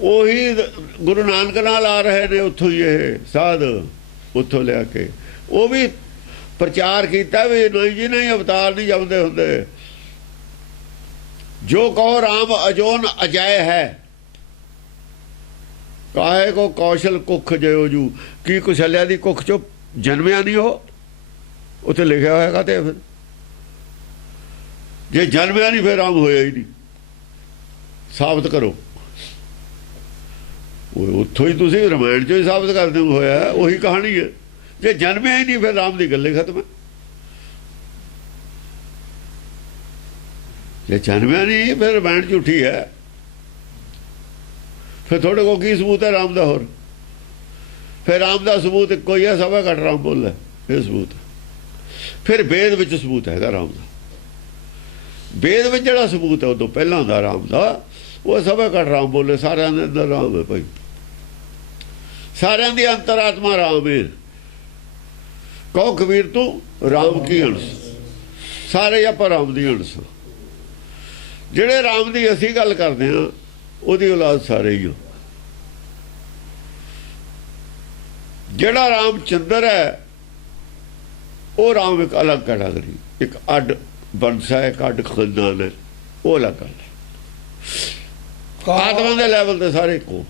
ਉਹੀ ਗੁਰੂ ਨਾਨਕ ਨਾਲ ਆ ਰਹੇ ਨੇ ਉੱਥੋਂ ਹੀ, ਇਹ ਸਾਧ ਉੱਥੋਂ ਲਿਆ ਕੇ ਉਹ ਵੀ ਪ੍ਰਚਾਰ ਕੀਤਾ ਵੀ ਨਹੀਂ ਜੀ ਨਹੀਂ, ਅਵਤਾਰ ਨਹੀਂ ਜੰਮਦੇ ਹੁੰਦੇ। ਜੋ ਕਹੋ ਰਾਮ ਅਜੋਨ ਅਜੈ ਹੈ, ਕਾਹੇ ਕੋ ਕੌਸ਼ਲ ਕੁੱਖ ਜਿਉ ਜੂ। ਕੀ ਕੁਸ਼ਲਿਆ ਦੀ ਕੁੱਖ ਚੋਂ ਜਨਮਿਆ ਨਹੀਂ ਉਹ, ਉੱਥੇ ਲਿਖਿਆ ਹੋਏਗਾ। ਤੇ ਫਿਰ ਜੇ ਜਨਮਿਆ ਨਹੀਂ ਫਿਰ ਰਾਮ ਹੋਇਆ ਹੀ ਨਹੀਂ, ਸਾਬਤ ਕਰੋ। ਉੱਥੋਂ ਹੀ ਤੁਸੀਂ ਰਮਾਇਣ ਚੋਂ ਹੀ ਸਾਬਤ ਕਰਦੇ ਹੋ ਹੋਇਆ, ਉਹੀ ਕਹਾਣੀ ਹੈ। ਜੇ ਜਨਮਿਆ ਹੀ ਨਹੀਂ ਫਿਰ ਰਾਮ ਦੀ ਗੱਲ ਹੀ ਖਤਮ ਹੈ। ਜੇ ਜਨਮਿਆ ਨਹੀਂ ਫਿਰ ਰਮਾਇਣ ਝੂਠੀ ਹੈ। ਫਿਰ ਤੁਹਾਡੇ ਕੋਲ ਕੀ ਸਬੂਤ ਹੈ ਰਾਮ ਦਾ? ਹੋਰ ਫਿਰ ਰਾਮ ਦਾ ਸਬੂਤ ਇੱਕੋ ਹੀ ਹੈ, ਸਭਾ ਘੱਟ ਰਾਮ ਬੋਲਦਾ, ਇਹ ਸਬੂਤ। ਫਿਰ ਵੇਦ ਵਿੱਚ ਸਬੂਤ ਹੈਗਾ ਰਾਮ ਦਾ। ਵੇਦ ਵਿੱਚ ਜਿਹੜਾ ਸਬੂਤ ਹੈ ਉਦੋਂ ਪਹਿਲਾਂ ਦਾ ਰਾਮ ਦਾ, ਉਹ ਸਭਾ ਘੱਟ ਰਾਮ ਬੋਲੇ। ਸਾਰਿਆਂ ਦੇ ਅੰਦਰ ਰਾਮ ਹੈ ਭਾਈ, ਸਾਰਿਆਂ ਦੀ ਅੰਤਰਾਤਮਾ ਰਾਮ ਹੈ। ਕਹੋ ਕਬੀਰ ਤੂੰ ਰਾਮ ਕੀ ਅੰਸ਼, ਸਾਰੇ ਆਪਾਂ ਰਾਮ ਦੀ ਅੰਸ਼। ਜਿਹੜੇ ਰਾਮ ਦੀ ਅਸੀਂ ਗੱਲ ਕਰਦੇ ਹਾਂ ਉਹਦੀ ਔਲਾਦ ਸਾਰੇ ਹੀ ਹੋ। ਜਿਹੜਾ ਰਾਮਚੰਦਰ ਹੈ ਉਹ ਰਾਮ ਇੱਕ ਅਲੱਗ ਕੈਟਾਗਰੀ, ਇੱਕ ਅੱਡ ਬੰਸ ਹੈ, ਇੱਕ ਅੱਡ ਖਾਨਦਾਨ ਹੈ, ਉਹ ਅਲੱਗ ਗੱਲ ਹੈ। ਆਤਮਾ ਦੇ ਲੈਵਲ ਤੇ ਸਾਰੇ ਇੱਕੋ।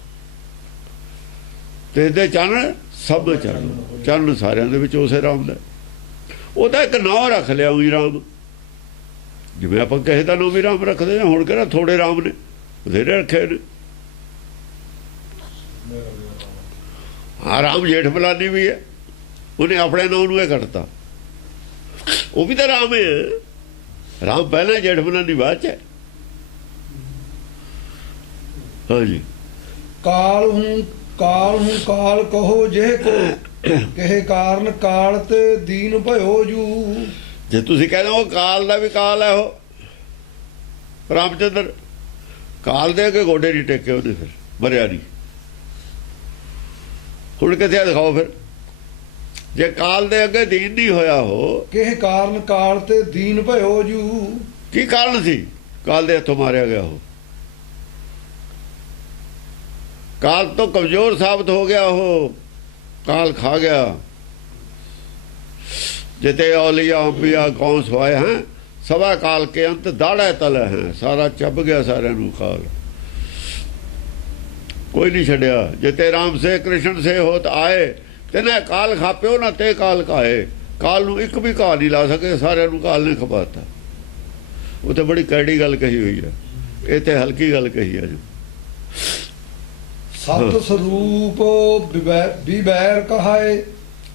ਤੇ ਇਹਦੇ ਚੰਨ ਸਭ ਚੰਨ ਸਾਰਿਆਂ ਦੇ ਵਿੱਚ ਉਸੇ ਰਾਮ ਦਾ। ਉਹਦਾ ਇੱਕ ਨਾਂ ਰੱਖ ਲਿਆ ਉਹੀ ਰਾਮ, ਜਿਵੇਂ ਆਪਾਂ ਕਿਸੇ ਦਾ ਨਾਂ ਵੀ ਰਾਮ ਰੱਖਦੇ ਹਾਂ। ਹੁਣ ਕਿਹੜਾ ਥੋੜੇ ਰਾਮ ਨੇ, ਬਥੇਰੇ ਰੱਖੇ ਨੇ। ਹਾਂ, ਰਾਮ ਜੇਠ ਮਲਾਨੀ ਵੀ ਹੈ, ਉਹਨੇ ਆਪਣੇ ਨਾਂ ਨੂੰ ਇਹ ਕੱਟਤਾ, ਉਹ ਵੀ ਤਾਂ ਰਾਮ ਹੈ। ਰਾਮ ਪਹਿਲਾਂ, ਜੇਠ ਮਲਾਨੀ ਬਾਅਦ ਚ ਹੈ। ਹਾਂਜੀ, ਕਾਲ ਹੂੰ ਕਾਲ ਕਹੋ ਜੇ ਕੋ ਕਹੇ ਕਾਰਨ ਕਾਲ ਤੇ ਦੀਨ ਭਇਓ ਜੂ। ਜੇ ਤੁਸੀਂ ਕਹਿੰਦੇ ਉਹ ਕਾਲ ਦਾ ਵੀ ਕਾਲ ਹੈ, ਉਹ ਰਾਮਚੰਦਰ ਕਾਲ ਦੇ ਕੇ ਗੋਡੇ ਨਹੀਂ ਟੇਕੇ ਉਹਨੇ, ਫਿਰ ਮਰਿਆ ਨਹੀਂ। ਹੁਣ ਕਿੱਥੇ ਦਿਖਾਓ ਫਿਰ, ਜੇ ਕਾਲ ਦੇ ਅੱਗੇ ਦੀਨ ਨਹੀਂ ਹੋਇਆ ਹੋ। ਕਿਹ ਕਾਰਨ ਕਾਲ ਤੇ ਦੀਨ ਭਇਓ ਜੂ। ਕੀ ਕਾਰਨ ਸੀ ਕਾਲ ਦੇ ਹੱਥੋਂ ਮਾਰਿਆ ਗਿਆ? ਉਹ ਕਾਲ ਤੋਂ ਕਮਜ਼ੋਰ ਸਾਬਤ ਹੋ ਗਿਆ, ਉਹ ਕਾਲ ਖਾ ਗਿਆ। ਜਿਤੇ औलिया अंबिया कौन सोए हैं, सवा काल के अंत दाड़ा तल है। सारा चब गया सारे नू काल, कोई नहीं छड़िया। जिते राम से कृष्ण से होत आए, तेने काल खाप्यो ना ते काल खाए। काल नू एक भी घा नहीं ला सके, सारे नू काल ने खपाता। वो तो बड़ी कैडी गल कही हुई है, ये तो हल्की गल कही है। सत स्वरूप विवैर कहाए,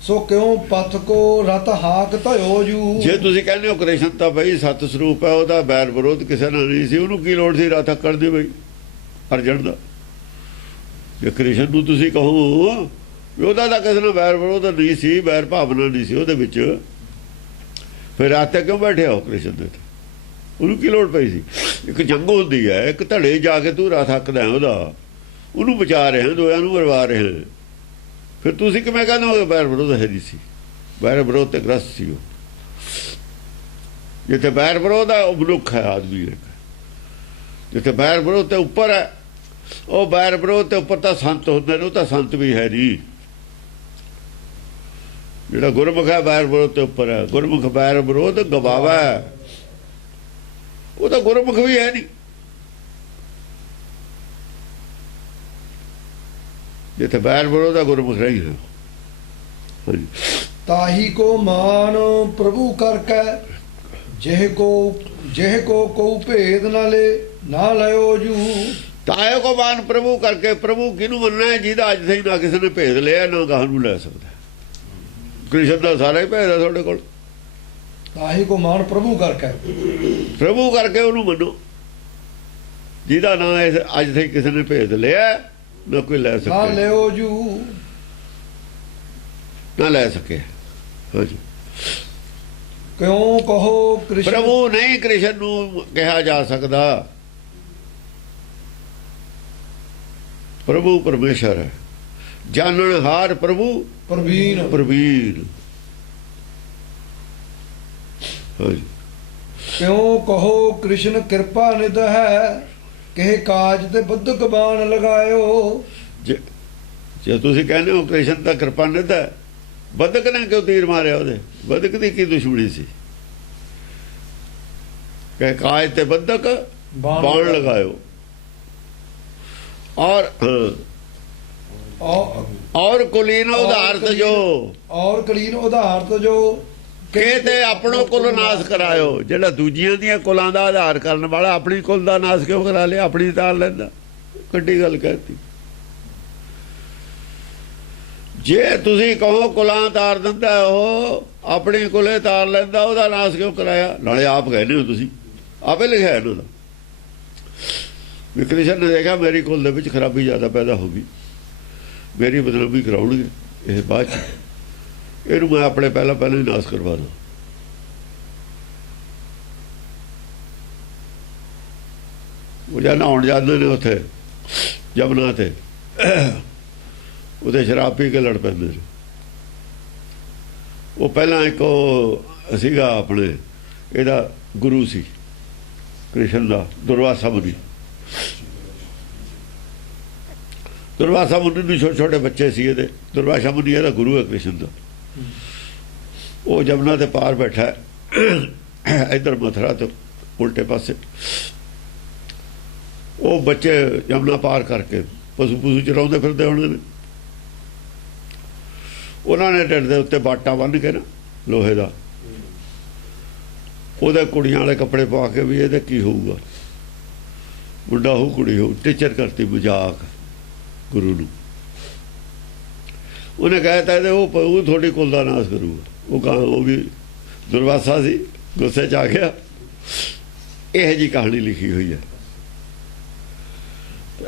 सो क्यों पथ को रत हाक धयो जू। जे ਤੁਸੀਂ ਕਹਿੰਦੇ ਹੋ ਕ੍ਰਿਸ਼ਨ ਤਾਂ ਬਈ ਸਤ ਸਰੂਪ ਹੈ, ਉਹਦਾ ਬੈਰ ਵਿਰੋਧ ਕਿਸੇ ਨਾਲ ਨਹੀਂ ਸੀ। ਉਹਨੂੰ ਕੀ ਲੋੜ ਸੀ ਰਥ ਹੱਕਣ ਦੀ ਬਈ ਅਰਜਨ ਦਾ? ਜੇ ਕ੍ਰਿਸ਼ਨ ਨੂੰ ਤੁਸੀਂ ਕਹੋ ਵੀ ਉਹਦਾ ਤਾਂ ਕਿਸੇ ਨਾਲ ਬੈਰ ਵਿਰੋਧ ਨਹੀਂ ਸੀ, ਬੈਰ ਭਾਵਨਾ ਨਹੀਂ ਸੀ ਉਹਦੇ ਵਿੱਚ, ਫਿਰ ਰਾਤੇ ਕਿਉਂ ਬੈਠਿਆ ਹੋ ਕ੍ਰਿਸ਼ਨ ਦੇ? ਉਹਨੂੰ ਕੀ ਲੋੜ ਪਈ ਸੀ? ਇੱਕ ਜੰਗ ਹੁੰਦੀ ਹੈ, ਇੱਕ ਧੜੇ ਜਾ ਕੇ ਤੂੰ ਰਥ ਹੱਕਦਾ ਉਹਦਾ, ਉਹਨੂੰ ਬਚਾ ਰਹੇ ਹਾਂ, ਦੋਆਂ ਨੂੰ ਮਰਵਾ ਰਹੇ ਹਾਂ। ਫਿਰ ਤੁਸੀਂ ਕਿਵੇਂ ਕਹਿੰਦੇ ਹੋ ਬੈਰ ਵਿਰੋਧ ਹੈ ਨਹੀਂ ਸੀ? ਬੈਰ ਵਿਰੋਧ ਤੇ ਗ੍ਰਸਤ ਸੀ ਉਹ। ਜਿੱਥੇ ਬੈਰ ਵਿਰੋਧ ਹੈ ਉਹ ਮਨੁੱਖ ਹੈ, ਆਦਮੀ ਹੈ। ਜਿੱਥੇ ਬੈਰ ਵਿਰੋਧ ਤੇ ਉੱਪਰ ਹੈ, ਉਹ ਬੈਰ ਵਿਰੋਧ ਤੇ ਉੱਪਰ ਤਾਂ ਸੰਤ ਹੁੰਦੇ ਨੇ, ਉਹ ਤਾਂ ਸੰਤ ਵੀ ਹੈ ਨਹੀਂ। ਜਿਹੜਾ ਗੁਰਮੁਖ ਹੈ ਬੈਰ ਵਿਰੋਧ ਤੇ ਉੱਪਰ ਹੈ। ਗੁਰਮੁਖ ਬੈਰ ਵਿਰੋਧ ਗਵਾਵਾ ਹੈ, ਉਹ ਤਾਂ ਗੁਰਮੁਖ ਵੀ ਹੈ ਨਹੀਂ। ਜਿੱਥੇ ਬੈਰ ਵਿਰੋਧ ਦਾ ਗੁਰਮੁਖ ਨਹੀਂ ਹੈ। ਹਾਂਜੀ। ਤਾਹੀ ਕੋ ਮਾਨ ਪ੍ਰਭੂ ਕਰ ਕੈ, ਜਿਹ ਕੋ ਕੋ ਭੇਦ ਨਾ ਲੈ ਨਾ ਲਿਓ ਜੂ। ਤਾਏ ਕੋ ਮਾਨ ਪ੍ਰਭੂ ਕਰਕੇ, ਪ੍ਰਭੂ ਕਿਹਨੂੰ ਮੰਨਣਾ ਹੈ? ਜਿਹਦਾ ਅੱਜ ਤਾਈਂ ਨਾ ਕਿਸੇ ਨੇ ਭੇਦ ਲਿਆ ਨਾ ਗਾਹ ਨੂੰ ਲੈ ਸਕਦਾ। ਕ੍ਰਿਸ਼ਨ ਦਾ ਸਾਰਾ ਹੀ ਭੇਦ ਹੈ ਤੁਹਾਡੇ ਕੋਲ। ਤਾਹੀ ਕੋ ਮਾਨ ਪ੍ਰਭੂ ਕਰਕੇ, ਪ੍ਰਭੂ ਕਰਕੇ ਉਹਨੂੰ ਮੰਨੋ ਜਿਹਦਾ ਨਾ ਅੱਜ ਤਾਈਂ ਕਿਸੇ ਨੇ ਭੇਦ ਲਿਆ ਨਾ ਕੋਈ ਲੈ ਨਾ ਸਕੇ, ਲਿਓ ਜੂ। ਨਾ ਲੈ ਸਕੇ। ਹਾਂਜੀ। ਕਿਉਂ ਕਹੋ ਕ੍ਰਿਸ਼ਨ ਪ੍ਰਭੂ ਨਹੀਂ ਕ੍ਰਿਸ਼ਨ ਨੂੰ ਕਿਹਾ ਜਾ ਸਕਦਾ। ਪ੍ਰਭੂ ਪਰਮੇਸ਼ਰ ਹੈ, ਜਾਣਨ ਹਾਰ ਪ੍ਰਭੂ ਪ੍ਰਵੀਨ। ਪ੍ਰਵੀਨ। ਹਾਂਜੀ। ਕਿਉਂ ਕਹੋ ਕ੍ਰਿਸ਼ਨ ਕਿਰਪਾ ਨਿਧ ਹੈ, ਕਿਹ ਕਾਜ ਤੇ ਬੁੱਧਕ ਬਾਣ ਲਗਾਇਓ। ਜੇ ਤੁਸੀਂ ਕਹਿੰਦੇ ਹੋ ਕ੍ਰਿਸ਼ਨ ਤਾਂ ਕਿਰਪਾ ਨਿਧ ਹੈ, ਬਦਕ ਨੇ ਕਿਉਂ ਤੀਰ ਮਾਰਿਆ ਉਹਦੇ? ਬਦਕ ਦੀ ਕੀ ਦੁਸ਼ਮਣੀ ਸੀ? ਕਿ ਕਾਜ ਤੇ ਬਦਕ ਬਾਣ ਲਗਾਇਓ। ਔਰ ਕੁਲੀਨ ਉਦਾਹਰਤ ਜੋ, ਔਰ ਕਲੀਨ ਉਦਾਹਰਤ ਜੋ, ਤੇ ਆਪਣੋ ਕੁਲ ਨਾਸ ਕਰਾਇਓ। ਜਿਹੜਾ ਦੂਜੀਆਂ ਦੀਆਂ ਕੁਲਾਂ ਦਾ ਆਧਾਰ ਕਰਨ ਵਾਲਾ ਆਪਣੀ ਕੁਲ ਦਾ ਨਾਸ ਕਿਉਂ ਕਰਾ ਲਿਆ? ਆਪਣੀ ਤਾਰ ਲੈਂਦਾ। ਕੱਢੀ ਗੱਲ ਕਹਿਤੀ। ਜੇ ਤੁਸੀਂ ਕਹੋ ਕੁਲਾਂ ਤਾਰ ਦਿੰਦਾ, ਉਹ ਆਪਣੀ ਕੁਲੇ ਤਾਰ ਲੈਂਦਾ, ਉਹਦਾ ਨਾਸ ਕਿਉਂ ਕਰਾਇਆ? ਨਾਲੇ ਆਪ ਕਹਿੰਦੇ ਹੋ ਤੁਸੀਂ, ਆਪੇ ਲਿਖਿਆ ਇਹਨਾਂ ਦਾ ਵੀ ਕ੍ਰਿਸ਼ਨ ਨੇ ਦੇਖਿਆ ਮੇਰੀ ਕੁਲ ਦੇ ਵਿੱਚ ਖਰਾਬੀ ਜ਼ਿਆਦਾ ਪੈਦਾ ਹੋ ਗਈ, ਮੇਰੀ ਬਦਨਾਮੀ ਕਰਾਉਣਗੇ ਇਹ ਬਾਅਦ ਚ, ਇਹਨੂੰ ਮੈਂ ਆਪਣੇ ਪਹਿਲਾਂ ਹੀ ਨਾਸ ਕਰਵਾ ਦਾਂ। ਉਹ ਜਾਂ ਨਹਾਉਣ ਜਾਂਦੇ ਨੇ ਉੱਥੇ ਜਮਨਾ ਤੇ, ਉਹਦੇ ਸ਼ਰਾਬ ਪੀ ਕੇ ਲੜ ਪੈਂਦੇ ਨੇ। ਉਹ ਪਹਿਲਾਂ ਇੱਕ ਉਹ ਸੀਗਾ ਆਪਣੇ ਇਹਦਾ ਗੁਰੂ ਸੀ ਕ੍ਰਿਸ਼ਨ ਦਾ, ਦੁਰਵਾਸਾ ਮੁਨੀ। ਦੁਰਵਾਸਾ ਮੁਨੀ ਨੂੰ ਛੋਟੇ ਛੋਟੇ ਬੱਚੇ ਸੀ ਇਹਦੇ। ਦੁਰਵਾਸਾ ਮੁਨੀ ਇਹਦਾ ਗੁਰੂ ਹੈ ਕ੍ਰਿਸ਼ਨ ਦਾ। ਉਹ ਜਮਨਾ ਤੇ ਪਾਰ ਬੈਠਾ ਇੱਧਰ ਮਥੁਰਾ ਤੋਂ ਉਲਟੇ ਪਾਸੇ। ਉਹ ਬੱਚੇ ਜਮਨਾ ਪਾਰ ਕਰਕੇ ਪਸ਼ੂ ਚਰਾਉਂਦੇ ਫਿਰਦੇ ਹੋਣੇ ਨੇ। ਉਹਨਾਂ ਨੇ ਢਿੱਡ ਦੇ ਉੱਤੇ ਬਾਟਾ ਬੰਨ੍ਹ ਕੇ ਨਾ ਲੋਹੇ ਦਾ, ਉਹਦੇ ਕੁੜੀਆਂ ਵਾਲੇ ਕੱਪੜੇ ਪਾ ਕੇ ਵੀ ਇਹਦੇ ਕੀ ਹੋਊਗਾ, ਮੁੰਡਾ ਹੋਊ ਕੁੜੀ ਹੋਊ, ਟੀਚਰ ਕਰਤੀ ਮਜ਼ਾਕ ਗੁਰੂ ਨੂੰ। ਉਹਨੇ ਕਹਿਤਾ ਇਹਦੇ ਉਹ ਤੁਹਾਡੀ ਕੁਲ ਦਾ ਨਾਸ ਕਰੂਗਾ। ਉਹ ਵੀ ਦੁਰਵਾਸਾ ਸੀ, ਗੁੱਸੇ 'ਚ ਆ ਗਿਆ। ਇਹੋ ਜਿਹੀ ਕਹਾਣੀ ਲਿਖੀ ਹੋਈ ਹੈ।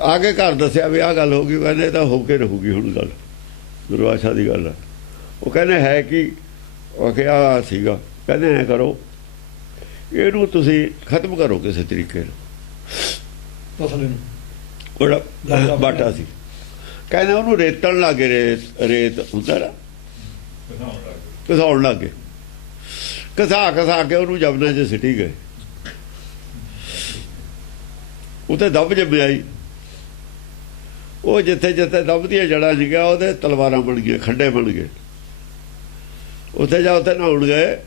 ਆ ਕੇ ਘਰ ਦੱਸਿਆ ਵੀ ਆਹ ਗੱਲ ਹੋ ਗਈ। ਕਹਿੰਦੇ ਤਾਂ ਹੋ ਕੇ ਰਹੂਗੀ ਹੁਣ ਗੱਲ, ਦੁਰਵਾਸਾ ਦੀ ਗੱਲ ਹੈ। ਉਹ ਕਹਿੰਦੇ ਹੈ ਕਿ ਉਹ ਕਿਹਾ ਸੀਗਾ, ਕਹਿੰਦੇ ਐਂ ਕਰੋ ਇਹਨੂੰ ਤੁਸੀਂ ਖਤਮ ਕਰੋ ਕਿਸੇ ਤਰੀਕੇ ਨਾਲ। ਉਹਦਾ ਬਾਟਾ ਸੀ, ਕਹਿੰਦੇ ਉਹਨੂੰ ਰੇਤਣ ਲੱਗੇ। ਰੇਤ ਹੁੰਦਾ ਨਾ, ਘਸਾਉਣ ਲੱਗੇ। ਘਸਾ ਕੇ ਉਹਨੂੰ ਜਮਨਾ 'ਚ ਸਿੱਟੀ ਗਏ। ਉੱਥੇ ਦੱਬ ਜੰਮਿਆ ਜੀ। ਉਹ ਜਿੱਥੇ ਜਿੱਥੇ ਦੱਬ ਦੀਆਂ ਜੜ੍ਹਾਂ ਸੀਗੀਆਂ ਉਹਦੇ ਤਲਵਾਰਾਂ ਬਣ ਗਈਆਂ, ਖੰਡੇ ਬਣ ਗਏ। ਉੱਥੇ ਉੱਥੇ ਨਹਾਉਣ ਗਏ,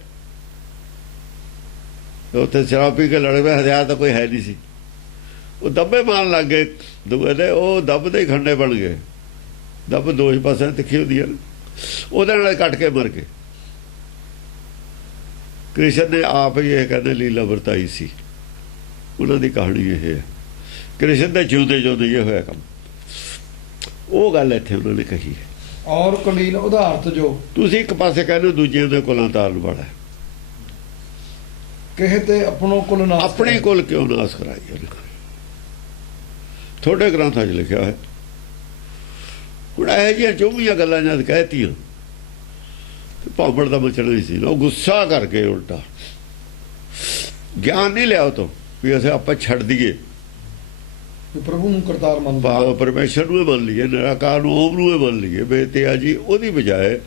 ਉੱਥੇ ਸ਼ਰਾਬ ਪੀ ਕੇ ਲੜ ਪਏ। ਹਥਿਆਰ ਤਾਂ ਕੋਈ ਹੈ ਨਹੀਂ ਸੀ। ਉਹ ਦੱਬੇ ਮਾਰਨ ਲੱਗ ਗਏ ਦੂਏ ਦੇ। ਉਹ ਦੱਬ ਦੇ ਖੰਡੇ ਬਣ ਗਏ। ਦੱਬ ਦੋਸ਼ ਪਾਸੇ ਤਿੱਖੀ ਹੁੰਦੀ ਹੈ, ਉਹਦੇ ਨਾਲ ਕੱਟ ਕੇ ਮਰ ਗਏ। ਕ੍ਰਿਸ਼ਨ ਨੇ ਆਪ ਹੀ ਇਹ ਕਹਿੰਦੇ ਲੀਲਾ ਵਰਤਾਈ ਸੀ। ਉਹਨਾਂ ਦੀ ਕਹਾਣੀ ਇਹ ਹੈ। ਕ੍ਰਿਸ਼ਨ ਦੇ ਜਿਉਂਦੇ ਇਹ ਹੋਇਆ ਕੰਮ। ਉਹ ਗੱਲ ਇੱਥੇ ਉਹਨਾਂ ਨੇ ਕਹੀ ਹੈ। ਔਰ ਕਲੀਨ ਉਦਾਹਰਤ ਜੋ, ਤੁਸੀਂ ਇੱਕ ਪਾਸੇ ਕਹਿੰਦੇ ਦੂਜੇ ਦੇ ਕੁਲਾਂ ਤਾਰਨ ਵਾਲਾ, ਕਿਹ ਤੇ ਆਪਣੋ ਕੁਲ ਨਾਸ, ਆਪਣੇ ਕੁਲ ਕਿਉਂ ਨਾਸ ਕਰਾਈ? ਤੁਹਾਡੇ ਗ੍ਰੰਥਾਂ 'ਚ ਲਿਖਿਆ ਹੈ। ਹੁਣ ਇਹੋ ਜਿਹੀਆਂ ਚੋਭੀਆਂ ਗੱਲਾਂ ਜਦ ਕਹਿਤੀਆਂ ਭਾਂਬੜ ਦਾ ਮਚਣਾ ਹੀ ਸੀ ਨਾ। ਉਹ ਗੁੱਸਾ ਕਰਕੇ ਉਲਟਾ ਗਿਆਨ ਨਹੀਂ ਲਿਆ ਉਹ ਤੋਂ ਵੀ ਅਸੀਂ ਆਪਾਂ ਛੱਡ ਦਈਏ, ਕਿ ਪ੍ਰਭੂ ਨੂੰ ਕਰਤਾਰ ਮੰਨ ਭਾਵ ਪਰਮੇਸ਼ਰ ਨੂੰ ਹੀ ਮੰਨ ਲਈਏ, ਨਿਰਾਕਾਰ ਨੂੰ, ਓਮ ਨੂੰ ਹੀ ਮੰਨ ਲਈਏ, ਬੇਤਿਆ ਜੀ ਉਹਦੀ ਬਜਾਏ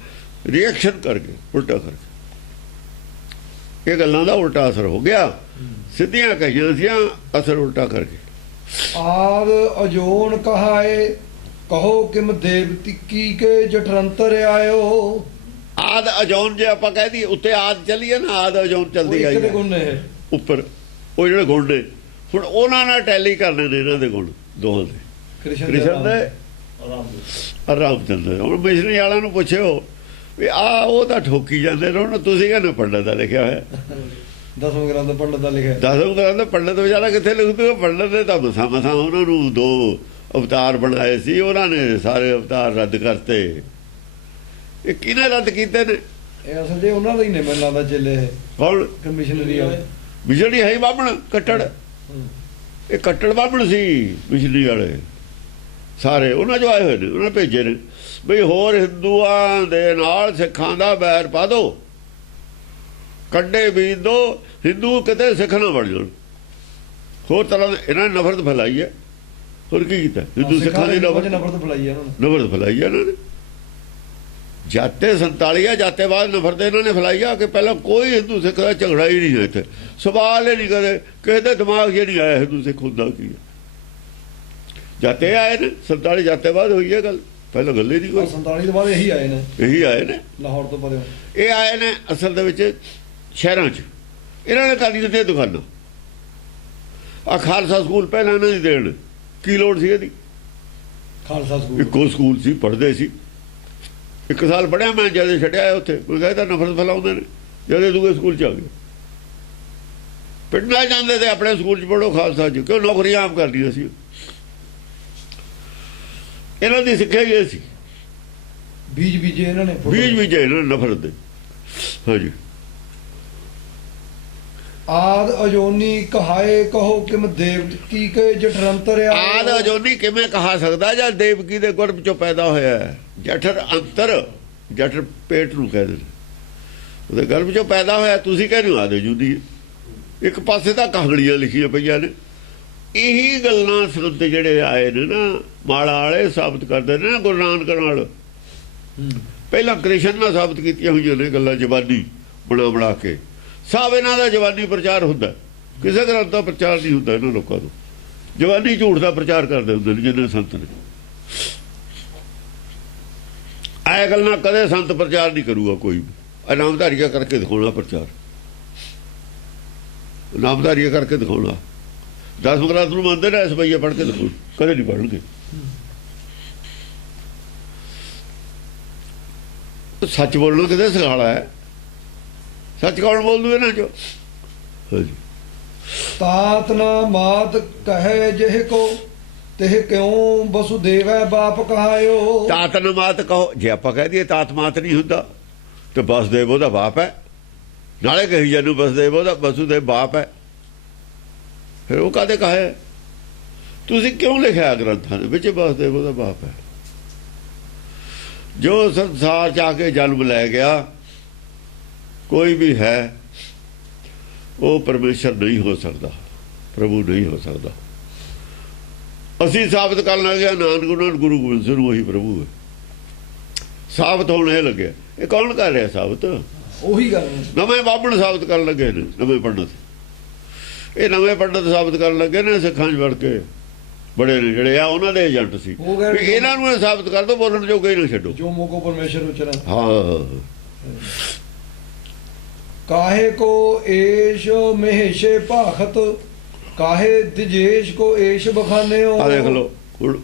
ਰਿਐਕਸ਼ਨ ਕਰਕੇ ਉਲਟਾ ਕਰਕੇ ਇਹ ਗੱਲਾਂ ਦਾ ਉਲਟਾ ਅਸਰ ਹੋ ਗਿਆ। ਸਿੱਧੀਆਂ ਕਹੀਆਂ ਸੀਆਂ, ਅਸਰ ਉਲਟਾ ਕਰਕੇ। ਆਦ ਅਜੋਨ ਕਹਾਏ ਕਹੋ ਕਿਮ ਦੇਵਤੀ ਕੀ ਕੇ ਜਠਰੰਤਰ ਆਇਓ। ਆਦ ਅਜੌਨ ਜੇ ਆਪਾਂ ਕਹਿ ਦਈਏ ਉੱਤੇ ਆਦ ਚੱਲੀਏ ਨਾ, ਆਦ ਅਜੌਨ ਚੱਲਦੀ ਆਈ ਕਿਹਦੇ ਗੁਣ ਨੇ ਇਹ? ਉੱਪਰ ਉਹ ਜਿਹੜੇ ਗੁਣ ਨੇ, ਹੁਣ ਉਹਨਾਂ ਨਾਲ ਟੈਲੀ ਕਰਨੇ ਨੇ ਇਹਨਾਂ ਦੇ ਗੁਣ ਦੋਹਾਂ ਦੇ, ਕ੍ਰਿਸ਼ਨ ਦੇ ਰਾਮਚੰਦਰ। ਹੁਣ ਮਿਸ਼ਨਰੀ ਵਾਲਿਆਂ ਨੂੰ ਪੁੱਛਿਓ ਵੀ ਉਹ ਤਾਂ ਠੋਕੀ ਜਾਂਦੇ ਨੇ, ਹੁਣ ਤੁਸੀਂ ਕਹਿੰਦੇ ਪੰਡਤ ਦਾ ਲਿਖਿਆ ਹੋਇਆ, 10ਵੇਂ ਗ੍ਰੰਥ ਪੰਡਤ ਦਾ ਲਿਖਿਆ। 10ਵੇਂ ਗ੍ਰੰਥ ਪੰਡਤ ਵਿਚਾਰਾ ਕਿੱਥੇ ਲਿਖ ਦੂਗਾ? ਪੰਡਤ ਨੇ ਤਾਂ ਮਸਾਂ ਮਸਾਂ ਉਹਨਾਂ ਨੂੰ 2 ਅਵਤਾਰ ਬਣਾਏ ਸੀ, ਉਹਨਾਂ ਨੇ ਸਾਰੇ ਅਵਤਾਰ ਰੱਦ ਕਰਤੇ। ਇਹ ਕਿਹਨੇ ਰੱਦ ਕੀਤੇ ਨੇ? ਇਹ ਅਸਲ ਜੇ ਉਹਨਾਂ ਦਾ ਹੀ ਨੇ ਮੈਨੂੰ ਲੱਗਦਾ ਚੇਲੇ। ਕੌਣ? ਕਮਿਸ਼ਨਰੀ ਵਾਲੇ। ਮਿਸ਼ਨਰੀ ਹੈ ਬਾਹਮਣ ਕੱਟੜ, ਇਹ ਕੱਟੜ ਬਾਹਮਣ ਸੀ ਮਿਸ਼ਨਰੀ ਵਾਲੇ ਸਾਰੇ, ਉਹਨਾਂ ਚੋਂ ਆਏ ਹੋਏ ਨੇ, ਉਹਨਾਂ ਭੇਜੇ ਨੇ ਬਈ ਹੋਰ ਹਿੰਦੂਆਂ ਦੇ ਨਾਲ ਸਿੱਖਾਂ ਦਾ ਬੈਰ ਪਾ ਦੋ, ਕੰਡੇ ਬੀਜ ਦੋ, ਹਿੰਦੂ ਕਿਤੇ ਸਿੱਖ ਨਾ ਬਣ ਜਾਣ। ਹੋਰ ਤਰ੍ਹਾਂ ਇਹਨਾਂ ਨੇ ਨਫ਼ਰਤ ਫੈਲਾਈ ਹੈ, ਹੋਰ ਕੀ ਕੀਤਾ? ਹਿੰਦੂ ਸਿੱਖਾਂ ਦੀ ਨਫ਼ਰਤ ਫੈਲਾਈ ਹੈ, ਨਫ਼ਰਤ ਫੈਲਾਈ ਹੈ ਇਹਨਾਂ ਨੇ। ਜਾਤੇ 47 ਆ, ਜਾਤੇ ਬਾਅਦ ਨਫ਼ਰਤ ਇਹਨਾਂ ਨੇ ਫੈਲਾਈ ਆ ਕਿ ਪਹਿਲਾਂ ਕੋਈ ਹਿੰਦੂ ਸਿੱਖ ਦਾ ਝਗੜਾ ਹੀ ਨਹੀਂ ਹੈ ਇੱਥੇ, ਸਵਾਲ ਹੀ ਨਹੀਂ ਕਦੇ ਕਿਸੇ ਦੇ ਦਿਮਾਗ 'ਚ ਨਹੀਂ ਆਇਆ ਹਿੰਦੂ ਸਿੱਖ ਹੁੰਦਾ ਕੀ ਹੈ। ਜਾਤੇ ਆਏ ਨੇ 47 ਜਾਤੇ ਬਾਅਦ ਹੋਈ ਹੈ ਗੱਲ, ਪਹਿਲਾਂ ਗੱਲ ਹੀ ਨਹੀਂ ਕੋਈ। 47 ਤੋਂ ਬਾਅਦ ਇਹੀ ਆਏ ਨੇ ਲਾਹੌਰ ਤੋਂ ਪਰੇ। ਇਹ ਆਏ ਨੇ ਅਸਲ ਦੇ ਵਿੱਚ ਸ਼ਹਿਰਾਂ 'ਚ, ਇਹਨਾਂ ਨੇ ਕਰ ਦਿੱਤੀਆਂ ਦੁਕਾਨਾਂ। ਆ ਖਾਲਸਾ ਸਕੂਲ ਪਹਿਲਾਂ ਇਹਨਾਂ ਦੀ ਦੇਣ, ਕੀ ਲੋੜ ਸੀ ਇਹਦੀ? ਖਾਲਸਾ ਸਕੂਲ ਇੱਕੋ ਸਕੂਲ ਸੀ, ਪੜ੍ਹਦੇ ਸੀ। 1 ਸਾਲ ਪੜ੍ਹਿਆ ਮੈਂ, ਜਦ ਛੱਡਿਆ ਉੱਥੇ ਕੋਈ ਕਹਿੰਦਾ ਨਫ਼ਰਤ ਫੈਲਾਉਂਦੇ ਨੇ, ਜਦ ਦੂਗੇ ਸਕੂਲ 'ਚ ਆ ਗਏ। ਪਿੰਡਾਂ ਜਾਂਦੇ ਤੇ ਆਪਣੇ ਸਕੂਲ 'ਚ ਪੜ੍ਹੋ ਖਾਲਸਾ 'ਚ, ਕਿਉਂ? ਨੌਕਰੀਆਂ ਆਮ ਕਰਦੀਆਂ ਸੀ ਇਹਨਾਂ ਦੀ ਸਿੱਖਿਆ ਹੀ ਸੀ। ਬੀਜ ਬੀਜੇ ਇਹਨਾਂ ਨੇ, ਬੀਜ ਬੀਜੇ ਇਹਨਾਂ ਨੇ ਨਫ਼ਰਤ ਦੇ। ਹਾਂਜੀ। ਆਦ ਅਜੋਨੀ ਕਹਾਏ ਕਹੋ ਕਿਮ ਦੇਵਕੀ ਕੇ ਜਠਰੰਤਰ ਆਦ ਅਜੋਨੀ ਕਿਵੇਂ ਕਹਾ ਸਕਦਾ ਜਾਂ ਦੇਵਕੀ ਦੇ ਗਰਭ ਚੋਂ ਪੈਦਾ ਹੋਇਆ ਹੈ? ਜਠਰ ਅੰਤਰ, ਜਠਰ ਪੇਟ ਨੂੰ ਕਹਿੰਦੇ ਨੇ, ਉਹਦੇ ਗਰਭ ਚੋਂ ਪੈਦਾ ਹੋਇਆ। ਤੁਸੀਂ ਕਹਿੰਦੇ ਹੋ ਆਦ ਅਜੋਨੀ। ਇੱਕ ਪਾਸੇ ਤਾਂ ਕਹਾਣੀਆਂ ਲਿਖੀਆਂ ਪਈਆਂ ਨੇ, ਇਹੀ ਗੱਲਾਂ ਸੰਤ ਜਿਹੜੇ ਆਏ ਨੇ ਨਾ ਮਾਲਾ ਵਾਲੇ ਸਾਬਤ ਕਰਦੇ ਨੇ ਨਾ, ਗੁਰੂ ਨਾਨਕ ਨਾਲ ਪਹਿਲਾਂ ਕ੍ਰਿਸ਼ਨ ਨਾਲ ਸਾਬਤ ਕੀਤੀਆਂ ਹੋਈਆਂ ਨੇ ਗੱਲਾਂ, ਜ਼ਬਾਨੀ ਬਣਾ ਕੇ। ਸਭ ਇਹਨਾਂ ਦਾ ਜ਼ਬਾਨੀ ਪ੍ਰਚਾਰ ਹੁੰਦਾ, ਕਿਸੇ ਗ੍ਰੰਥ ਦਾ ਪ੍ਰਚਾਰ ਨਹੀਂ ਹੁੰਦਾ ਇਹਨਾਂ ਲੋਕਾਂ ਨੂੰ। ਜ਼ਬਾਨੀ ਝੂਠ ਦਾ ਪ੍ਰਚਾਰ ਕਰਦੇ ਹੁੰਦੇ ਨੇ ਜਿੰਨੇ ਸੰਤ ਨੇ। ਆਏ ਗੱਲਾਂ ਕਦੇ ਸੰਤ ਪ੍ਰਚਾਰ ਨਹੀਂ ਕਰੂਗਾ ਕੋਈ ਵੀ। ਨਾਮਧਾਰੀਆ ਕਰਕੇ ਦਿਖਾਉਣਾ ਪ੍ਰਚਾਰ, ਨਾਮਧਾਰੀਆ ਕਰਕੇ ਦਿਖਾਉਣਾ। 10 ਗ੍ਰੰਥ ਨੂੰ ਮੰਨਦੇ ਨੇ, ਇਸ ਬਈਏ ਪੜ੍ਹ ਕੇ ਦਿਖਾਉਣ, ਕਦੇ ਨਹੀਂ ਪੜ੍ਹਨਗੇ। ਸੱਚ ਬੋਲਣਾ ਕਿਤੇ ਸਿਖਾਲਾ ਹੈ, ਸੱਚ ਕੌਣ ਬੋਲ ਦੂ ਇਹਨਾਂ ਚੋਂ? ਹਾਂਜੀ। ਤਾਤ ਨਾ ਮਾਤ ਕਹੇ ਜਿਹ ਕੋ ਤਿਹ ਕਿਉਂ ਵਸੁਦੇਵ ਹੈ ਬਾਪ ਕਹਾਇਓ। ਤਾਤ ਨਾ ਮਾਤ ਕਹੋ, ਜੇ ਆਪਾਂ ਕਹਿ ਦਈਏ ਤਾਤ ਮਾਤ ਨਹੀਂ ਹੁੰਦਾ ਤੇ ਵਸੁਦੇਵ ਉਹਦਾ ਬਾਪ ਹੈ, ਨਾਲੇ ਕਹੀ ਜਾਨੂੰ ਵਸੁਦੇਵ ਉਹਦਾ ਵਸੁਦੇਵ ਬਾਪ ਹੈ, ਫਿਰ ਉਹ ਕਾਹਦੇ ਕਹੇ? ਤੁਸੀਂ ਕਿਉਂ ਲਿਖਿਆ ਗ੍ਰੰਥਾਂ ਦੇ ਵਿੱਚ ਵਸੁਦੇਵ ਉਹਦਾ ਬਾਪ ਹੈ? ਜੋ ਸੰਸਾਰ 'ਚ ਆ ਕੇ ਜਨਮ ਲੈ ਗਿਆ ਕੋਈ ਵੀ ਹੈ, ਉਹ ਪਰਮੇਸ਼ਰ ਨਹੀਂ ਹੋ ਸਕਦਾ, ਪ੍ਰਭੂ ਨਹੀਂ ਹੋ ਸਕਦਾ। ਅਸੀਂ ਸਾਬਤ ਕਰਨ ਲੱਗੇ ਨਾਨਕ ਗੁਰੂ ਗੋਬਿੰਦ ਸਿੰਘ ਉਹੀ ਪ੍ਰਭੂ ਹੈ। ਸਾਬਤ ਹੋਣ ਇਹ ਲੱਗਿਆ। ਇਹ ਕੌਣ ਕਰ ਰਿਹਾ ਸਾਬਤ? ਉਹੀ ਗੱਲ ਨਵੇਂ ਬਾਬਣ ਸਾਬਤ ਕਰਨ ਲੱਗੇ ਨੇ, ਨਵੇਂ ਪੰਡਤ। ਇਹ ਨਵੇਂ ਪੰਡਤ ਸਾਬਤ ਕਰਨ ਲੱਗੇ ਨੇ ਸਿੱਖਾਂ 'ਚ ਵੜ ਕੇ, ਬੜੇ ਨੇ ਜਿਹੜੇ ਆ ਉਹਨਾਂ ਦੇ ਏਜੰਟ ਸੀ। ਇਹਨਾਂ ਨੂੰ ਸਾਬਤ ਕਰ ਦੋ, ਬੋਲਣ ਜੋਗੇ ਹੀ ਨਾ ਛੱਡੋ। ਜੋ ਮੋਕੋ ਪਰਮੇਸ਼ਰ ਉਚਰਨ। ਹਾਂ। ਕਾਹੇ ਕੋ ਏਸ਼ ਮਹੇਸ਼ੇ ਭਾਖਤ ਕਾਹੇ ਦਿਜੇਸ਼ ਕੋ ਏਸ਼ ਬਖਾਨਿਓ। ਆ ਦੇਖ ਲਓ,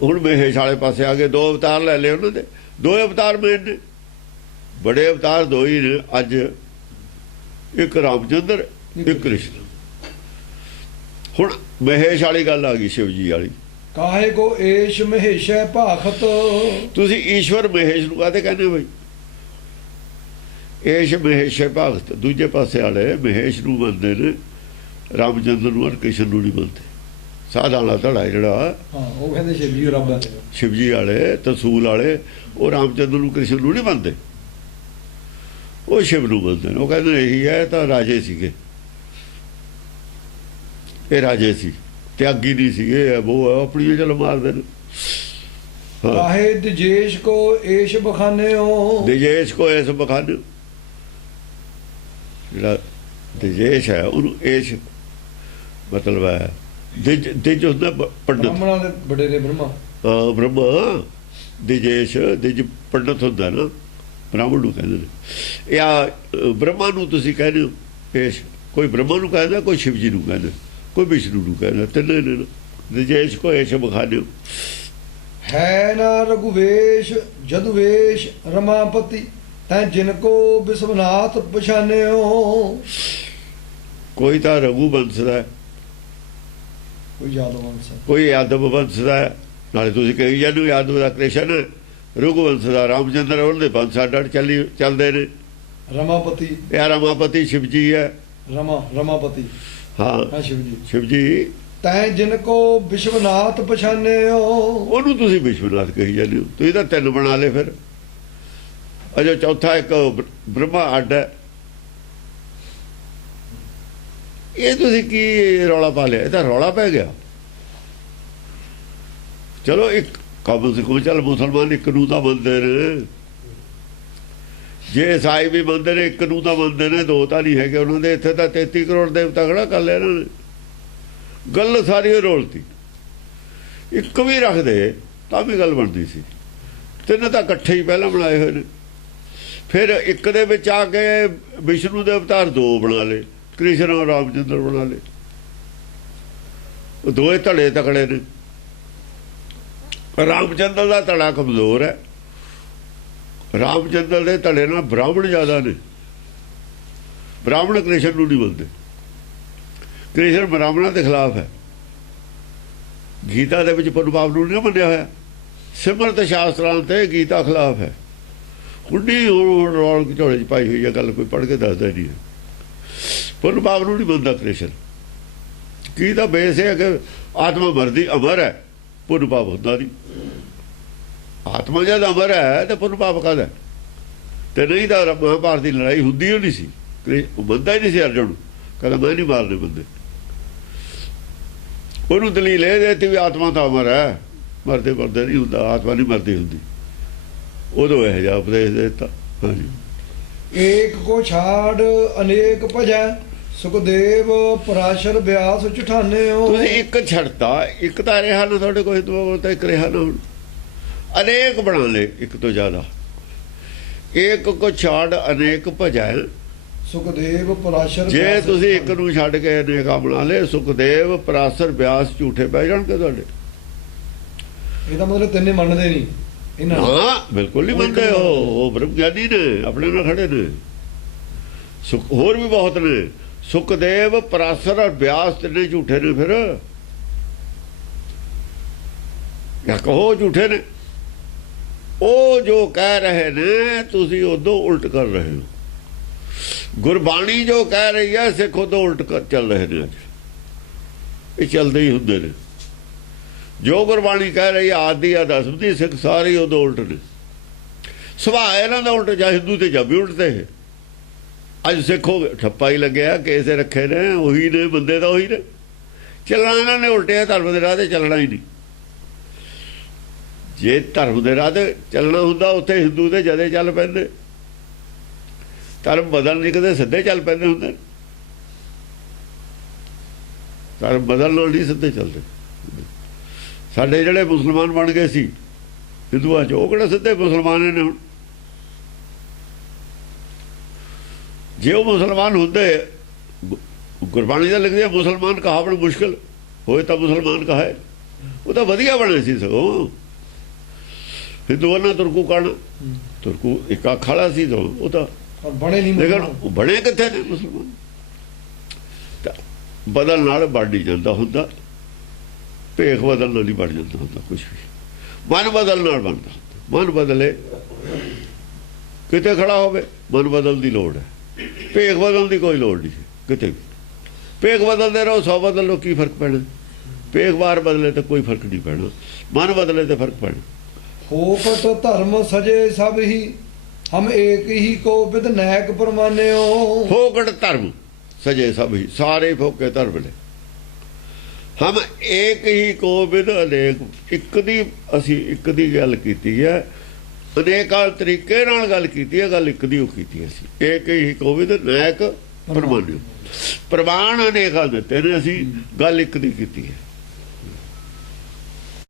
ਹੁਣ ਮਹੇਸ਼ ਵਾਲੇ ਪਾਸੇ ਆ ਗਏ। 2 ਅਵਤਾਰ ਲੈ ਲਏ ਉਹਨਾਂ ਦੇ, 2 ਅਵਤਾਰ ਮੇਨ ਨੇ, ਬੜੇ ਅਵਤਾਰ 2 ਹੀ ਨੇ ਅੱਜ, ਇੱਕ ਰਾਮਚੰਦਰ, ਇੱਕ ਕ੍ਰਿਸ਼ਨ। ਹੁਣ ਮਹੇਸ਼ ਵਾਲੀ ਗੱਲ ਆ ਗਈ, ਸ਼ਿਵ ਜੀ ਵਾਲੀ। ਕਾਹੇ ਕੋ ਏਸ਼ ਮਹੇਸ਼ੇ ਭਾਖਤ। ਤੁਸੀਂ ਈਸ਼ਵਰ ਮਹੇਸ਼ ਨੂੰ ਕਾਹਦੇ ਕਹਿੰਦੇ ਹੋ ਬਈ? ਏਸ਼ ਮਹੇਸ਼ੇ ਭਾਖਤ। ਦੂਜੇ ਪਾਸੇ ਵਾਲੇ ਮਹੇਸ਼ ਨੂੰ ਮੰਨਦੇ ਨੇ, ਰਾਮਚੰਦਰ ਨੂੰ ਔਰ ਕ੍ਰਿਸ਼ਨ ਨੂੰ ਨਹੀਂ ਮੰਨਦੇ। ਸਾਧਾਂ ਵਾਲਾ ਧੜਾ ਜਿਹੜਾ, ਉਹ ਕਹਿੰਦੇ ਸ਼ਿਵ ਜੀ ਰੱਬ ਹੈ। ਸ਼ਿਵ ਜੀ ਵਾਲੇ, ਤਰਸੂਲ ਵਾਲੇ, ਉਹ ਰਾਮਚੰਦਰ ਨੂੰ ਕ੍ਰਿਸ਼ਨ ਨੂੰ ਨਹੀਂ ਮੰਨਦੇ, ਉਹ ਸ਼ਿਵ ਨੂੰ ਮੰਨਦੇ ਨੇ। ਉਹ ਕਹਿੰਦੇ ਇਹੀ ਹੈ ਤਾਂ ਰਾਜੇ ਸੀਗੇ, ਇਹ ਰਾਜੇ ਸੀ, ਤਿਆਗੀ ਨਹੀਂ ਸੀਗੇ ਉਹ ਆਪਣੀਆਂ ਚਲ ਮਾਰਦੇ ਨੇ। ਕਾਹੇ ਦਜੇਸ਼ ਕੋ ਏਸ਼ ਬਖਾਨਿਓ, ਦਜੇਸ਼ ਕੋ ਏਸ਼ ਬਖਾਨਿਓ, ਜਿਹੜਾ ਦਜੇਸ਼ ਹੈ ਉਹਨੂੰ ਏਸ਼ ਮਤਲਬ ਹੈ ਦਿਜ ਹੁੰਦਾ ਪੰਡਤ, ਬ੍ਰਾਹਮਣਾਂ ਦੇ ਵਡੇਰੇ ਬ੍ਰਹਮਾ, ਬ੍ਰਹਮਾ ਦਜੇਸ਼ ਦਿਜ ਪੰਡਤ ਹੁੰਦਾ ਨਾ, ਬ੍ਰਾਹਮਣ ਨੂੰ ਕਹਿੰਦੇ ਨੇ। ਜਾਂ ਬ੍ਰਹਮਾ ਨੂੰ ਤੁਸੀਂ ਕਹਿੰਦੇ ਹੋ ਏਸ਼, ਕੋਈ ਬ੍ਰਹਮਾ ਨੂੰ ਕਹਿੰਦਾ, ਕੋਈ ਸ਼ਿਵ ਜੀ ਨੂੰ ਕਹਿੰਦਾ, ਕੋਈ ਵਿਸ਼ਨੂੰ ਨੂੰ ਕਹਿੰਦਾ, ਤਿੰਨੇ ਨੇ। ਦਜੇਸ਼ ਕੋ ਏਸ਼ ਬਖਾਨਿਓ ਹੈ ਨਾ ਰਘੁਵੇਸ਼ ਜਦੁਵੇਸ਼ ਰਮਾਪਤੀ, ਤੈ ਜਿਨ ਕੋ ਬਿਸਵਨਾਥ ਪਛਾਨਿਓ। ਕੋਈ ਤਾਂ ਰਘੂ ਵੰਸ਼ ਦਾ, ਕੋਈ ਯਾਦਵ ਵੰਸ਼, ਕੋਈ ਯਾਦਵ ਵੰਸ਼ ਦਾ। ਨਾਲੇ ਤੁਸੀਂ ਕਹੀ ਜਾਂਦੇ ਯਾਦਵ ਦਾ ਕ੍ਰਿਸ਼ਨ, ਰਘੂ ਵੰਸ਼ ਦਾ ਰਾਮਚੰਦਰ, ਉਹਦੇ ਵੰਸ਼ ਅੱਡ ਚੱਲਦੇ ਨੇ। ਰਮਾਪਤੀ, ਇਹ ਰਮਾਪਤੀ ਸ਼ਿਵ ਜੀ ਹੈ। ਰਮਾਪਤੀ ਹਾਂ ਸ਼ਿਵ ਜੀ। ਸ਼ਿਵ ਜੀ ਤੈ ਜਿਨ ਕੋ ਵਿਸ਼ਵਨਾਥ ਪਛਾਨਿਓ, ਉਹਨੂੰ ਤੁਸੀਂ ਵਿਸ਼ਵਨਾਥ ਕਹੀ ਜਾਂਦੇ ਹੋ। ਤੁਸੀਂ ਤਾਂ ਤਿੰਨ ਬਣਾ ਲਏ ਫਿਰ। ਅਜੋ ਚੌਥਾ ਇੱਕ ਬ੍ਰਹਮਾ ਅੱਡ ਹੈ। ਇਹ ਤੁਸੀਂ ਕੀ ਰੌਲਾ ਪਾ ਲਿਆ? ਇਹ ਤਾਂ ਰੌਲਾ ਪੈ ਗਿਆ। ਚਲੋ ਇੱਕ ਕਮ ਸੇ ਕਮ ਚੱਲ ਮੁਸਲਮਾਨ ਇੱਕ ਨੂੰ ਤਾਂ ਮੰਨਦੇ ਨੇ, ਜੇ ਈਸਾਈ ਵੀ ਮੰਨਦੇ ਨੇ ਇੱਕ ਨੂੰ ਤਾਂ ਮੰਨਦੇ ਨੇ, ਦੋ ਤਾਂ ਨਹੀਂ ਹੈਗੇ ਉਹਨਾਂ ਦੇ। ਇੱਥੇ ਤਾਂ 33 ਕਰੋੜ ਦੇਵਤਾ ਖੜਾ ਕਰ ਲਿਆ ਇਹਨਾਂ ਨੇ। ਗੱਲ ਸਾਰੀ ਰੋਲਤੀ। ਇੱਕ ਵੀ ਰੱਖਦੇ ਤਾਂ ਵੀ ਗੱਲ ਬਣਦੀ ਸੀ। ਤਿੰਨ ਤਾਂ ਇਕੱਠੇ ਹੀ ਪਹਿਲਾਂ ਬਣਾਏ ਹੋਏ ਨੇ। ਫਿਰ ਇੱਕ ਦੇ ਵਿੱਚ ਆ ਕੇ ਵਿਸ਼ਨੂੰ ਦੇ ਅਵਤਾਰ ਦੋ ਬਣਾ ਲਏ, ਕ੍ਰਿਸ਼ਨ ਔਰ ਰਾਮਚੰਦਰ ਬਣਾ ਲਏ। ਉਹ ਦੋਏ ਧੜੇ ਤਕੜੇ ਨੇ। ਰਾਮਚੰਦਰ ਦਾ ਧੜਾ ਕਮਜ਼ੋਰ ਹੈ। ਰਾਮਚੰਦਰ ਦੇ ਧੜੇ ਨਾਲ ਬ੍ਰਾਹਮਣ ਜ਼ਿਆਦਾ ਨੇ। ਬ੍ਰਾਹਮਣ ਕ੍ਰਿਸ਼ਨ ਨੂੰ ਨਹੀਂ ਮੰਨਦੇ। ਕ੍ਰਿਸ਼ਨ ਬ੍ਰਾਹਮਣਾਂ ਦੇ ਖਿਲਾਫ ਹੈ। ਗੀਤਾ ਦੇ ਵਿੱਚ ਪੁਰਬਾਬ ਨੂੰ ਨਹੀਂ ਮੰਨਿਆ ਹੋਇਆ। ਸਿਮਰਤ ਸ਼ਾਸਤਰਾਂ ਤੇ ਗੀਤਾ ਖਿਲਾਫ ਹੈ। ਹੁੱਡੀ ਰੌਲ ਝੋਲੇ 'ਚ ਪਾਈ ਹੋਈ ਹੈ ਗੱਲ, ਕੋਈ ਪੜ੍ਹ ਕੇ ਦੱਸਦਾ ਨਹੀਂ ਹੈ। ਪੁਰਬਾਬ ਨੂੰ ਨਹੀਂ ਮੰਨਦਾ ਕ੍ਰਿਸ਼ਨ। ਕੀ ਦਾ ਬੇਸ ਹੈ ਕਿ ਆਤਮਾ ਮਰਦੀ ਅਮਰ ਹੈ, ਪੁਰਬਾਬ ਹੁੰਦਾ ਨਹੀਂ। ਆਤਮਾ ਜਦ ਅਮਰ ਹੈ ਤੇ ਪੁਰਬਾਬ ਕਾਹਦਾ? ਤੇ ਨਹੀਂ ਤਾਂ ਮਹਾਭਾਰਤ ਦੀ ਲੜਾਈ ਹੁੰਦੀ ਹੋ ਨਹੀਂ ਸੀ। ਉਹ ਮੰਨਦਾ ਹੀ ਨਹੀਂ ਸੀ ਅਰਜੁਨ, ਕਹਿੰਦਾ ਮੈਂ ਨਹੀਂ ਮਾਰਨੇ ਬੰਦੇ। ਉਹਨੂੰ ਦਲੀਲ ਇਹ ਦੇਤੀ ਵੀ ਆਤਮਾ ਤਾਂ ਅਮਰ ਹੈ, ਮਰਦੇ ਮਰਦੇ ਨਹੀਂ ਹੁੰਦਾ, ਆਤਮਾ ਨਹੀਂ ਮਰਦੀ ਹੁੰਦੀ। ਉਦੋਂ ਇਹੋ ਜਿਹਾ ਉਪਦੇਸ਼ ਦੇ ਦਿੱਤਾ। ਹਾਂਜੀ, ਏਕ ਕੋ ਛਾੜ ਅਨੇਕ ਭਜੈ, ਸੁਖਦੇਵ ਪਰਾਸ਼ਰ ਬਿਆਸ ਚਠਾਨਿਓ। ਤੁਸੀਂ ਇੱਕ ਛੱਡਤਾ, ਇੱਕ ਤਾਂ ਰਿਹਾ ਨਾ ਤੁਹਾਡੇ ਕੋਈ, ਤਾਂ ਇੱਕ ਰਿਹਾ ਨਾ। ਹੁਣ ਅਨੇਕ ਬਣਾ ਲਏ, ਇੱਕ ਤੋਂ ਜ਼ਿਆਦਾ। ਏਕ ਕੋ ਛਾੜ ਅਨੇਕ ਭਜੈ, ਸੁਖਦੇਵ ਪਰਾਸ਼ਰ। ਜੇ ਤੁਸੀਂ ਇੱਕ ਨੂੰ ਛੱਡ ਕੇ ਅਨੇਕਾਂ ਬਣਾ ਲਏ, ਸੁਖਦੇਵ ਪਰਾਸ਼ਰ ਬਿਆਸ ਝੂਠੇ ਪੈ ਜਾਣਗੇ ਤੁਹਾਡੇ। ਇਹਦਾ ਮਤਲਬ ਤਿੰਨੇ ਮੰਨਦੇ ਨਹੀਂ ਇਹਨਾਂ ਨੂੰ। ਹਾਂ ਬਿਲਕੁਲ ਨਹੀਂ ਮੰਨਦੇ। ਉਹ ਬ੍ਰਹਮ ਗਿਆਨੀ ਨੇ, ਆਪਣੇ ਨਾਲ ਖੜੇ ਨੇ। ਹੋਰ ਵੀ ਬਹੁਤ ਨੇ। ਸੁਖਦੇਵ ਪਰਾਸ਼ਰ ਔਰ ਬਿਆਸ ਤਿੰਨੇ ਝੂਠੇ ਨੇ। ਫਿਰ ਜਾਂ ਕਹੋ ਝੂਠੇ ਨੇ। ਉਹ ਜੋ ਕਹਿ ਰਹੇ ਨੇ ਤੁਸੀਂ ਉਦੋਂ ਉਲਟ ਕਰ ਰਹੇ ਹੋ। ਗੁਰਬਾਣੀ ਜੋ ਕਹਿ ਰਹੀ ਹੈ ਸਿੱਖ ਉਦੋਂ ਉਲਟ ਚੱਲ ਰਹੇ ਨੇ। ਅੱਜ ਇਹ ਚੱਲਦੇ ਹੀ ਹੁੰਦੇ ਨੇ। ਜੋ ਗੁਰਬਾਣੀ ਕਹਿ ਰਹੀ ਹੈ ਆਦੀ ਆ ਦਸਵੀਂ, ਸਿੱਖ ਸਾਰੇ ਉਦੋਂ ਉਲਟ ਨੇ। ਸੁਭਾਅ ਇਹਨਾਂ ਦਾ ਉਲਟ, ਜਾਂ ਹਿੰਦੂ ਤੇ ਜਾਂ ਵੀ ਉਲਟਦੇ ਹੈ। ਅੱਜ ਸਿੱਖੋ ਠੱਪਾ ਹੀ ਲੱਗਿਆ, ਕੇਸ ਰੱਖੇ ਨੇ, ਉਹੀ ਨੇ ਬੰਦੇ ਤਾਂ ਉਹੀ ਨੇ। ਚੱਲਣਾ ਇਹਨਾਂ ਨੇ ਉਲਟਿਆ, ਧਰਮ ਦੇ ਰਾਹ ਤੇ ਚੱਲਣਾ ਹੀ ਨਹੀਂ। ਜੇ ਧਰਮ ਦੇ ਰਾਹ ਤੇ ਚੱਲਣਾ ਹੁੰਦਾ ਉੱਥੇ ਹਿੰਦੂ ਦੇ ਜਦੇ ਚੱਲ ਪੈਂਦੇ। ਧਰਮ ਬਦਲ ਨਹੀਂ, ਕਦੇ ਸਿੱਧੇ ਚੱਲ ਪੈਂਦੇ ਹੁੰਦੇ। ਧਰਮ ਬਦਲ ਨਾਲ ਨਹੀਂ ਸਿੱਧੇ ਚੱਲਦੇ। ਸਾਡੇ ਜਿਹੜੇ ਮੁਸਲਮਾਨ ਬਣ ਗਏ ਸੀ ਹਿੰਦੂਆਂ 'ਚ, ਉਹ ਕਿਹੜਾ ਸਿੱਧੇ ਮੁਸਲਮਾਨ ਨੇ ਹੁਣ। ਜੇ ਉਹ ਮੁਸਲਮਾਨ ਹੁੰਦੇ, ਗੁਰਬਾਣੀ ਦਾ ਲਿਖਦੇ ਮੁਸਲਮਾਨ ਕਹਾਵਣ ਮੁਸ਼ਕਿਲ ਹੋਏ ਤਾਂ ਮੁਸਲਮਾਨ ਕਹਾਏ, ਉਹ ਤਾਂ ਵਧੀਆ ਬਣੇ ਸੀ। ਸਗੋਂ ਹਿੰਦੂਆਂ ਨਾਲ ਤੁਰਕੂ ਕਾਣਾ, ਤੁਰਕੂ ਇੱਕ ਅੱਖ ਵਾਲਾ ਸੀ ਤਾਂ ਉਹ ਤਾਂ ਬਣੇ ਨਹੀਂ। ਲੇਕਿਨ ਬਣੇ ਕਿੱਥੇ ਨੇ ਮੁਸਲਮਾਨ? ਤਾਂ ਬਦਲ ਨਾਲ ਬਣ ਨਹੀਂ ਜਾਂਦਾ ਹੁੰਦਾ। ਭੇਖ ਬਦਲ ਨਾਲ ਨਹੀਂ ਬਣ ਜਾਂਦਾ ਹੁੰਦਾ ਕੁਛ ਵੀ। ਮਨ ਬਦਲ ਨਾਲ ਬਣਦਾ ਹੁੰਦਾ। ਮਨ ਬਦਲੇ ਕਿਤੇ ਖੜਾ ਹੋਵੇ, ਮਨ ਬਦਲ ਦੀ ਲੋੜ ਹੈ। ਭੇਖ ਬਦਲਣ ਦੀ ਕੋਈ ਲੋੜ ਨਹੀਂ ਕਿਤੇ ਵੀ। ਭੇਖ ਬਦਲਦੇ ਰਹੋ, 100 ਬਦਲ ਲੋ, ਕੀ ਫਰਕ ਪੈਣਾ? ਭੇਖ ਵਾਰ ਬਦਲੇ ਤਾਂ ਕੋਈ ਫਰਕ ਨਹੀਂ ਪੈਣਾ, ਮਨ ਬਦਲੇ ਤਾਂ ਫਰਕ ਪੈਣਾ। ਫੋਕਟ ਧਰਮ ਸਜੇ ਸਭ ਹੀ, ਹਮ ਏਕ ਹੀ ਕੋ ਬਿਦ ਨੈਕ ਪਰਮਾਨਿਓ। ਫੋਕਟ ਧਰਮ ਸਜੇ ਸਭ ਹੀ, ਸਾਰੇ ਫੋਕੇ ਧਰਮ ਨੇ। ਹਮ ਏਕ ਹੀ ਕੋ ਵਿਦ ਅਨੇਕ, ਇੱਕ ਦੀ ਅਸੀਂ ਇੱਕ ਦੀ ਗੱਲ ਕੀਤੀ ਹੈ, ਅਨੇਕਾਂ ਤਰੀਕੇ ਨਾਲ ਗੱਲ ਕੀਤੀ ਹੈ, ਗੱਲ ਇੱਕ ਦੀ ਉਹ ਕੀਤੀ ਅਸੀਂ। ਏਕ ਹੀ ਕੋ ਵਿਦ ਅਨੇਕ ਪ੍ਰਮਾਣਿਓ, ਪ੍ਰਮਾਣ ਅਨੇਕਾਂ ਦਿੱਤੇ ਨੇ, ਅਸੀਂ ਗੱਲ ਇੱਕ ਦੀ ਕੀਤੀ ਹੈ।